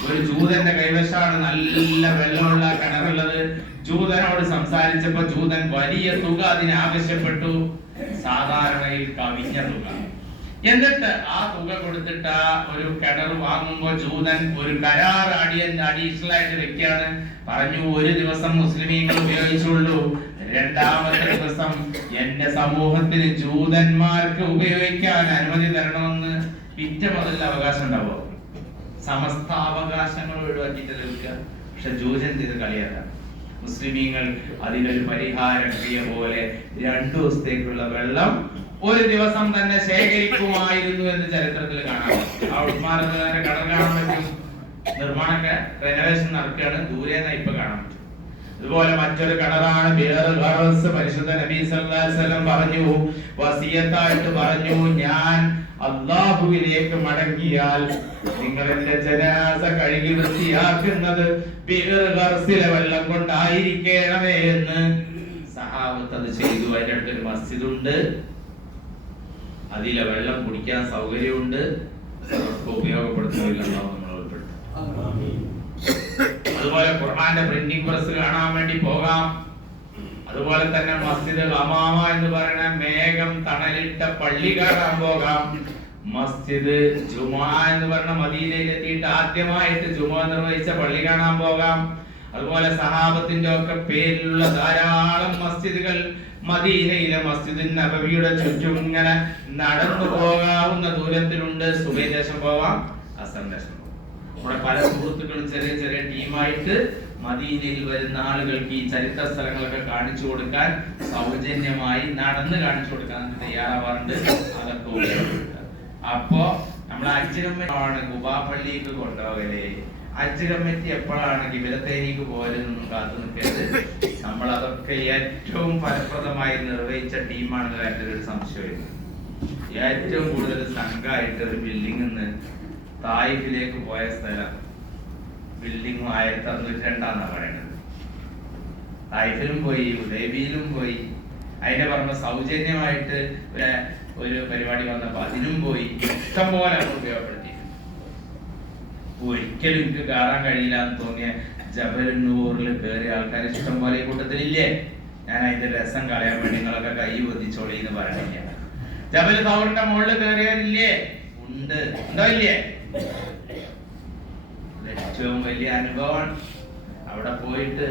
ഒരു ജൂതന്റെ കൈവശമാണ് നല്ല വെള്ളമുള്ള കിണറുള്ളത്. ജൂതനോട് സംസാരിച്ചപ്പോ ജൂതൻ വലിയ തുക അതിന് ആവശ്യപ്പെട്ടു, സാധാരണയിൽ കവിഞ്ഞ തുക. എന്നിട്ട് ആ തുക കൊടുത്തിട്ട് ആ ഒരു കിണർ വാങ്ങുമ്പോ ജൂതൻ ഒരു കരാർ അഡീഷണൽ ആയിട്ട് വെക്കാണ്. പറഞ്ഞു, ഒരു ദിവസം മുസ്ലിമീങ്ങൾ ഉപയോഗിച്ചുള്ളൂ, 2ാമത്തെ ദിവസം എന്റെ സമൂഹത്തിന് ജൂതന്മാർക്ക് ഉപയോഗിക്കാൻ അനുമതി തരണമെന്ന്. പിറ്റ മുതൽ അവകാശം ഉണ്ടാവോ? സമസ്ത അവകാശങ്ങൾ ഒഴിവാക്കിയിട്ട് ലഭിക്കുക. പക്ഷെ ജൂതൻ ഇത് കളിയാക്കാം. മുസ്ലിമീങ്ങൾ അതിനൊരു പരിഹാര ക്രിയ പോലെ 2 ദിവസത്തേക്കുള്ള വെള്ളം ഒരു ദിവസം തന്നെ ശേഖരിക്കുമായിരുന്നു എന്ന് ചരിത്രത്തിൽ കാണാം. ആ ഉസ്മാന്റെ കടൽ കാണാൻ പറ്റും. നിർമ്മാണമൊക്കെ റെനോവേഷൻ നടക്കുകയാണ്, ദൂരെ ഇപ്പൊ കാണാൻ പറ്റും. അതുപോലെ മറ്റൊരു കിണറാണ് ബിർ ഗർസ്. പരിശുദ്ധ നബി സല്ലല്ലാഹു അലൈഹി വസല്ലം പറഞ്ഞു, വസിയത്തായിട്ട് പറഞ്ഞു, ഞാൻ അല്ലാഹുവിലേക്ക് മടങ്ങിയാൽ നിങ്ങൾ എന്റെ ജനാസ കഴുകി വൃത്തിയാക്കുന്നത് ബിർ ഗർസിലെ വെള്ളം കൊണ്ടായിരിക്കണമേ എന്ന്. സഹാബത്ത് അത് ചെയ്തു. അതിന്റെ അടുത്തൊരു മസ്ജിദ് ഉണ്ട്, അതിലെ വെള്ളം കുടിക്കാൻ സൗകര്യമുണ്ട്. ഉപയോഗപ്പെടുത്തുന്നില്ല, നമ്മൾ ഉൾപ്പെടുത്തും. അതുപോലെ ഖുർആന്റെ പ്രിന്റിംഗ് പ്രസ് കാണാൻ വേണ്ടി പോകാം. അതുപോലെ തന്നെ മസ്ജിദ് ഹമാമ എന്ന് പറയുന്ന മേഘം തണലിട്ട പള്ളി കാണാൻ പോകാം. മസ്ജിദ് ജുമാ എന്ന് പറഞ്ഞ മദീനയിൽ എത്തിയിട്ട് ആദ്യമായിട്ട് ജുമാ നിർവഹിച്ച പള്ളി കാണാൻ പോകാം. അതുപോലെ സഹാബത്തിന്റെ ഒക്കെ പേരിലുള്ള ധാരാളം മസ്ജിദുകൾ മദീനയിലെ മസ്ജിദ് നബവിയുടെ ചുറ്റും ഇങ്ങനെ നടന്നു പോകാവുന്ന ദൂരത്തിലുണ്ട്. സുബഹി ശേഷം പോവാം, അസറിന് ശേഷം പോവാം. നമ്മുടെ പല സുഹൃത്തുക്കളും ചെറിയ ചെറിയ ടീമായിട്ട് മദീനയിൽ വരുന്ന ആളുകൾക്ക് ഈ ചരിത്ര സ്ഥലങ്ങളൊക്കെ കാണിച്ചു കൊടുക്കാൻ സൗജന്യമായി നടന്ന് കാണിച്ചു കൊടുക്കാൻ തയ്യാറാവാറുണ്ട്. അതൊക്കെ ഉപയോഗപ്പെടുത്തുക. അപ്പോ നമ്മൾ ഹജ്ജ് കമ്മിറ്റിയാണ് ഖുബാ പള്ളിക്ക് കൊണ്ടുപോകല്. ഹജ്ജ് കമ്മിറ്റി എപ്പോഴാണ് കിബിലത്തേക്ക് പോകലെന്നൊന്നും കാത്തു നിൽക്കരുത്. നമ്മൾ അതൊക്കെ ഏറ്റവും ഫലപ്രദമായി നിർവഹിച്ച ടീമാണെന്ന കാര്യത്തിൽ ഒരു സംശയമില്ല. ഏറ്റവും കൂടുതൽ സംഘമായിട്ട് ഒരു ബിൽഡിംഗ് നിന്ന് തായിഫിലേക്ക് പോയ സ്ഥലം ബിൽഡിംഗ് 1602 പറയുന്നത്. തായിഫിലും പോയി, ഹുദൈബിയിലും പോയി. അതിന്റെ പറഞ്ഞ സൗജന്യമായിട്ട് ഒരു പരിപാടി വന്നപ്പോ അതിനും പോയി. ഇഷ്ടം പോലെ അവർ ഉപയോഗപ്പെടുത്തി. ഒരിക്കലും എനിക്ക് കയറാൻ കഴിയില്ല എന്ന് തോന്നിയ ജബൽ നൂറിൽ കയറിയ ആൾക്കാർ ഇഷ്ടം പോലെ കൂട്ടത്തിലില്ലേ? ഞാൻ അതിന്റെ രസം കളയാൻ വേണ്ടി നിങ്ങളൊക്കെ കൈ പൊതിച്ചോളി എന്ന് പറയണില്ല. ജബൽ തൗറിന്റെ മുകളിൽ കയറിയാലില്ലേ? ഉണ്ട്. ഉണ്ടോ ഇല്ലേ? ഏറ്റവും വലിയ അനുഭവമാണ്. അവിടെ പോയിട്ട്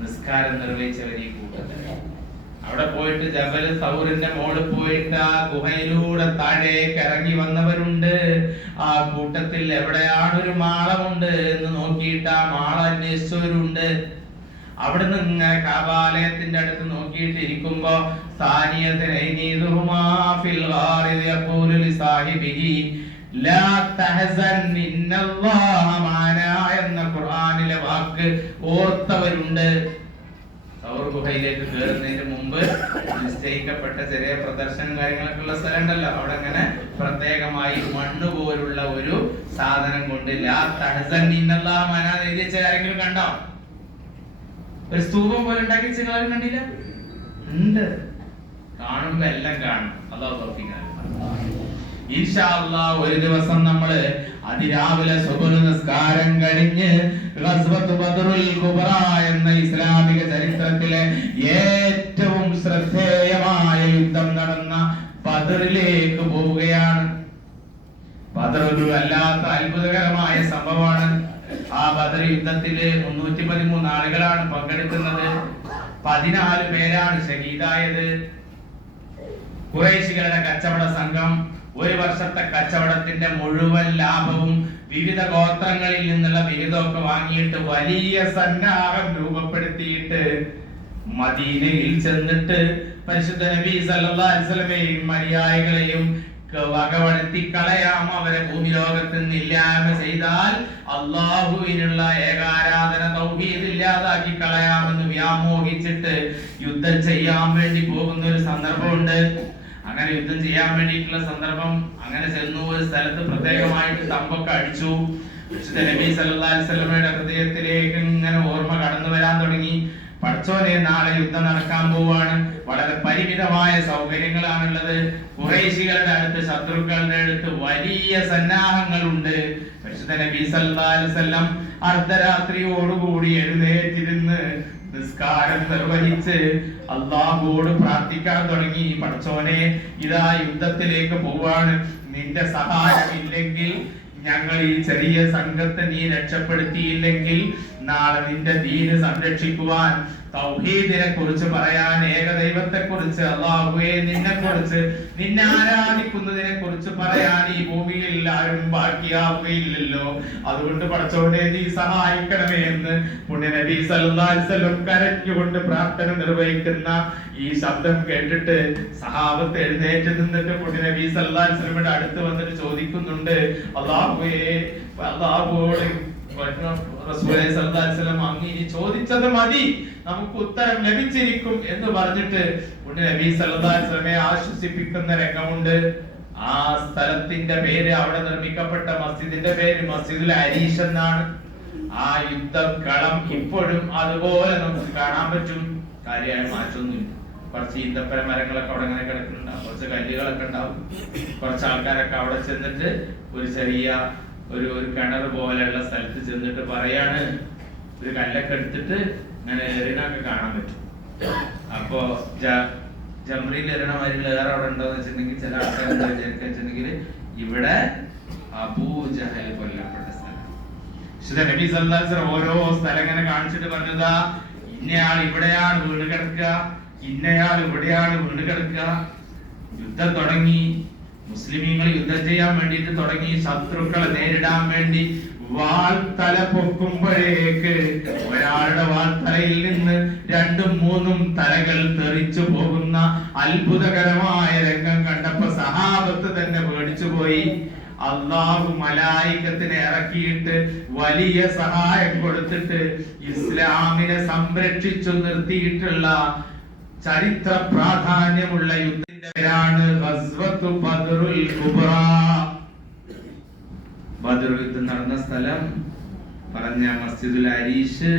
നിസ്കാരം നിർവഹിച്ചവർ ഈ കൂട്ടത്തിൽ. അവിടെ പോയിട്ട് ജബൽ സൗറിന്റെ മോളിൽ പോയിട്ട് ആ ഗുഹയിലൂടെ താഴേക്ക് ഇറങ്ങി വന്നവരുണ്ട്. ആ കൂട്ടത്തിൽ എവിടെയാണ് ഒരു മാളമുണ്ട് എന്ന് നോക്കിയിട്ട് ആ മാളം അന്വേഷിച്ചവരുണ്ട്. അവിടുന്ന് ഇങ്ങനെ കാബാലയത്തിന്റെ അടുത്ത് നോക്കിയിട്ട് ഇരിക്കുമ്പോ എന്ന ഖുർആനിലെ വാക്ക് ഓർത്തവരുണ്ട്. സൗർ ഗുഹയിലേക്ക് കയറുന്നതിന് മുമ്പ് നിശ്ചയിക്കപ്പെട്ട ചെറിയ പ്രദർശനം കാര്യങ്ങളൊക്കെ ഉള്ള സ്ഥലം ഉണ്ടല്ലോ, അവിടെ അങ്ങനെ പ്രത്യേകമായി മണ്ണ് പോലുള്ള ഒരു സാധനം കൊണ്ട് ലാ തഹസൻ ഇന്നല്ലാഹ മഅനാ എഴുതി വെച്ച ആരെങ്കിലും കണ്ടോ? ഒരു സ്തൂപം പോലെ ഉണ്ടാക്കി വെച്ച ആരും കണ്ടില്ല? ഉണ്ട്. കാണുമ്പോ എല്ലാം കാണും. അല്ലാഹു തൗഫീഖ് നൽകട്ടെ. ഇൻഷാ അല്ലാഹ് ഒരു ദിവസം നമ്മള് അതിരാവിലെ സുബ്ഹ് നിസ്കാരം കഴിഞ്ഞ് ഗസ്വത്ത് ബദ്റുൽ കുബ്ര എന്ന ഇസ്ലാമിക ചരിത്രത്തിലെ ഏറ്റവും ശ്രദ്ധേയമായ യുദ്ധം നടന്ന ബദറിലേക്ക് പോവുകയാണ്. ബദർ ഒരു വല്ലാത്ത അത്ഭുതകരമായ സംഭവമാണ്. ആ ബദർ യുദ്ധത്തില് 313 ആളുകളാണ് പങ്കെടുക്കുന്നത്. 14 പേരാണ് ഷഹീദായത്. ഖുറൈശികളുടെ കച്ചവട സംഘം ഒരു വർഷത്തെ കച്ചവടത്തിന്റെ മുഴുവൻ ലാഭവും വിവിധ ഗോത്രങ്ങളിൽ നിന്നുള്ള വിഹിതമൊക്കെ വാങ്ങിയിട്ട് വലിയ സന്നാഹം രൂപപ്പെടുത്തിയിട്ട് മദീനയിൽ ചെന്നിട്ട് പരിശുദ്ധ നബി സല്ലല്ലാഹു അലൈഹി വസല്ലമയെയും അനുയായികളെയും വകവടുത്തി കളയാം, അവരെ ഭൂമി ലോകത്ത് നിന്ന് ഇല്ലായ്മ ചെയ്താൽ അള്ളാഹുവിനുള്ള ഏകാരാധന തൗഹീദ് ഇല്ലാതാക്കി കളയാമെന്ന് വ്യാമോഹിച്ചിട്ട് യുദ്ധം ചെയ്യാൻ വേണ്ടി പോകുന്ന ഒരു സന്ദർഭമുണ്ട്. അങ്ങനെ യുദ്ധം ചെയ്യാൻ വേണ്ടിയിട്ടുള്ള സന്ദർഭം അങ്ങനെ ചെന്നു. ഒരു സ്ഥലത്ത് പ്രത്യേകമായിട്ട് തമ്പൊക്കെ അടിച്ചു. നബി സല്ലല്ലാഹു അലൈഹി വസല്ലമയുടെ ഹൃദയത്തിലേക്ക് ഇങ്ങനെ ഓർമ്മ കടന്നു വരാൻ തുടങ്ങി. പടച്ചോനെ, നാളെ യുദ്ധം നടക്കാൻ പോവാണ്. വളരെ പരിമിതമായ സൗകര്യങ്ങളാണുള്ളത്. ഖുറൈശികളുടെ അടുത്ത്, ശത്രുക്കളുടെ അടുത്ത് വലിയ സന്നാഹങ്ങളുണ്ട്. പരിശുദ്ധ നബി സല്ലല്ലാഹു അലൈഹി വസല്ലം അർദ്ധരാത്രിയോടുകൂടി എഴുന്നേറ്റിരുന്ന് നിസ്കാരം നിർവഹിച്ച് അല്ലാഹുവോട് പ്രാർത്ഥിക്കാൻ തുടങ്ങി. പടച്ചോനെ, ഇതാ യുദ്ധത്തിലേക്ക് പോവാണ്. നിന്റെ സഹായമില്ലെങ്കിൽ, ഞങ്ങൾ ഈ ചെറിയ സംഘത്തെ നീ രക്ഷപ്പെടുത്തിയില്ലെങ്കിൽ നാളെ നിന്റെ ദീന് സംരക്ഷിക്കുവാൻ, തൗഹീദിനെ കുറിച്ച് പറയാൻ, ഏകദൈവത്തെ കുറിച്ച്, അല്ലാഹുവേ നിന്നെ കുറിച്ച്, നിന്നെ ആരാധിക്കുന്നതിനെ കുറിച്ച് പറയാൻ ഈ ഭൂമിയിൽ ആരും ബാക്കിയാവുകയില്ലല്ലോ. അതുകൊണ്ട് പടച്ചോനെ നീ സഹായിക്കണമേ എന്ന് പുണ്യ നബി സല്ലല്ലാഹു അലൈഹി വസല്ലം കരഞ്ഞുകൊണ്ട് പ്രാർത്ഥന നിർവഹിക്കുന്ന ഈ ശബ്ദം കേട്ടിട്ട് സഹാബത്ത് എഴുന്നേറ്റ് നിന്നിട്ട് പുണ്യ നബി സല്ലല്ലാഹു അലൈഹി വസല്ലമയുടെ അടുത്ത് വന്നിട്ട് ചോദിക്കുന്നുണ്ട്, അല്ലാഹുവേ, അല്ലാഹുവോട് റസൂലുള്ളാഹി സ്വല്ലല്ലാഹു അലൈഹി വസല്ലം അങ്ങ് ഇനി ചോദിച്ചത് മതി, നമുക്ക് ഉത്തരം ലഭിച്ചിരിക്കും എന്ന് പറഞ്ഞിട്ട് നബി സല്ലല്ലാഹു അലൈഹി വസല്ലമയെ ആശ്വസിപ്പിക്കുന്ന രംഗമുണ്ട്. ആ സ്ഥലത്തിന്റെ പേര്, അവിടെ നിർമ്മിക്കപ്പെട്ട മസ്ജിദിന്റെ പേര് മസ്ജിദുൽ അരീഷ് എന്നാണ്. ആ യുദ്ധക്കളം ഇപ്പോഴും അതുപോലെ നമുക്ക് കാണാൻ പറ്റും. കാര്യമായ മാറ്റമൊന്നുമില്ല. കുറച്ച് ഈന്തപ്പഴ മരങ്ങളൊക്കെ അവിടെ ഇങ്ങനെ കിടക്കുന്നുണ്ടാവും, കുറച്ച് കല്ലുകളൊക്കെ ഉണ്ടാവും. കുറച്ച് ആൾക്കാരൊക്കെ അവിടെ ചെന്നിട്ട് ഒരു ചെറിയ ഒരു കിണർ പോലെയുള്ള സ്ഥലത്ത് ചെന്നിട്ട് പറയാണ്, ഒരു കല്ലൊക്കെ എടുത്തിട്ട് ഇങ്ങനെ എറിയണൊക്കെ കാണാൻ പറ്റും. അപ്പോ ജംറിയിൽ എറിയണ മാതിരിയുള്ള ഏറെ അവിടെ ഉണ്ടോന്ന് വെച്ചിട്ടുണ്ടെങ്കിൽ ചില ആൾക്കാർ വെച്ചിട്ടുണ്ടെങ്കിൽ ഇവിടെ അബൂജഹൽ കൊല്ലപ്പെട്ട സ്ഥലം. നബി സല്ലല്ലാഹു അലൈഹി വസല്ലം ഓരോ സ്ഥലം ഇങ്ങനെ കാണിച്ചിട്ട് പറഞ്ഞതാ, ഇന്നയാൾ ഇവിടെയാണ് വീട് കിടക്കുക, ഇന്നയാൾ ഇവിടെയാണ് വീട് കിടക്കുക. യുദ്ധം തുടങ്ങി, മുസ്ലിമീങ്ങൾ യുദ്ധം ചെയ്യാൻ വേണ്ടിയിട്ട് തുടങ്ങി, ശത്രുക്കളെ നേരിടാൻ വേണ്ടി. വാൾത്തല പൊക്കുമ്പോഴേക്ക് ഒരാളുടെ വാൾത്തലയിൽ നിന്ന് 2ഉം 3ഉം തലകൾ തെറിച്ചു പോകുന്ന അത്ഭുതകരമായ രംഗം കണ്ടപ്പോ സഹാബത്ത് തന്നെ പേടിച്ചു പോയി. അള്ളാഹു മലായികത്തിനെ ഇറക്കിയിട്ട് വലിയ സഹായം കൊടുത്തിട്ട് ഇസ്ലാമിനെ സംരക്ഷിച്ചു നിർത്തിയിട്ടുള്ള ചരിത്ര പ്രാധാന്യമുള്ള യുദ്ധത്തിന്റെ പേരാണ് ഗസ്വത്തു ബദ്റുൽ കുബ്ര. ബദർ യുദ്ധം നടന്ന സ്ഥലം പറഞ്ഞ മസ്ജിദുൽ അരീഷ്.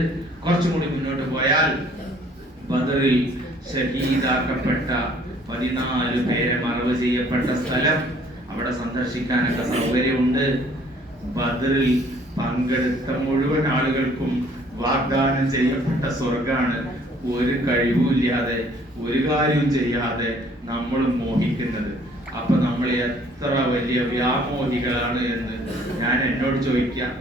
കുറച്ചും കൂടി മുന്നോട്ട് പോയാൽ ബദറിൽ ഷഹീദാക്കപ്പെട്ട 14 പേരെ മറവ് ചെയ്യപ്പെട്ട സ്ഥലം. അവിടെ സന്ദർശിക്കാനൊക്കെ സൗകര്യമുണ്ട്. ബദറിൽ പങ്കെടുത്ത മുഴുവൻ ആളുകൾക്കും വാഗ്ദാനം ചെയ്യപ്പെട്ട സ്വർഗാണ്. ഒരു കഴിവുമില്ലാതെ ഒരു കാര്യവും ചെയ്യാതെ നമ്മൾ മോഹിക്കുന്നത്. അപ്പൊ നമ്മൾ എത്ര വലിയ വ്യാമോഹികളാണ് എന്ന് ഞാൻ എന്നോട് ചോദിക്കാം,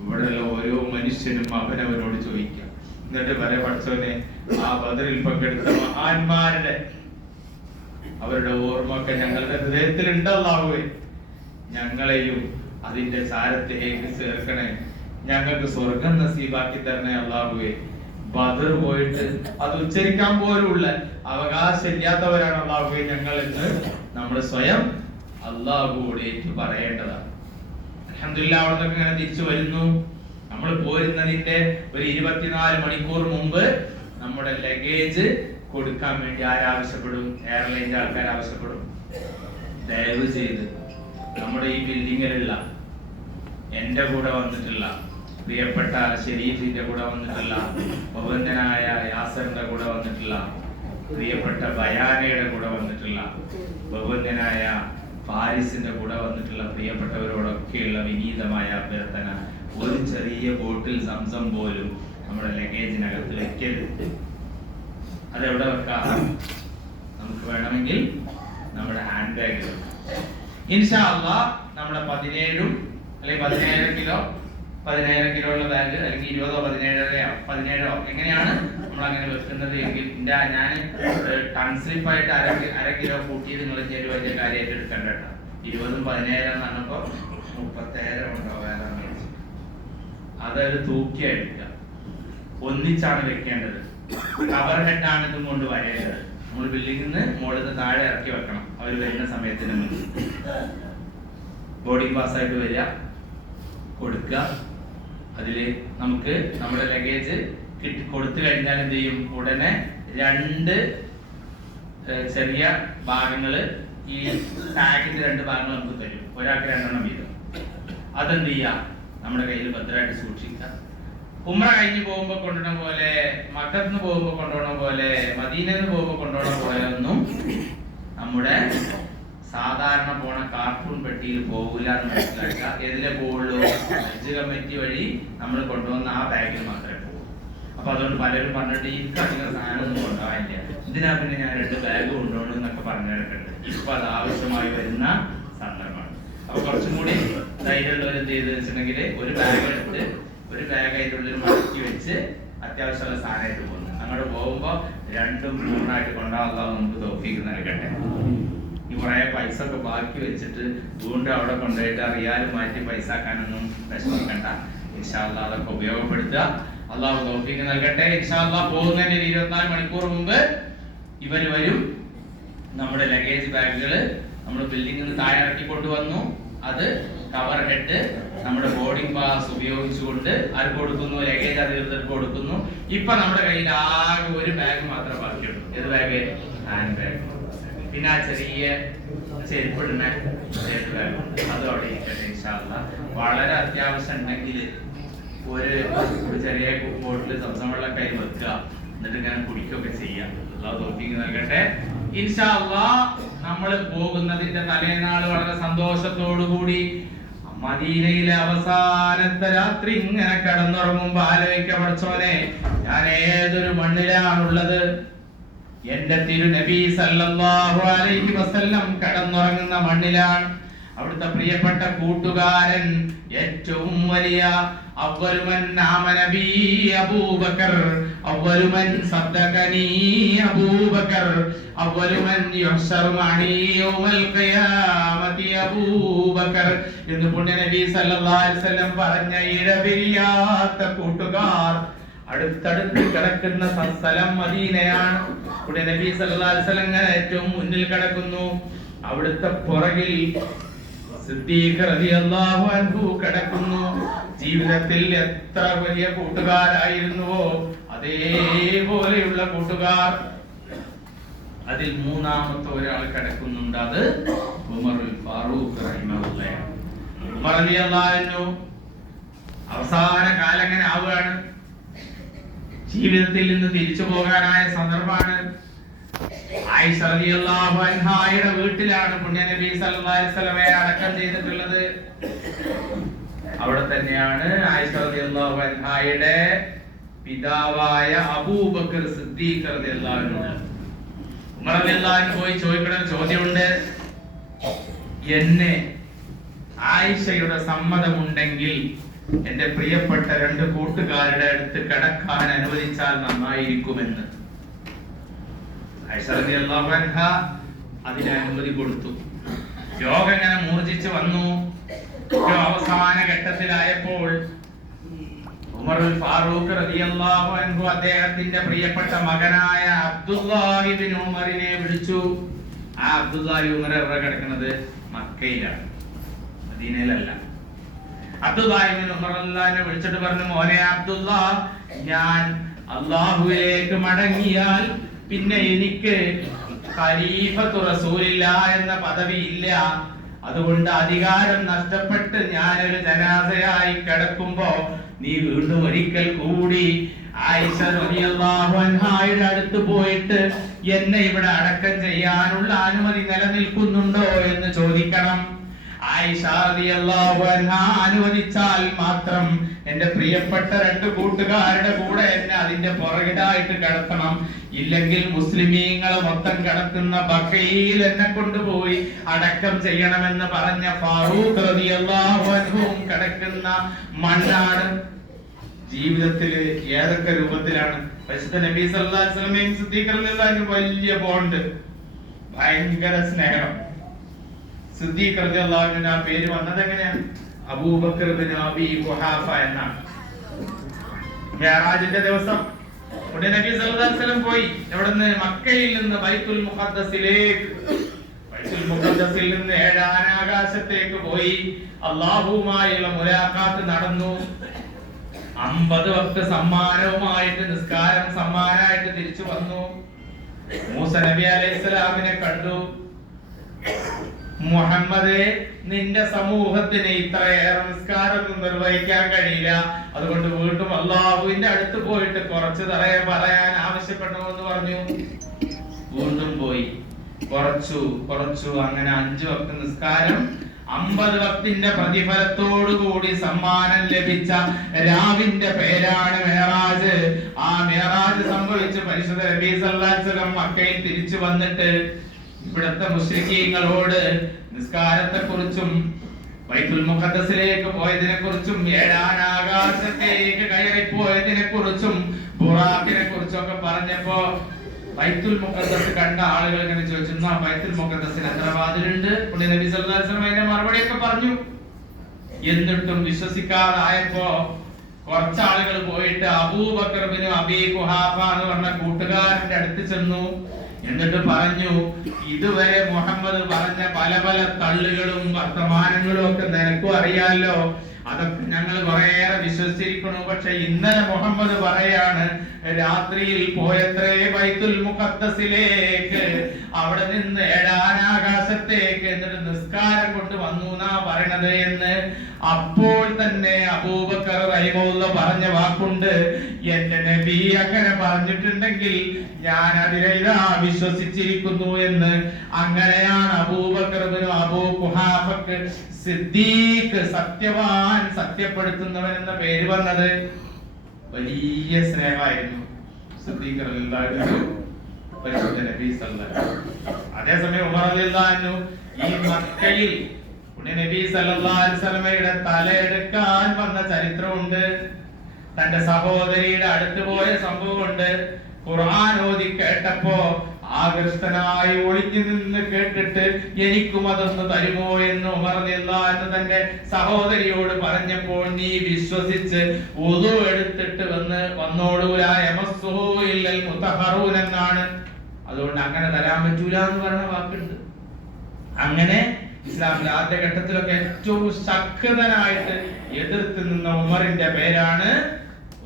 ഇവിടെയുള്ള ഓരോ മനുഷ്യനും അവനവനോട് ചോദിക്കാം. എന്നിട്ട് വരെ പഠിച്ചവനെ ആ ബദറിൽ പങ്കെടുത്ത മഹാന്മാരുടെ അവരുടെ ഓർമ്മയൊക്കെ ഞങ്ങളുടെ ഹൃദയത്തിൽ ഉണ്ടല്ലാവേ. ഞങ്ങളെയും അതിന്റെ ചാരത്തേക്ക് ചേർക്കണേ, ഞങ്ങൾക്ക് സ്വർഗം നസീബാക്കി തരണേ അല്ലാഹുവേ. ബദർ പോയിട്ട് അത് ഉച്ചരിക്കാൻ പോലുള്ള അവകാശമില്ലാത്തവരാണ് അല്ലാഹുവേ ഞങ്ങൾ എന്ന് നമ്മൾ സ്വയം അല്ലാഹുവോട് ഏറ്റു പറയേണ്ടതാണ്. അൽഹംദുലില്ലാഹ് അവിടെ നിന്നൊക്കെ ഇങ്ങനെ തിരിച്ചു വരുന്നു. നമ്മൾ പോരുന്നതിന്റെ ഒരു 24 മണിക്കൂർ മുമ്പ് നമ്മുടെ ലഗേജ് കൊടുക്കാൻ വേണ്ടി ആരാവശ്യപ്പെടും? എയർലൈൻ്റെ ആൾക്കാർ ആവശ്യപ്പെടും. ദയവ് ചെയ്ത് നമ്മുടെ ഈ ബിൽഡിങ്ങിലുള്ള എന്റെ കൂടെ വന്നിട്ടുള്ള പ്രിയപ്പെട്ട ഷെരീഫിന്റെ കൂടെ വന്നിട്ടുള്ള, ബഹുവന്ദനായ യാസറിന്റെ കൂടെ വന്നിട്ടുള്ള, പ്രിയപ്പെട്ട ബയാനയുടെ കൂടെ വന്നിട്ടുള്ള, ബഹുവന്ദനായ ഫാരിസിന്റെ കൂടെ വന്നിട്ടുള്ള പ്രിയപ്പെട്ടവരോടൊക്കെയുള്ള വിനീതമായ അഭ്യർത്ഥന, ഒരു ചെറിയ ബോട്ടിൽ സംസം പോലും നമ്മുടെ ലഗേജിനകത്ത് വെക്കരുത്. അതെവിടെ വെക്കാം? നമുക്ക് വേണമെങ്കിൽ നമ്മുടെ ഹാൻഡ് ബാഗിൽ. ഇൻഷാ അല്ലാഹ് നമ്മുടെ 17 അല്ലെങ്കിൽ 17 കിലോ ഉള്ള ബാഗ്, അല്ലെങ്കിൽ 20 17 എങ്ങനെയാണ് നമ്മൾ അങ്ങനെ വെക്കുന്നത് എങ്കിൽ ഞാൻ ടൺസ്ലിപ്പായിട്ട് അര കിലോ കൂട്ടി നിങ്ങൾ ഒരു വലിയ കാര്യമായിട്ട് എടുക്കേണ്ട കേട്ടോ. 20ഉം 17 എന്നപ്പോ 37 ഉണ്ടാവാൻ അതൊരു തൂക്കിയെടുക്കുക. ഒന്നിച്ചാണ് വെക്കേണ്ടത്. കവർ ഹെഡാണ് ഇതും കൊണ്ട് വരേണ്ടത്. നമ്മൾ ബിൽഡിങ്ങിൽ നിന്ന് മുകളിൽ നിന്ന് താഴെ ഇറക്കി വെക്കണം. അവർ വരുന്ന സമയത്തിന് മുന്നിൽ ബോർഡിംഗ് പാസ് ആയിട്ട് വരിക, കൊടുക്കുക. അതില് നമുക്ക് നമ്മുടെ ലഗേജ് കൊടുത്തു കഴിഞ്ഞാൽ എന്ത് ചെയ്യും? ഉടനെ 2 ചെറിയ ഭാഗങ്ങള്, ഈ ടാഗിന്റെ 2 ഭാഗങ്ങൾ നമുക്ക് തരും. ഒരാൾക്ക് 2 എണ്ണം വീതം. അതെന്ത് ചെയ്യുക? നമ്മുടെ കയ്യിൽ ഭദ്രമായിട്ട് സൂക്ഷിക്കുക. ഉംറ കഴിഞ്ഞ് പോകുമ്പോ കൊണ്ടുപോകണ പോലെ, മക്കത്ത് പോകുമ്പോ കൊണ്ടുപോകണ പോലെ, മദീനന്ന് പോകുമ്പോ കൊണ്ടുപോകണ പോലെ ഒന്നും നമ്മുടെ സാധാരണ പോണ കാർട്ടൂൺ പെട്ടിയിൽ പോകില്ല എന്ന് മനസ്സിലാക്കുക. ഏതിലെ പോവുള്ളൂ? ഹജ്ജ് കമ്മിറ്റി വഴി നമ്മൾ കൊണ്ടുവന്ന ആ ബാഗിൽ മാത്രമേ പോകുള്ളൂ. അപ്പൊ അതുകൊണ്ട് പലരും പറഞ്ഞിട്ട് എനിക്ക് അധികം സാധനമൊന്നും കൊണ്ടുപോകാനില്ല, ഇതിനാ പിന്നെ ഞാൻ 2 ബാഗ് കൊണ്ടുപോകണം എന്നൊക്കെ പറഞ്ഞിട്ടുണ്ട്. ഇപ്പൊ അത് ആവശ്യമായി വരുന്ന സന്ദർഭമാണ്. അപ്പൊ കുറച്ചും കൂടി ധൈര്യമുള്ളവർ എന്ത് ചെയ്ത് വെച്ചിട്ടുണ്ടെങ്കിൽ ഒരു ബാഗ് എടുത്ത് ഒരു ബാഗ് അതിൻ്റെ ഉള്ളിൽ മടക്കി വെച്ച് അത്യാവശ്യമുള്ള സാധനമായിട്ട് പോകുന്നു. അങ്ങോട്ട് പോകുമ്പോ 2ഉം 3ആയിട്ട് കൊണ്ടാകാൻ നമുക്ക് തോഫീക്ക് നൽകട്ടെ. ഈ കുറെ പൈസ ഒക്കെ ബാക്കി വെച്ചിട്ട് വീണ്ടും അവിടെ കൊണ്ടുപോയിട്ട് റിയാൽ മാറ്റി പൈസ ആക്കാനൊന്നും വിഷമിക്കണ്ട. ഇൻഷാ അല്ലാഹ് അതൊക്കെ ഉപയോഗപ്പെടുത്തുക. അള്ളാഹു തൗഫീഖ് നൽകട്ടെ. ഇൻഷാ അല്ലാഹ് പോകുന്നതിന്റെ 24 മണിക്കൂർ മുമ്പ് ഇവര് വരും. നമ്മുടെ ലഗേജ് ബാഗുകൾ നമ്മൾ ബിൽഡിങ്ങിൽ നിന്ന് താഴെ ഇറക്കി കൊണ്ടുവന്നു. അത് കവർ ഹെഡ് നമ്മുടെ ബോർഡിംഗ് പാസ് ഉപയോഗിച്ചുകൊണ്ട് അത് കൊടുക്കുന്നു, ലഗേജ് അധികൃതർക്ക് കൊടുക്കുന്നു. ഇപ്പൊ നമ്മുടെ കയ്യിൽ ആകെ ഒരു ബാഗ് മാത്രമേ ബാക്കിയുള്ളൂ. ഏത് ബാഗ്? Hand bag. പിന്നെ ആ ചെറിയ ചെരുപ്പിടുന്ന ബാഗ്, അതും അവിടെ ഇരിക്കട്ടെ ഇൻഷാ അല്ലാഹ്. വളരെ അത്യാവശ്യം ഉണ്ടെങ്കിൽ ഒരു ചെറിയ ബോട്ടിൽ സംസം വെള്ളം കയ്യിൽ വെക്കുക, എന്നിട്ട് ഇങ്ങനെ കുടിക്കുകയൊക്കെ ചെയ്യാം. അല്ലാഹു തൗഫീഖ് നൽകട്ടെ ഇൻഷാ അല്ലാഹ്. നമ്മൾ പോകുന്നതിന്റെ തലേനാൾ വളരെ സന്തോഷത്തോടു കൂടി മദീനയിലെ അവസാനത്തെ രാത്രി ഇങ്ങനെ കിടന്നുറങ്ങുമ്പോ ആലോചിക്ക, പഠിച്ചോനെ ഞാൻ ഏതൊരു മണ്ണിലാണുള്ളത്? എന്റെ തിരുനബി സല്ലല്ലാഹു അലൈഹി വസല്ലം കിടന്നുറങ്ങുന്ന മണ്ണിലാണ്. അവിടുത്തെ പ്രിയപ്പെട്ട കൂട്ടുകാരൻ ഏറ്റവും വലിയ അവ്വലുമൻ ആമന ബി അബൂബക്കർ, അവ്വലുമൻ സദ്ദഖനി അബൂബക്കർ, അവ്വലുമൻ യുഹ്ശറു മഅനി യൗമൽ ഖിയാമത്തി അബൂബക്കർ എന്ന് പുണ്യ നബി സല്ലല്ലാഹു അലൈഹി വസല്ലം പറഞ്ഞ ഇടപിരിയാത്ത കൂട്ടുകാർ അടുത്തടുത്ത് കിടക്കുന്ന സ്ഥലം മദീനയാണ്. പുണ്യ നബി സല്ലല്ലാഹു അലൈഹി വസല്ലം ഏറ്റവും മുന്നിൽ കിടക്കുന്നു. അവിടുത്തെ പുറകിൽ സിദ്ദീഖ് റളിയല്ലാഹു അൻഹു കിടക്കുന്നു. ജീവിതത്തിൽ എത്ര വലിയ കൂട്ടുകാരായിരുന്നുവോ അതേപോലെയുള്ള കൂട്ടുകാർ. അതിൽ മൂന്നാമത്തെ ഒരാൾ കിടക്കുന്നുണ്ട്, അത് ഉമറുൽ ഫാറൂഖ് റഹിമഹുല്ലാഹ്. ഉമർ റളിയല്ലാഹു അൻഹു അവസാന കാലം അങ്ങനെ ആവുകയാണ്. ജീവിതത്തിൽ നിന്ന് തിരിച്ചു പോകാനായ സന്ദർഭമാണ്. ആയിഷ റളിയല്ലാഹു അൻഹായുടെ വീട്ടിലാണ് പുണ്യ നബി സല്ലല്ലാഹു അലൈഹി വസല്ലമയെ അടക്കം ചെയ്തിട്ടുള്ളത്. അവിടെ തന്നെയാണ് ആയിഷ റളിയല്ലാഹു അൻഹായുടെ പിതാവായ അബൂബക്കർ സിദ്ദീഖ് റളിയല്ലാഹു അൻഹു. ഉമർ റളിയല്ലാഹു അൻഹു പോയി ചോദിക്കുന്ന ചോദ്യമുണ്ട്, എന്നെ ആയിഷയുടെ സമ്മതമുണ്ടെങ്കിൽ എന്റെ പ്രിയപ്പെട്ട രണ്ട് കൂട്ടുകാരുടെ അടുത്ത് കിടക്കാൻ അനുവദിച്ചാൽ നന്നായിരിക്കുമെന്ന്. ആയിഷ റളിയല്ലാഹു അൻഹ അതിന് അനുമതി കൊടുത്തു. രോഗം ഇങ്ങനെ മൂർജിച്ചു വന്നു. അവസാന ഘട്ടത്തിലായപ്പോൾ ഉമറുൽ ഫാറൂഖ് റളിയല്ലാഹു അൻഹു അദ്ദേഹത്തിന്റെ പ്രിയപ്പെട്ട മകനായ അബ്ദുല്ലാഹി ഇബ്നു ഉമറിനെ വിളിച്ചു. ആ അബ്ദുല്ലാഹി ഉമർ എവിടെ കിടക്കുന്നത്? മക്കയിലാണ്, മദീനയിലല്ല. അബ്ദുല്ലാഹി ഇബ്നു ഉമർ അല്ലാഹുവിനെ വിളിച്ചിട്ട് പറഞ്ഞു, മോനെ അബ്ദുല്ലാ, ഞാൻ അല്ലാഹുവിലേക്ക് മടങ്ങിയാൽ പിന്നെ എനിക്ക് ഖലീഫത്തു റസൂലില്ലാഹ് എന്ന പദവി ഇല്ല. അതുകൊണ്ട് അധികാരം നഷ്ടപ്പെട്ട് ഞാനൊരു ജനാസയായി കിടക്കുമ്പോ നീ വീണ്ടും ഒരിക്കൽ കൂടി ആയിഷ റളിയല്ലാഹു അൻഹായുടെ അടുത്ത് പോയിട്ട് എന്നെ ഇവിടെ അടക്കം ചെയ്യാനുള്ള അനുമതി നിലനിൽക്കുന്നുണ്ടോ എന്ന് ചോദിക്കണം. ആയിഷ റളിയല്ലാഹു അൻഹ അനുവദിച്ചാൽ മാത്രം എന്റെ പ്രിയപ്പെട്ട രണ്ട് കൂട്ടുകാരുടെ കൂടെ എന്നെ അതിന്റെ പുറകിലായിട്ട് കിടത്തണം. ഇല്ലെങ്കിൽ മുസ്ലിമീങ്ങൾ മൊത്തം കിടക്കുന്ന ബഖയിൽ എന്നെ കൊണ്ടുപോയി അടക്കം ചെയ്യണമെന്ന് പറഞ്ഞ ഫാറൂഖ് റളിയല്ലാഹു അൻഹു കിടക്കുന്ന മണ്ണാണ്. ജീവിതത്തിൽ ഏതൊക്കെ രൂപത്തിലാണ് പരിശുദ്ധ നബി സല്ലല്ലാഹു അലൈഹി വസല്ലമയും സിദ്ദീഖ് റളിയല്ലാഹു അൻഹു വലിയ ബോണ്ട്, ഭയങ്കര സ്നേഹം. സിദ്ദീഖ് റളിയല്ലാഹു അൻഹു ആ പേര് വന്നത് എങ്ങനെയാണ്? അബൂബക്കർ ഇബ്നു അബീ ഖുഹാഫ എന്നാണ്. മിഅ്റാജിന്റെ ദിവസം നബി സല്ലല്ലാഹു അലൈഹി വസല്ലം പോയി. എവിടുന്ന്? മക്കയിൽ നിന്ന് ബൈത്തുൽ മുഖദ്ദസിലേക്ക്. ബൈത്തുൽ മുഖദ്ദസിൽ നിന്ന് ഏഴാനാകാശത്തേക്ക് പോയി അല്ലാഹുവുമായുള്ള മുലാഖാത്ത് നടന്നു. 50 വക്ത് സമ്മാനവുമായിട്ട് നിസ്കാരം സമ്മാനമായിട്ട് തിരിച്ചു വന്നു. മൂസ നബി അലൈഹിസ്സലാമിനെ കണ്ടു. മുഹമ്മദേ, നിന്റെ സമൂഹത്തിന് ഇത്രയേറെ നിസ്കാരം നിർവഹിക്കാൻ കഴിയില്ല, അതുകൊണ്ട് വീണ്ടും അള്ളാഹുവിന്റെ അടുത്ത് പോയിട്ട് കുറച്ച് പറയാൻ ആവശ്യപ്പെടണമെന്ന് പറഞ്ഞു. വീണ്ടും പോയി കുറച്ചു അങ്ങനെ 5 വക്ത് നിസ്കാരം 50 വക്തിന്റെ പ്രതിഫലത്തോടു കൂടി സമ്മാനം ലഭിച്ച രാവിന്റെ പേരാണ് മിഅ്റാജ്. ആ മിഅ്റാജ് സംഭവിച്ച് പരിശുദ്ധ നബി സല്ലല്ലാഹു അലൈഹി വസല്ലം മക്കയിൽ തിരിച്ചു വന്നിട്ട് ഇവിടുത്തെ മുശ്രിക്കീങ്ങളോട് നിസ്കാരത്തെക്കുറിച്ചും ബൈത്തുൽ മുഖദ്ദസിലേക്ക് പോയതിനെ കുറിച്ചും ഏഴാനാകാശത്തേക്ക് കയറിപ്പോയതിനെ കുറിച്ചും ബുറാഖിനെ കുറിച്ചും ഒക്കെ പറഞ്ഞപ്പോ ബൈത്തുൽ മുഖദ്ദസ് കണ്ട ആളുകൾ ഇങ്ങനെ ചോദിച്ചു, ബൈത്തുൽ മുഖദ്ദസിന് എത്ര വാതിലുണ്ട്? പുണ്യ നബി സല്ലല്ലാഹു അലൈഹി വസല്ലം അതിന്റെ മറുപടിയൊക്കെ പറഞ്ഞു. എന്നിട്ടും വിശ്വസിക്കാതായപ്പോ കുറച്ചാളുകൾ പോയിട്ട് അബൂബക്കർ ഇബ്നു അബീ ഖുഹാഫ എന്ന് പറഞ്ഞ കൂട്ടുകാരന്റെ അടുത്ത് ചെന്നു. എന്നിട്ട് പറഞ്ഞു, ഇതുവരെ മുഹമ്മദ് പറഞ്ഞ പല പല തള്ളുകളും വർത്തമാനങ്ങളും ഒക്കെ നിനക്കും അറിയാലോ, അതൊക്കെ ഞങ്ങൾ കുറേയേറെ വിശ്വസിച്ചിരിക്കണു. പക്ഷെ ഇന്നലെ മുഹമ്മദ് പറയാണ്, രാത്രിയിൽ പോയത്രേ ബൈത്തുൽ മുഖദ്ദസിലേക്ക്, അവിടെ നിന്ന് ഏഴാനാകാശത്തേക്ക്, എന്നിട്ട് നിസ്കാരം കൊണ്ട് വന്നു എന്നാ പറയണത് എന്ന്. അപ്പോൾ തന്നെ അബൂബക്കർ റഹിമഹുള്ള പറഞ്ഞ വാക്കുണ്ട്, എന്റെ നബി അങ്ങനെ പറഞ്ഞിട്ടുണ്ടെങ്കിൽ ഞാൻ അതിനെ വിശ്വസിച്ചിരിക്കുന്നു എന്ന്. അങ്ങനെയാണ് അബൂബക്കർ ഇബ്നു അബൂ ഖുഹാഫക്ക് സിദ്ദീഖ്, സത്യവാൻ, സത്യപ്പെടുത്തുന്നവൻ എന്ന പേര് പറഞ്ഞത്. വലിയ സ്നേഹമായിരുന്നു സിദ്ദീഖ് റളിയല്ലാഹു അൻഹു പരിശുദ്ധ നബി സല്ലല്ലാഹു അലൈഹി വസല്ലം. അതേസമയം ഉമർ റളിയല്ലാഹു അൻഹു ഈ മക്കയിൽ നബി സല്ലല്ലാഹു അലൈഹി വസല്ലമയുടെ തലയെടുക്കാൻ വന്ന ചരിത്രമുണ്ട്. തന്റെ സഹോദരിയുടെ അടുത്ത് പോയ സംഭവമുണ്ട്. ഖുർആൻ ഓതി കേട്ടപ്പോ ആകർഷ്ടനായി ഒളിഞ്ഞു നിന്ന് കേട്ടിട്ട് എനിക്കും അതൊന്ന് തരുമോ എന്ന് ഉമർ റളിയല്ലാഹു അൻഹു തന്റെ സഹോദരിയോട് പറഞ്ഞപ്പോൾ, നീ വിശ്വസിച്ച് വുദു എടുത്തിട്ട് വന്നോളൂലാ യമസ്സുഹു ഇല്ലൽ മുതഹറൂൻ എന്നാണ്. അതുകൊണ്ട് അങ്ങനെ തരാൻ പറ്റൂല എന്ന് പറയുന്ന വാക്കുണ്ട്. അങ്ങനെ ഇസ്ലാമിന്റെ ആദ്യ ഘട്ടത്തിലൊക്കെ ഏറ്റവും ശക്തനായിട്ട് എതിർത്ത് നിന്ന ഉമറിന്റെ പേരാണ്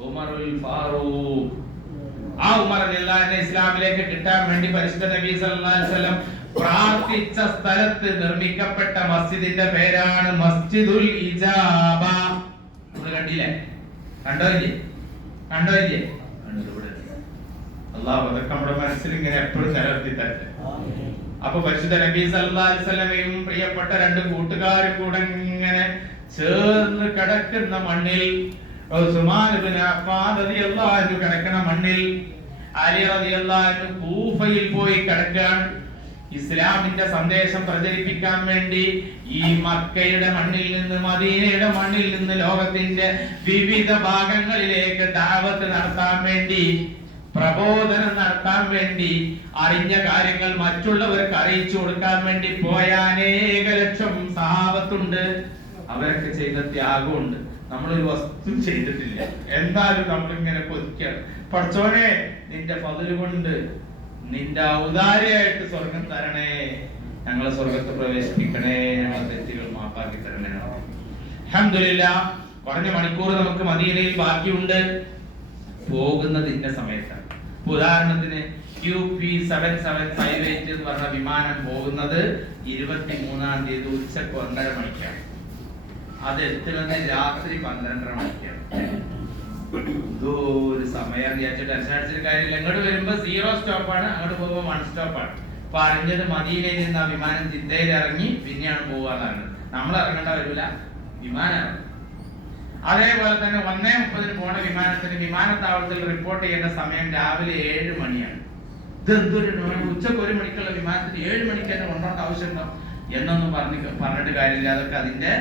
ഉമറുൽ ഫാറൂഖ്. ആ ഉമർ റളിയല്ലാഹു ഇസ്ലാമിലേക്ക് കിട്ടാൻ വേണ്ടി പരിശുദ്ധ നബി സല്ലല്ലാഹു അലൈഹി വസല്ലം പ്രാർത്ഥിച്ച സ്ഥലത്ത് നിർമ്മിക്കപ്പെട്ട മസ്ജിദിന്റെ പേരാണ് മസ്ജിദുൽ ഇജാബ. നിങ്ങൾ കണ്ടില്ലേ? കണ്ടോ ഇല്ലേ? അല്ലാഹു അതൊക്കെ നമ്മുടെ മനസ്സിൽ ഇങ്ങനെ എപ്പോഴും നിലനിർത്തി തരട്ടെ. അപ്പൊ പരിശുദ്ധ നബി സല്ലല്ലാഹു അലൈഹി വസല്ലമയും പ്രിയപ്പെട്ട രണ്ട് കൂട്ടുകാരും കൂടെ ഇങ്ങനെ ചേർന്ന് കിടക്കുന്ന മണ്ണിൽ, ഉസ്മാൻ ഇബ്നു അഫ്ഫാൻ റളിയല്ലാഹു അൻഹു കിടക്കുന്ന മണ്ണിൽ, അലി റളിയല്ലാഹു അൻഹു കൂഫയിൽ പോയി കിടക്കാൻ, ഇസ്ലാമിന്റെ സന്ദേശം പ്രചരിപ്പിക്കാൻ വേണ്ടി ഈ മക്കയുടെ മണ്ണിൽ നിന്ന്, മദീനയുടെ മണ്ണിൽ നിന്ന് ലോകത്തിന്റെ വിവിധ ഭാഗങ്ങളിലേക്ക് ദഅവത്ത് നടത്താൻ വേണ്ടി, പ്രബോധനം നടത്താൻ വേണ്ടി, അറിഞ്ഞ കാര്യങ്ങൾ മറ്റുള്ളവർക്ക് അറിയിച്ചു കൊടുക്കാൻ വേണ്ടി പോയ അനേക ലക്ഷം സഹാബത്തുണ്ട്. അവരൊക്കെ ചെയ്ത ത്യാഗമുണ്ട്. നമ്മളൊരു വസ്തു ചെയ്തിട്ടില്ല, എന്തായാലും നമ്മളിങ്ങനെ കൊതിക്കാണ്, പഠിച്ചോനെ നിന്റെ ഫضല് കൊണ്ട് നിന്റെ ഔദാര്യമായിട്ട് സ്വർഗം തരണേ, ഞങ്ങളെ സ്വർഗത്ത് പ്രവേശിപ്പിക്കണേ, ഞങ്ങളെ തെറ്റുകൾ മാപ്പാക്കി തരണേ. അൽഹംദുലില്ലാഹ്, കുറഞ്ഞ മണിക്കൂർ നമുക്ക് മദീനയിൽ ബാക്കിയുണ്ട്. പോകുന്നതിന്റെ സമയത്താണ്. ഉദാഹരണത്തിന് QP7758 എന്ന് പറഞ്ഞ വിമാനം പോകുന്നത് 23-ാം തീയതി ഉച്ചക്ക് 1:30 മണിക്കാണ്. അത് എത്തുന്നത് രാത്രി 12:30 മണിക്കാണ്. ഒരു സമയം വിചാരിച്ചിട്ട് ടെൻഷൻ അടിച്ചിട്ട് കാര്യമില്ല. ഇങ്ങോട്ട് വരുമ്പോ 0 സ്റ്റോപ്പാണ്, അങ്ങോട്ട് പോകുമ്പോ 1 സ്റ്റോപ്പാണ്. പറഞ്ഞത് മദീനയിൽ നിന്ന് ആ വിമാനം ജിദ്ദയിൽ ഇറങ്ങി പിന്നെയാണ് പോവാന്നാണ്. നമ്മൾ ഇറങ്ങേണ്ട വരില്ല, വിമാനം. അതേപോലെ തന്നെ 1:30 പോണ വിമാനത്തിന് വിമാനത്താവളത്തിൽ റിപ്പോർട്ട് ചെയ്യേണ്ട സമയം രാവിലെ 7 മണിയാണ്. ഇതെന്തൊരു ഉച്ചക്ക് 1 മണിക്കുള്ള വിമാനത്തിന് 7 മണിക്ക് തന്നെ കൊണ്ടുപോകേണ്ട ആവശ്യമുണ്ടോ എന്നൊന്നും പറഞ്ഞിട്ട് കാര്യമില്ല. അതൊക്കെ അതിന്റെ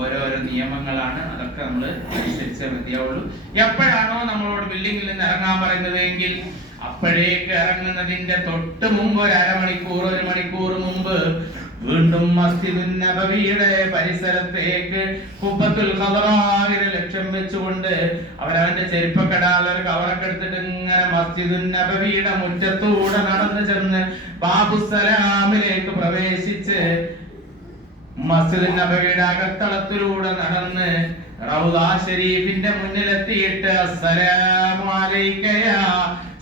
ഓരോരോ നിയമങ്ങളാണ്. അതൊക്കെ നമ്മൾ അനുസരിച്ചേ മതിയാവുള്ളൂ. എപ്പോഴാണോ നമ്മളോട് ബിൽഡിങ്ങിൽ നിന്ന് ഇറങ്ങാൻ പറയുന്നത് എങ്കിൽ അപ്പോഴേക്ക് ഇറങ്ങുന്നതിന്റെ തൊട്ട് മുമ്പ് 1/2 മണിക്കൂർ 1 മണിക്കൂർ മുമ്പ് വീണ്ടും മസ്ജിദുൻ നബവിയുടെ പരിസരത്തേക്ക് ഖുബ്ബത്തുൽ ഖദറാവിനെ ലക്ഷ്യം വെച്ചുകൊണ്ട് അവരവന്റെ ചെരുപ്പക്കടാതെ ഒരു കവറൊക്കെ എടുത്തിട്ട് ഇങ്ങനെ മസ്ജിദുൻ നബവിയുടെ മുറ്റത്തൂടെ നടന്നു ചെന്ന് ബാബുസലാമിലേക്ക് പ്രവേശിച്ച് മസ്ജിദുൻ നബവിയുടെ അകത്തളത്തിലൂടെ നടന്ന് റൗദാ ശരീഫിന്റെ മുന്നിലെത്തിയിട്ട് അസ്സലാമു അലൈക യാ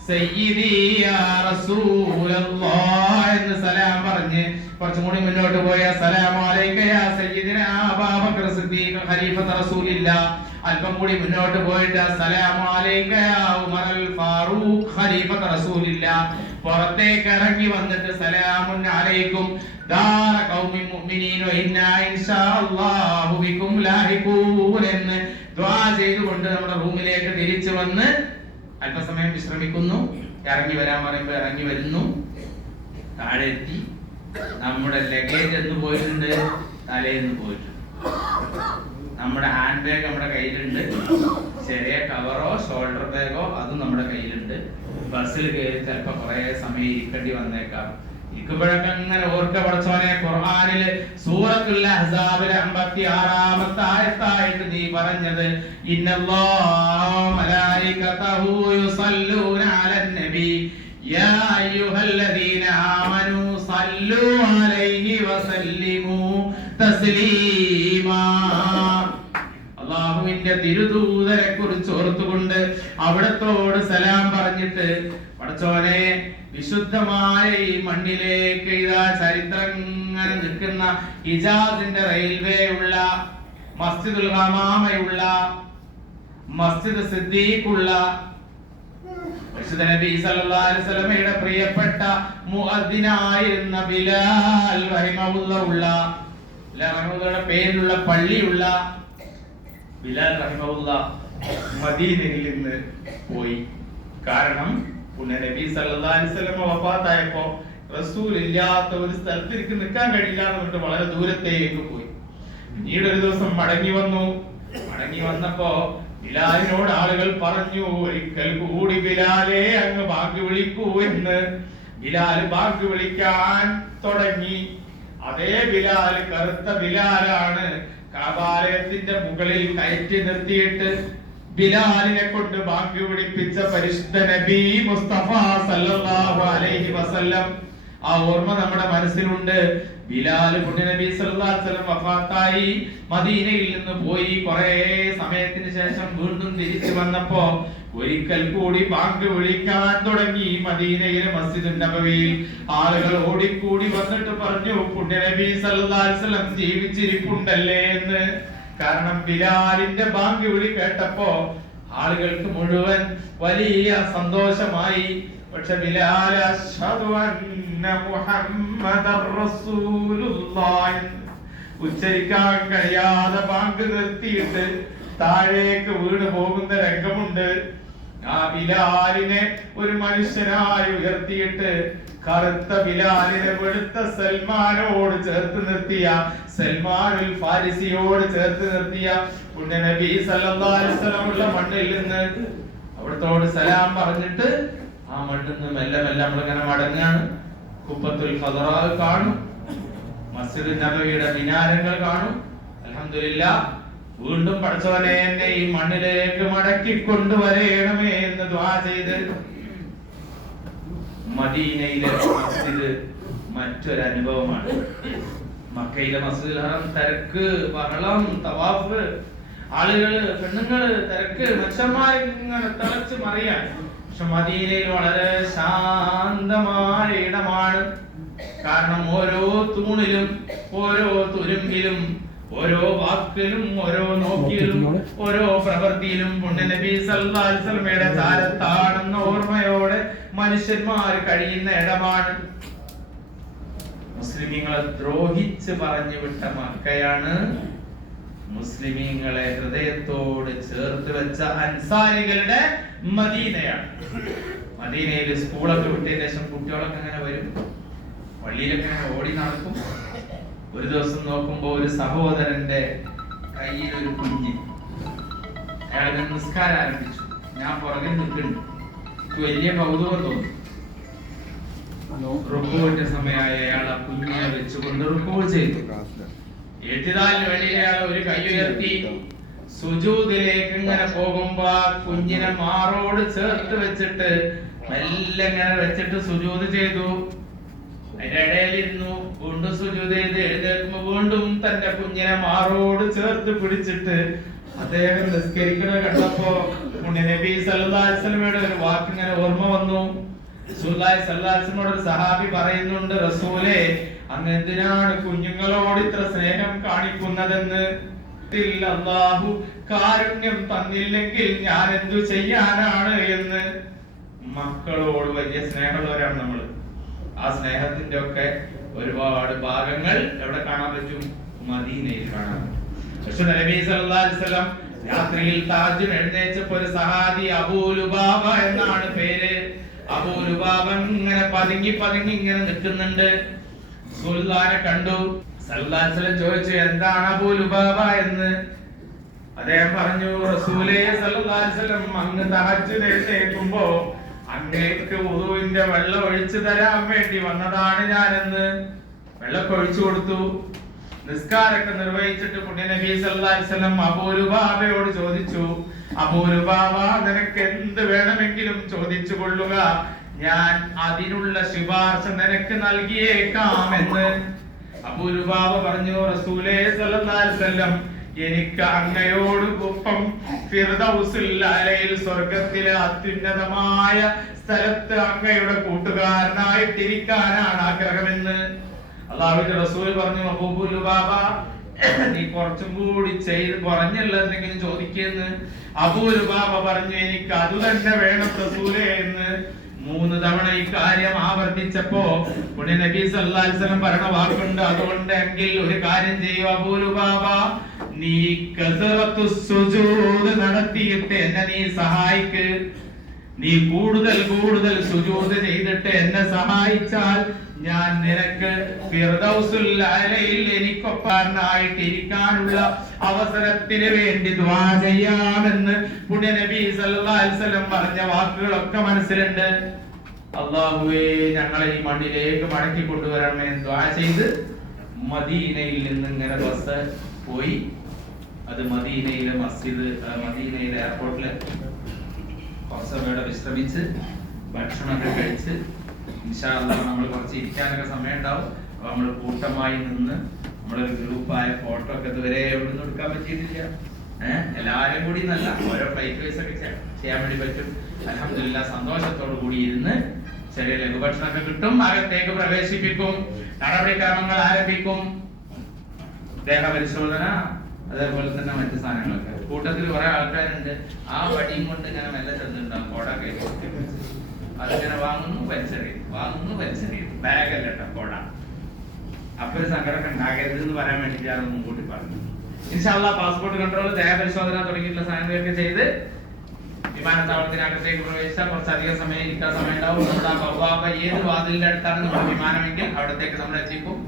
സയ്യിദി യാ റസൂലല്ലാഹ് എന്ന് സലാം പറഞ്ഞ് കുറച്ചും കൂടി മുന്നോട്ട് പോയ അസ്സലാമു അലൈക യാ സയ്യിദിനാ അബൂബക്കർ സിദ്ദീഖ് ഖലീഫത്ത് റസൂലില്ലാഹ്. അല്പം കൂടി മുന്നോട്ട് പോയിട്ട് അസ്സലാമു അലൈക യാ ഉമറുൽ ഫാറൂഖ് ഖലീഫത്ത് റസൂലില്ലാഹ്. പുറത്തേക്ക് ഇറങ്ങി വന്നിട്ട് സലാമുൻ അലൈക്കും ദാറ ഖൗമി മുഅ്മിനീൻ വ ഇന്നാ ഇൻഷാ അല്ലാഹു ബികും ലാഹിഖൂൻ എന്ന് ദുആ ചെയ്തുകൊണ്ട് നമ്മുടെ റൂമിലേക്ക് തിരിച്ചു വന്ന് അല്പസമയം വിശ്രമിക്കുന്നു. ഇറങ്ങി വരാൻ പറയുമ്പോൾ ഇറങ്ങി വരുന്നു. താഴെ എത്തി. നമ്മുടെ ലഗേജ് എന്ന് പോയിട്ടുണ്ട്, തലേന്ന് പോയിട്ടുണ്ട്. നമ്മുടെ ഹാൻഡ് ബാഗ് നമ്മുടെ കയ്യിലുണ്ട്, ചെറിയ കവറോ ഷോൾഡർ ബാഗോ അതും നമ്മുടെ കയ്യിലുണ്ട്. ബസ്സിൽ കയറി ചിലപ്പോ കുറെ സമയം ഇരിക്കേണ്ടി വന്നേക്കാം. ഇരിക്കുമ്പോഴൊക്കെ അങ്ങനെ ഓർക്ക പഠിച്ചോനെ, ഖുർആനില് സൂറത്തുൽ അഹ്സാബിലെ 56-ാമത്തെ ആയത്തായിട്ട് നീ പറഞ്ഞത് ഇന്നല്ലാഹ മലായികതഹു യുസല്ലൂന അലൻ നബി യാ അയ്യുഹല്ലദീന ആമനൂ സല്ലു അലൈഹി വസല്ലിമു തസ്ലീമാ. അല്ലാഹുവിന്റെ തിരുദൂതരെ കുറിച്ച് ഓർത്തുകൊണ്ട് അവിടത്തോട് സലാം പറഞ്ഞിട്ട്, പടച്ചോനെ വിശുദ്ധമായ ഈ മണ്ണിലേക്ക് ഇതാ ചരിത്രം ഇങ്ങനെ നിൽക്കുന്ന ഹിജാസിന്റെ റെയിൽവേ ഉള്ള, മസ്ജിദുൽ ഹമാമയുള്ള, മസ്ജിദ് സിദ്ദീഖുള്ള, പരിശുദ്ധ നബി സല്ലല്ലാഹു അലൈഹി വസല്ലമയുടെ പ്രിയപ്പെട്ട മുഅദ്ദിനായിരുന്ന ബിലാൽ റഹിമഹുള്ളയുടെ പേരിലുള്ള പള്ളിയുള്ള ബിലാൽ റഹിമഹുള്ള മദീനയിൽ നിന്ന് പോയി. കാരണം നബി സല്ലല്ലാഹു അലൈഹി വസല്ലം വഫാത്തായപ്പോ റസൂൽ ഇല്ലാത്ത ഒരു സ്ഥലത്തിലേക്ക് നിൽക്കാൻ കഴിയില്ല എന്ന് പറഞ്ഞിട്ട് വളരെ ദൂരത്തേക്ക് പോയി. പിന്നീട് ഒരു ദിവസം മടങ്ങി വന്നപ്പോ ബിലാലിനോട് ആളുകൾ പറഞ്ഞു, ഒരിക്കൽ കൂടി ബിലാലെ അങ്ങ് ബാങ്ക് വിളിക്കൂ എന്ന്. ബിലാൽ ബാങ്ക് വിളിക്കാൻ തുടങ്ങി. അതേ ബിലാൽ കറുത്ത ബിലാലാണ്. കഅബാലയത്തിന്റെ മുകളിൽ കയറ്റി നിർത്തിയിട്ട് ബിലാലിനെ കൊണ്ട് ബാങ്ക് വിളിപ്പിച്ച പരിശുദ്ധ നബി മുസ്തഫ സല്ലല്ലാഹു അലൈഹി വസല്ലം. ആ ഓർമ്മ നമ്മുടെ മനസ്സിലുണ്ട്. ബിലാൽ നബി സല്ലല്ലാഹു അലൈഹി വസല്ലം വഫാത്തായി മദീനയിൽ നിന്ന് പോയി. കുറേ സമയത്തിന് ശേഷം വീണ്ടും തിരിച്ചു വന്നപ്പോ ഒരിക്കൽ കൂടി ബാങ്ക് വിളിക്കാൻ തുടങ്ങി. മദീനയിലെ മസ്ജിദുൻ നബവിയിൽ ആളുകൾ ഓടിക്കൂടി വന്നിട്ട് പറഞ്ഞു, നബി സല്ലല്ലാഹു അലൈഹി വസല്ലം ജീവിച്ചിരിപ്പുണ്ടല്ലേ എന്ന്. കാരണം ബിലാലിന്റെ ബാങ്ക് വിളി കേട്ടപ്പോ ആളുകൾക്ക് മുഴുവൻ വലിയ സന്തോഷമായി. പക്ഷെ ബിലാൽ അശ്ഹദു അന്ന മുഹമ്മദർ റസൂലുള്ളാഹി ഉച്ചരിക്കാൻ കഴിയാതെ ബാങ്ക് നിർത്തിയിട്ട് താഴേക്ക് വീണ് പോകുന്ന രംഗമുണ്ട്. ആ ബിലാലിനെ ഒരു മനുഷ്യനായി ഉയർത്തിയിട്ട് കറുത്ത ബിലാലിനെ വെളുത്ത സൽമാനോട് ചേർത്ത് നിർത്തിയ, സൽമാനുൽ ഫാരിസിയോട് ചേർത്ത് നിർത്തിയ നബി സല്ലല്ലാഹു അലൈഹി വസല്ലം ഉള്ള മണ്ണിൽ നിന്ന് അവിടത്തോട് സലാം പറഞ്ഞിട്ട് ആ മണ്ണിൽ നിന്ന് മെല്ലെ മെല്ലെ നമ്മളിങ്ങനെ മടങ്ങാണ്. ഖുബ്ബത്തുൽ ഖദറാ കാണും, മസ്ജിദ് നബവിയുടെ മിനാരങ്ങൾ കാണും. അൽഹംദുലില്ലാഹ് വീണ്ടും പടച്ചവനെ എന്നെ ഈ മണ്ണിലേക്ക് മടക്കി കൊണ്ടുവരേണമേ എന്ന് ദുആ ചെയ്ത് മദീനയിലെ മസ്ജിദ് മറ്റൊരു അനുഭവമാണ്. മക്കയിലെ മസ്ജിദുൽ ഹറം തിരക്ക്, ബഹളം, തവാഫ്, ആളുകള്, പെണ്ണുങ്ങള്, തിരക്ക്, മനുഷ്യന്മാര് ഇങ്ങനെ തിളച്ച് മറിയാൻ. പക്ഷെ മദീനയിൽ വളരെ ശാന്തമായ ഇടമാണ്. കാരണം ഓരോ തൂണിലും, ഓരോ തുരുമ്പിലും, ഓരോ വാക്കിലും, ഓരോ നോക്കിയിലും, ഓരോ പ്രവൃത്തിയിലും നബി സല്ലല്ലാഹു അലൈഹി വസല്ലമയുടെ ചാരത്താണെന്ന ഓർമ്മയോടെ മനുഷ്യന്മാർ കഴിയുന്ന ഇടമാണ്. മുസ്ലിമീങ്ങളെ ദ്രോഹിച്ച് പറഞ്ഞു വിട്ട മക്കയാണ്. മുസ്ലിമീങ്ങളെ ഹൃദയത്തോട് ചേർത്ത് വെച്ച അൻസാരികളുടെ മദീനയാണ്. മദീനയിൽ സ്കൂളൊക്കെ വിട്ടതിന് ശേഷം കുട്ടികളൊക്കെ അങ്ങനെ വരും, പള്ളിയിലൊക്കെ അങ്ങനെ ഓടി നടക്കും. ഒരു ദിവസം നോക്കുമ്പോ ഒരു സഹോദരന്റെ കയ്യിൽ ഒരു കുഞ്ഞ്. അയാൾ നിസ്കാരം ആരംഭിച്ചു. ഞാൻ പുറകെ നിൽക്കുന്നുണ്ട്. വലിയ കൗതുകം തോന്നി. റുക്കൂവിന്റെ സമയമായ അയാൾ ആ കുഞ്ഞിനെ വെച്ചുകൊണ്ട് റുക്കൂ ചെയ്തു. എഴുതാൻ വേണ്ടി അയാൾ ഒരു കൈ ഉയർത്തി സുജൂദിലേക്ക് ഇങ്ങനെ പോകുമ്പോ ആ കുഞ്ഞിനെ മാറോട് ചേർത്ത് വെച്ചിട്ട് മെല്ലെ ഇങ്ങനെ വെച്ചിട്ട് സുജൂദ് ചെയ്തു. അതിന്റെ ഇടയിലിരുന്നു. വീണ്ടും സുജൂദ് ചെയ്ത് എഴുന്നേൽക്കുമ്പോ വീണ്ടും തന്റെ കുഞ്ഞിനെ മാറോട് ചേർത്ത് പിടിച്ചിട്ട് അദ്ദേഹം നിസ്കരിക്കുന്നത് കണ്ടപ്പോ നബി സല്ലല്ലാഹു അലൈഹി വസല്ലമയുടെ ഒരു വാക്ക് ഇങ്ങനെ ഓർമ്മ വന്നു. റസൂലുള്ളാഹി സല്ലല്ലാഹു അലൈഹി വസല്ലമയോട് ഒരു സഹാബി പറയുന്നുണ്ട്, റസൂലേ, അങ്ങ് എന്തിനാണ് കുഞ്ഞുങ്ങളോട് ഇത്ര സ്നേഹം കാണിക്കുന്നതെന്ന്? അല്ലാഹു കാരുണ്യം തന്നില്ലെങ്കിൽ ഞാൻ എന്തു ചെയ്യാനാണ് എന്ന്. മക്കളോട് വലിയ സ്നേഹമുള്ളവരാണ് നമ്മൾ. ആ സ്നേഹത്തിന്റെ ഒക്കെ ഒരുപാട് ഭാഗങ്ങൾ എവിടെ കാണാൻ പറ്റും? മദീനയിൽ കാണാൻ പറ്റും. പക്ഷെ നബി സല്ലല്ലാഹു അലൈഹി വസല്ലം രാത്രിയിൽ തഹജ്ജുദ് എഴുന്നേറ്റപ്പോൾ ഒരു സഹാബി അബൂ ലുബാബ എന്നാണ് പേര്. അബൂ ലുബാബ ഇങ്ങനെ പതുങ്ങി ഇങ്ങനെ നിൽക്കുന്നുണ്ട്. റസൂലുള്ളാഹിനെ കണ്ടു. സല്ലല്ലാഹു അലൈഹി വസല്ലം ചോദിച്ചു, എന്താണ് അബൂ ലുബാബ എന്ന്. അദ്ദേഹം പറഞ്ഞു, റസൂലേ സല്ലല്ലാഹു അലൈഹി വസല്ലം അങ്ങ് തഹജ്ജുദ് എഴുന്നേൽക്കുമ്പോ അങ്ങേക്ക് വുദൂഇന്റെ വെള്ളം ഒഴിച്ചു തരാൻ വേണ്ടി വന്നതാണ് ഞാനെന്ന്. വെള്ളമൊക്കെ ഒഴിച്ചു കൊടുത്തു. നിസ്കാരമൊക്കെ നിർവഹിച്ചിട്ട് നബി സല്ലല്ലാഹു അലൈഹി വസല്ലം അബൂ ലുബാബയോട് ചോദിച്ചു, അബൂ ലുബാബ, നിനക്ക് എന്ത് വേണമെങ്കിലും ചോദിച്ചു കൊള്ളുക, ഞാൻ അതിനുള്ള ശുപാർശ നിനക്ക് നൽകിയേക്കാമെന്ന് അബൂ ലുബാബ പറഞ്ഞു. റസൂലേ സല്ലല്ലാഹു അലൈഹി വസല്ലം, എനിക്ക് അങ്ങയോടൊപ്പം ഫിർദൗസുൽ അലയിൽ സ്വർഗ്ഗത്തിലെ അത്യുന്നതമായ സ്ഥലത്ത് അങ്ങയുടെ കൂട്ടുകാരനായിട്ടിരിക്കാനാണ് ആഗ്രഹമെന്ന് അല്ലാഹുവിന്റെ റസൂൽ പറഞ്ഞു. അബൂ ലുബാബ, നീ കുറച്ചും കൂടി ചെയ്ത് കുറഞ്ഞല്ല എന്തെങ്കിലും ചോദിക്കുന്നു. അബൂ ലുബാബ പറഞ്ഞു, എനിക്ക് അത് തന്നെ വേണം റസൂലേ എന്ന്. 3 തവണ ഈ കാര്യം ആവർത്തിച്ചപ്പോ പുണ്യ നബി സല്ലല്ലാഹു അലൈഹി വസല്ലം പറഞ്ഞ വാക്കുണ്ട്, അതുകൊണ്ട് എങ്കിൽ ഒരു കാര്യം ചെയ്യൂ അബൂ ലുബാബ, നീ കസറത്തു സുജൂദ് നടത്തിയിട്ട് എന്നെ നീ സഹായിക്ക്. നീ കൂടുതൽ സുജൂദ് ചെയ്തിട്ട് എന്നെ സഹായിച്ചാൽ ഞാൻ നിനക്ക് ഫിർദൗസുൽ അലയിൽ എനിക്കൊപ്പമായിട്ട് ഇരിക്കാനുള്ള അവസരത്തിന് വേണ്ടി ദുആ ചെയ്യാമെന്ന് പുണ്യ നബി സല്ലല്ലാഹു അലൈഹി വസല്ലം പറഞ്ഞ വാക്കുകളൊക്കെ മനസ്സിലുണ്ട്. അല്ലാഹുവേ, ഞങ്ങളെ ഈ മണ്ണിലേക്ക് മടക്കി കൊണ്ടുവരണമേ എന്ന് ദുആ ചെയ്ത് മദീനയിൽ നിന്ന് ഇങ്ങനെ ബസ് പോയി. അത് മദീനയിലെ മസ്ജിദ്, മദീനയിലെ എയർപോർട്ടില് കുറച്ച് സമയം വിശ്രമിച്ച് ഭക്ഷണമൊക്കെ കഴിച്ച് ഇൻഷാ അല്ലാഹ് നമ്മൾ കുറച്ച് ഇരിക്കാനൊക്കെ സമയം ഉണ്ടാവും. അപ്പൊ നമ്മൾ കൂട്ടമായി നിന്ന് നമ്മളൊരു ഗ്രൂപ്പായ ഫോട്ടോ ഒക്കെ ഇതുവരെ എവിടെ നിന്ന് എടുക്കാൻ പറ്റിയിട്ടില്ല. എല്ലാരും കൂടി നല്ല ഓരോ ഫ്ലൈറ്റ് വൈസ് ഒക്കെ ചെയ്യാൻ വേണ്ടി പറ്റും. അൽഹംദുലില്ലാഹ് സന്തോഷത്തോടു കൂടി ഇരുന്ന് ചെറിയ ലഘുഭക്ഷണമൊക്കെ കിട്ടും. അകത്തേക്ക് പ്രവേശിപ്പിക്കും, നടപടിക്രമങ്ങൾ ആരംഭിക്കും, ദേഹപരിശോധന, അതേപോലെ തന്നെ മറ്റു സാധനങ്ങളൊക്കെ. കൂട്ടത്തിൽ കുറെ ആൾക്കാരുണ്ട്, ആ വടിയും കൊണ്ട് ഇങ്ങനെ മെല്ലെ ചെന്നിട്ടുണ്ടാവും കോടൊക്കെ. അതിങ്ങനെ വാങ്ങുന്നു വലിച്ചെറിയും. ബാഗല്ല കേട്ടോ, കോട. അപ്പൊ ഒരു സങ്കടമൊക്കെ ഉണ്ടാകരുത് എന്ന് പറയാൻ വേണ്ടിട്ട് അതൊന്നും കൂട്ടി പറഞ്ഞു. ഇൻഷാ അല്ലാഹ് പാസ്പോർട്ട് കൺട്രോൾ, ദേഹപരിശോധന തുടങ്ങിയിട്ടുള്ള സാധനങ്ങളൊക്കെ ചെയ്ത് വിമാനത്താവളത്തിനകത്തേക്ക് പ്രവേശിച്ചാൽ കുറച്ചധികം സമയം ഇരിക്കാൻ സമയം ഉണ്ടാവും. നമ്മുടെ ബവാബ ഏത് വാതിലിന്റെ അടുത്താണ് നമ്മുടെ വിമാനമെങ്കിൽ അവിടത്തേക്ക് നമ്മൾ എത്തിക്കും.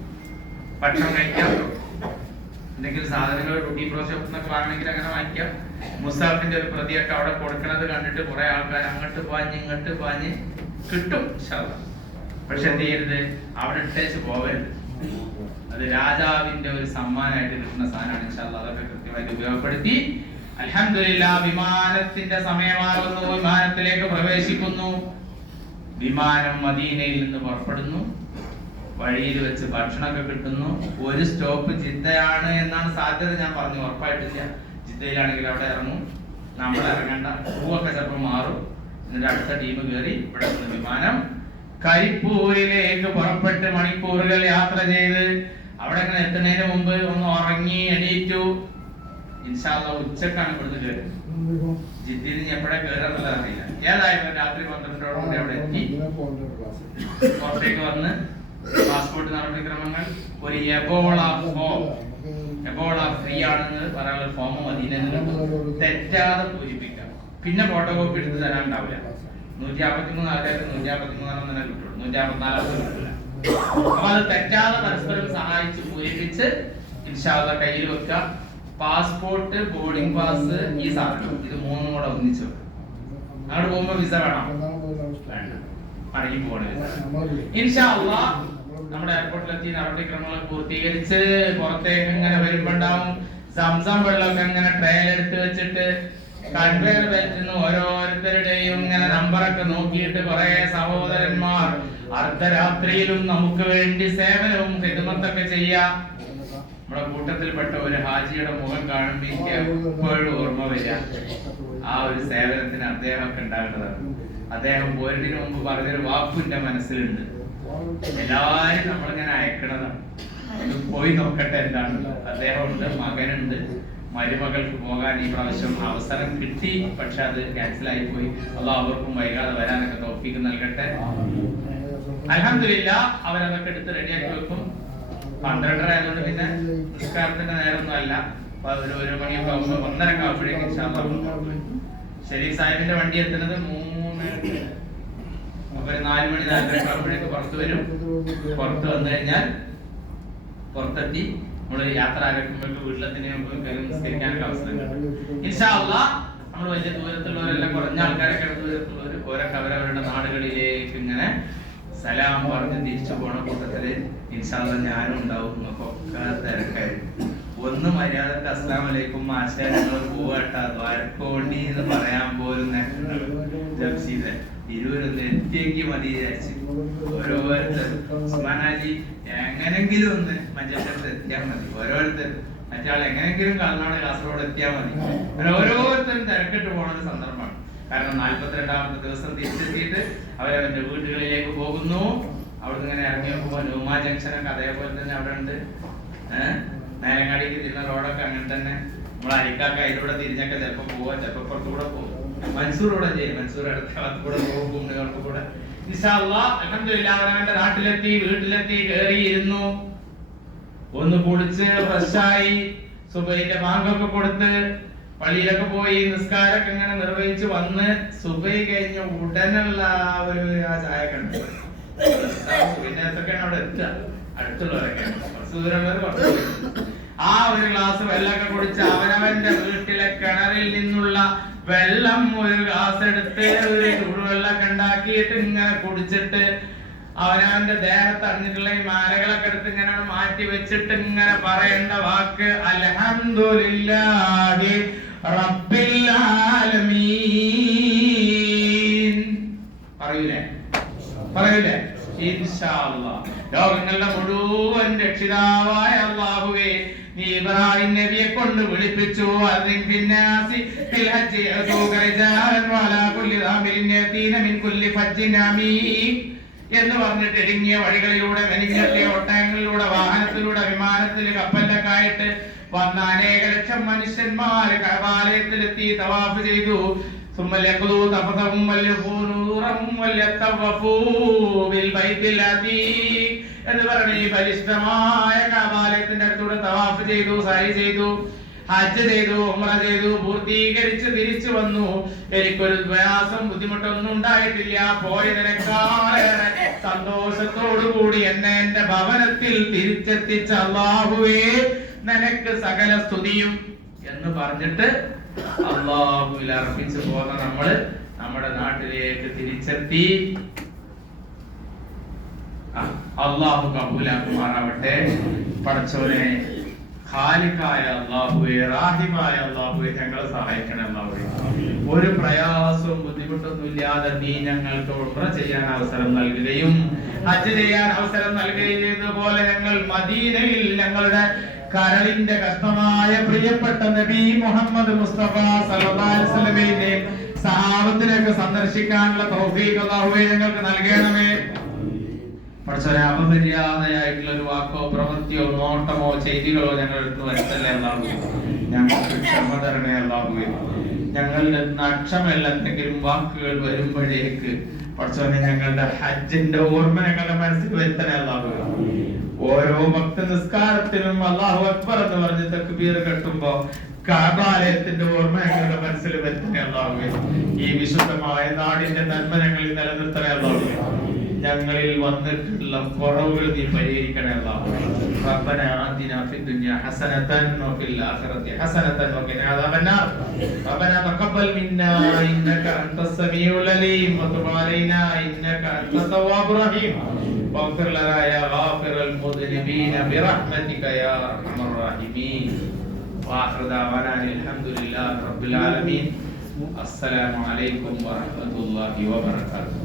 ഭക്ഷണം കഴിക്കാം, എന്തെങ്കിലും സാധനങ്ങൾ റുട്ടീൻ പ്രോസസ് എന്നൊക്കെ വാങ്ങണമെങ്കിൽ അങ്ങനെ വാങ്ങിക്കാം. മുസാഫിന്റെ ഒരു പ്രതിയൊക്കെ അവിടെ കൊടുക്കുന്നത് കണ്ടിട്ട് കുറെ ആൾക്കാർ അങ്ങോട്ട് പാഞ്ഞ് ഇങ്ങോട്ട് പാഞ്ഞ് കിട്ടും. പക്ഷെ എന്ത് ചെയ്യരുത്, അവിടെ ഇട്ടേച്ച് പോവരുത്. അത് രാജാവിന്റെ ഒരു സമ്മാനമായിട്ട് കിട്ടുന്ന സാധനമാണ്. ഇൻഷാല്ലാഹ് അതൊക്കെ കൃത്യമായിട്ട് ഉപയോഗപ്പെടുത്തി അൽഹംദുലില്ലാഹ് വിമാനത്തിന്റെ സമയമാകുന്നു. വിമാനത്തിലേക്ക് പ്രവേശിക്കുന്നു. വിമാനം മദീനയിൽ നിന്ന് പുറപ്പെടുന്നു. വഴിയിൽ വെച്ച് ഭക്ഷണമൊക്കെ കിട്ടുന്നു. ഒരു സ്റ്റോപ്പ് ജിദ്ദയാണ് എന്നാണ് സാധ്യത. ഞാൻ പറഞ്ഞു, ഉറപ്പായിട്ടില്ല. ജിദ്ദയിലാണെങ്കിൽ അവിടെ ഇറങ്ങും, നമ്മൾ ഇറങ്ങേണ്ട. പൂവൊക്കെ ചിലപ്പോൾ മാറും. എന്നിട്ട് അടുത്ത ടീം കയറി ഇവിടെ നിന്ന് വിമാനം കരിപ്പൂരിലേക്ക് പുറപ്പെട്ട് മണിക്കൂറുകൾ യാത്ര ചെയ്ത് അവിടെ ഇങ്ങനെ എത്തുന്നതിന് മുമ്പ് ഒന്ന് ഉറങ്ങി എണീറ്റു. ഇൻഷാ അല്ലാഹ് ഉച്ചക്കാണ് ഇവിടുന്ന് കയറി. ജിദ്ദയിൽ നിന്ന് എപ്പോഴാ കയറാന്നുള്ളത് അറിയില്ല. ഏതായാലും രാത്രി 12 അവിടെ എത്തി. പുറത്തേക്ക് വന്ന് പാസ്പോർട്ട് നടപടിക്രമങ്ങൾ, ഒരു എബോള ഫ്രീ ആണെന്ന് പറയാനുള്ള ഫോം മദീനയിൽ തെറ്റാതെ പൂരിപ്പിക്കാം. പിന്നെ ഫോട്ടോ കോപ്പി എടുത്ത് തരാൻ ഉണ്ടാവില്ല. 153 ആൾക്കാർക്ക് 153 തന്നെ കിട്ടുള്ളൂ, 154 കിട്ടില്ല. അപ്പൊ അത് തെറ്റാതെ പരസ്പരം സഹായിച്ച് പൂരിപ്പിച്ച് ഇൻഷാ അല്ലാഹ് കയ്യിൽ വെക്കുക. പാസ്പോർട്ട്, ബോർഡിംഗ് പാസ്, ഈ സാധനം, ഇത് 3 കൂടെ ഒന്നിച്ചു വെക്കുക. അങ്ങോട്ട് പോകുമ്പോ വിസ വേണം, മടങ്ങി പോകണ വിസ. ഇൻഷാ അല്ലാഹ് നമ്മുടെ എയർപോർട്ടിലെത്തി നടപടിക്രമങ്ങൾ പൂർത്തീകരിച്ച് പുറത്തേക്ക് ഇങ്ങനെ വരുമ്പോണ്ടാവും സംസം വെള്ളമൊക്കെ ഇങ്ങനെ ട്രെയിൻ എടുത്ത് വെച്ചിട്ട് കൺവെയർ ബെൽറ്റിന്ന് ഓരോരുത്തരുടെയും ഇങ്ങനെ നമ്പറൊക്കെ നോക്കിയിട്ട് കുറെ സഹോദരന്മാർ അർദ്ധരാത്രിയിലും നമുക്ക് വേണ്ടി സേവനവും ഹിദ്മത്തൊക്കെ ചെയ്യാം. നമ്മുടെ കൂട്ടത്തിൽപ്പെട്ട ഒരു ഹാജിയുടെ മുഖം കാണുമ്പോൾ എനിക്ക് എപ്പോഴും ഓർമ്മ വരിക ആ ഒരു സേവനത്തിന് അദ്ദേഹമൊക്കെ ഉണ്ടാകുന്നതാണ്. അദ്ദേഹം പോരിന് മുമ്പ് പറഞ്ഞൊരു വാക്കുന്റെ മനസ്സിലുണ്ട്, എല്ലാരും നമ്മളിങ്ങനെ അയക്കണതാണ്, പോയി നോക്കട്ടെ എന്താണല്ലോ. അദ്ദേഹം ഉണ്ട്, മകനുണ്ട്, മരുമകൾക്ക് പോകാൻ ഈ പ്രാവശ്യം അവസരം കിട്ടി, പക്ഷെ അത് ക്യാൻസൽ ആയി പോയി. അല്ലാഹു അവർക്കും വൈകാതെ വരാനൊക്കെ തൗഫീഖ് നൽകട്ടെ. അൽഹംദുലില്ലാഹ് അവരതൊക്കെ എടുത്ത് റെഡിയാക്കി വെക്കും. 12:30 ആയതുകൊണ്ട് പിന്നെ നിസ്കാരത്തിന്റെ നേരമൊന്നും അല്ല. 1 മണിയൊക്കെ ആകുമ്പോൾ 1:30 ആകുമ്പോഴേക്കും ഷെരീഫ് സാഹിബിന്റെ വണ്ടി എത്തുന്നത് 3 അപ്പൊ 4 മണി 4:30 ആകുമ്പോഴേക്ക് പുറത്ത് വരും. പുറത്ത് വന്നു കഴിഞ്ഞാൽ പുറത്തെത്തി നമ്മള് യാത്ര ആരംഭിക്കുമ്പോൾ വീട്ടിലെത്തിന് നിസ്കരിക്കാനൊക്കെ അവസരം കിട്ടും. ഇൻഷാ അല്ലാഹ് നമ്മൾ വലിയ ദൂരത്തുള്ളവരെല്ലാം കുറഞ്ഞ ആൾക്കാരൊക്കെ ദൂരത്തുള്ളവർ ഓരൊക്കെ അവരവരുടെ നാടുകളിലേക്ക് ഇങ്ങനെ സലാം പറഞ്ഞ് തിരിച്ചു പോണ കൂട്ടത്തില് ഇൻഷാ അല്ലാഹ് ഞാനും ഉണ്ടാവും. നമുക്കൊക്കെ തിരക്കായി ഒന്ന് മര്യാദക്ക് അസ്സലാമു അലൈക്കും മാഷേ ഞങ്ങൾ പോവാട്ടാ ദ്വാരക്കോണ്ടി എന്ന് പറയാൻ പോലും ജംഷീദ് ഇരുവരൊന്ന് എത്തിയെങ്കിൽ മതി വിചാരിച്ചു. ഓരോരുത്തരും ഉസ്മാനാജി എങ്ങനെങ്കിലും ഒന്ന് മഞ്ചേശ്വരത്ത് എത്തിയാൽ മതി, ഓരോരുത്തരും മറ്റാൾ എങ്ങനെങ്കിലും കാൽനാട് കാസർഗോഡ് എത്തിയാൽ മതി. അങ്ങനെ ഓരോരുത്തരും തിരക്കിട്ട് പോകുന്ന സന്ദർഭമാണ്. കാരണം 42ാമത്തെ ദിവസം തിരിച്ചെത്തിയിട്ട് അവരവന്റെ വീടുകളിലേക്ക് പോകുന്നു. അവിടുന്ന് ഇങ്ങനെ ഇറങ്ങി നോക്കുമ്പോൾ ന്യൂമാ ജംഗ്ഷനൊക്കെ അതേപോലെ തന്നെ അവിടെ ഉണ്ട്. നേരങ്ങാടിക്ക് തിരുന്ന റോഡൊക്കെ അങ്ങനെ തന്നെ. നമ്മൾ അരിക്കാക്ക അതിലൂടെ തിരിഞ്ഞൊക്കെ ചിലപ്പോൾ പോവാ, ചിലപ്പോൾ പുറത്തുകൂടെ പോകും. മൻസൂർ ഇവിടെ ചെയ്യും, മൻസൂർ അടുത്ത ഭാഗത്ത് കൂടെ പോകും, കുന്നുകൾക്ക് കൂടെ. ഇൻഷാ അല്ലാഹ് അൽഹംദുലില്ലാഹ് അവനവന്റെ നാട്ടിലെത്തി, വീട്ടിലെത്തി, കയറിയിരുന്നു. ഒന്ന് കുളിച്ച് ഫ്രഷായി സുബൈന്റെ ബാങ്കൊക്കെ കൊടുത്ത് പള്ളിയിലൊക്കെ പോയി നിസ്കാരമൊക്കെ ഇങ്ങനെ നിർവഹിച്ച് വന്ന് സുബൈ കഴിഞ്ഞ ഉടനുള്ള ഒരു ആ ചായ കണ്ടു. സുബൈന്റെ അടുത്തൊക്കെയാണ് അവിടെ എത്തുക, അടുത്തുള്ളവരൊക്കെയാണ്, കുറച്ച് ദൂരമുള്ളവർ കുറച്ച്. ആ ഒരു ഗ്ലാസ് വെള്ളമൊക്കെ കുടിച്ച് അവനവന്റെ വീട്ടിലെ കിണറിൽ നിന്നുള്ള വെള്ളം ഒരു ഗ്ലാസ് എടുത്ത് ഒരു ചൂടുവെള്ളമൊക്കെ ഉണ്ടാക്കിയിട്ട് ഇങ്ങനെ കുടിച്ചിട്ട് അവനവന്റെ ദേഹത്ത് അണിഞ്ഞിട്ടുള്ള ഈ മാലകളൊക്കെ എടുത്ത് ഇങ്ങനെ മാറ്റി വെച്ചിട്ട് ഇങ്ങനെ പറയേണ്ട വാക്ക് അൽഹംദുലില്ലാഹി റബ്ബിൽ ആലമീൻ. പറയൂലേ? പറയൂലേ? ഇൻഷാ അല്ലാഹ്. ലോകങ്ങളുടെ മുഴുവൻ രക്ഷിതാവായ അല്ലാഹുവേ, നീ ഇബ്രാഹിം നബിയെ കൊണ്ട് വിളിപ്പിച്ചു. അതിൻ ഫിന്നാസി ഫിൽ ഹജ്ജി യഅതൂക റിജാലൻ വഅലാ കുല്ലി ദാമിരിൻ യതീന മിൻ കുല്ലി ഫജ്ജിൻ അമീൻ എന്ന് പറഞ്ഞിട്ട് ഇടുങ്ങിയ വഴികളിലൂടെ, മെനിഞ്ഞെട്ടിയ ഒട്ടകങ്ങളിലൂടെ, വാഹനത്തിലൂടെ, വിമാനത്തിൽ, കപ്പലിലൊക്കെ ആയിട്ട് വന്ന അനേക ലക്ഷം മനുഷ്യന്മാര് കഅബാലയത്തിലെത്തി തവാഫ് ചെയ്തു. എന്ന് പറഞ്ഞ ഈ ബലിഷ്ഠമായ കഅബാലയത്തിന്റെ അടുത്തൂടെ തവാഫ് ചെയ്തു, സഅയ് ചെയ്തു, ഹജ്ജ് ചെയ്തു, ഉംറ ചെയ്തു, പൂർത്തീകരിച്ച് തിരിച്ചു വന്നു. എനിക്കൊരു പ്രയാസം ബുദ്ധിമുട്ടൊന്നും ഉണ്ടായിട്ടില്ല. പോയതിനേക്കാളേറെ സന്തോഷത്തോടുകൂടി എന്നെ എന്റെ ഭവനത്തിൽ തിരിച്ചെത്തിച്ച അല്ലാഹുവേ, നിനക്ക് സകല സ്തുതിയും എന്ന് പറഞ്ഞിട്ട് അല്ലാഹുവിൽ അർപ്പിച്ചു പോന്ന നമ്മള് നമ്മുടെ നാട്ടിലേക്ക് തിരിച്ചെത്തി. അല്ലാഹു കബൂലാക്കുമാറാവട്ടെ. പടച്ചവനെ, ഖാലിഖായ അല്ലാഹുവേ, റാഹിമായ അല്ലാഹുവേ, ഞങ്ങളെ സഹായിക്കണം അല്ലാഹുവേ. ഒരു പ്രയാസവും ബുദ്ധിമുട്ടൊന്നും ഇല്ലാതെ നീ ഞങ്ങൾക്ക് ഉംറ ചെയ്യാൻ അവസരം നൽകുകയും ഹജ്ജ് ചെയ്യാൻ അവസരം നൽകുകയും ചെയ്തതുപോലെ ഞങ്ങൾ മദീനയിൽ ഞങ്ങളുടെ കരളിന്റെ കഷ്ണമായ പ്രിയപ്പെട്ട നബി മുഹമ്മദ് മുസ്തഫ സല്ലല്ലാഹു അലൈഹി വസല്ലമയെ സഹാബത്തിലേക്ക് സന്ദർശിക്കാനുള്ള തൗഫീഖ് അല്ലാഹുവേ ഞങ്ങൾക്ക് നൽകണമേ. പടച്ചവനെ, അപമര്യാദയായിട്ടുള്ള ഒരു വാക്കോ പ്രവൃത്തിയോ നോട്ടമോ ചെയ്തികളോ ഞങ്ങളുടെ അടുത്ത് വരുത്തല്ലേ അല്ലാഹുവേ. ഞങ്ങൾക്ക് ക്ഷമ തരണേ അല്ലാഹുവേ. ഞങ്ങളുടെ നക്ഷമല്ല എന്തെങ്കിലും വാക്കുകൾ വരുമ്പോഴേക്ക് പടച്ചവനെ ഞങ്ങളുടെ ഹജ്ജിന്റെ ഓർമ്മ ഞങ്ങളുടെ മനസ്സിൽ വരുത്തണേ അല്ലാഹുവേ. ഓരോ ഭക്ത നിസ്കാരത്തിലും അല്ലാഹു അക്ബർ എന്ന് പറഞ്ഞ് തക്ബീർ കെട്ടുമ്പോ കഅബാലയത്തിന്റെ ഓർമ്മ ഞങ്ങളുടെ മനസ്സിൽ വരുത്തണേ അല്ലാഹുവേ. ഈ വിശുദ്ധമായ നാടിന്റെ നന്മ ഞങ്ങളിൽ നിലനിർത്തണേ അല്ലാഹുവേ. ഞങ്ങളിൽ വന്നിട്ടുള്ള കുറവുകൾ നീ പരിഹരിക്കണേ അല്ലാഹുവേ. റബ്ബനാ ആതിനാ ഫിദ്ദുനിയ ഹസനതൻ വഫിൽ ആഖിറതി ഹസനതൻ വഖിനാ അദാബന്നാർ. റബ്ബനാ തഖബ്ബൽ മിന്നാ ഇന്നക അൻതസ് സമീഉൽ അലീം വതുബ് അലൈനാ ഇന്നക അൻതത് തവ്വാബുർ റഹീം. واغفر لنا يا غافر المذنبين برحمتك يا ارحم الراحمين. واخر دعوانا الحمد لله رب العالمين. السلام عليكم ورحمة الله وبركاته.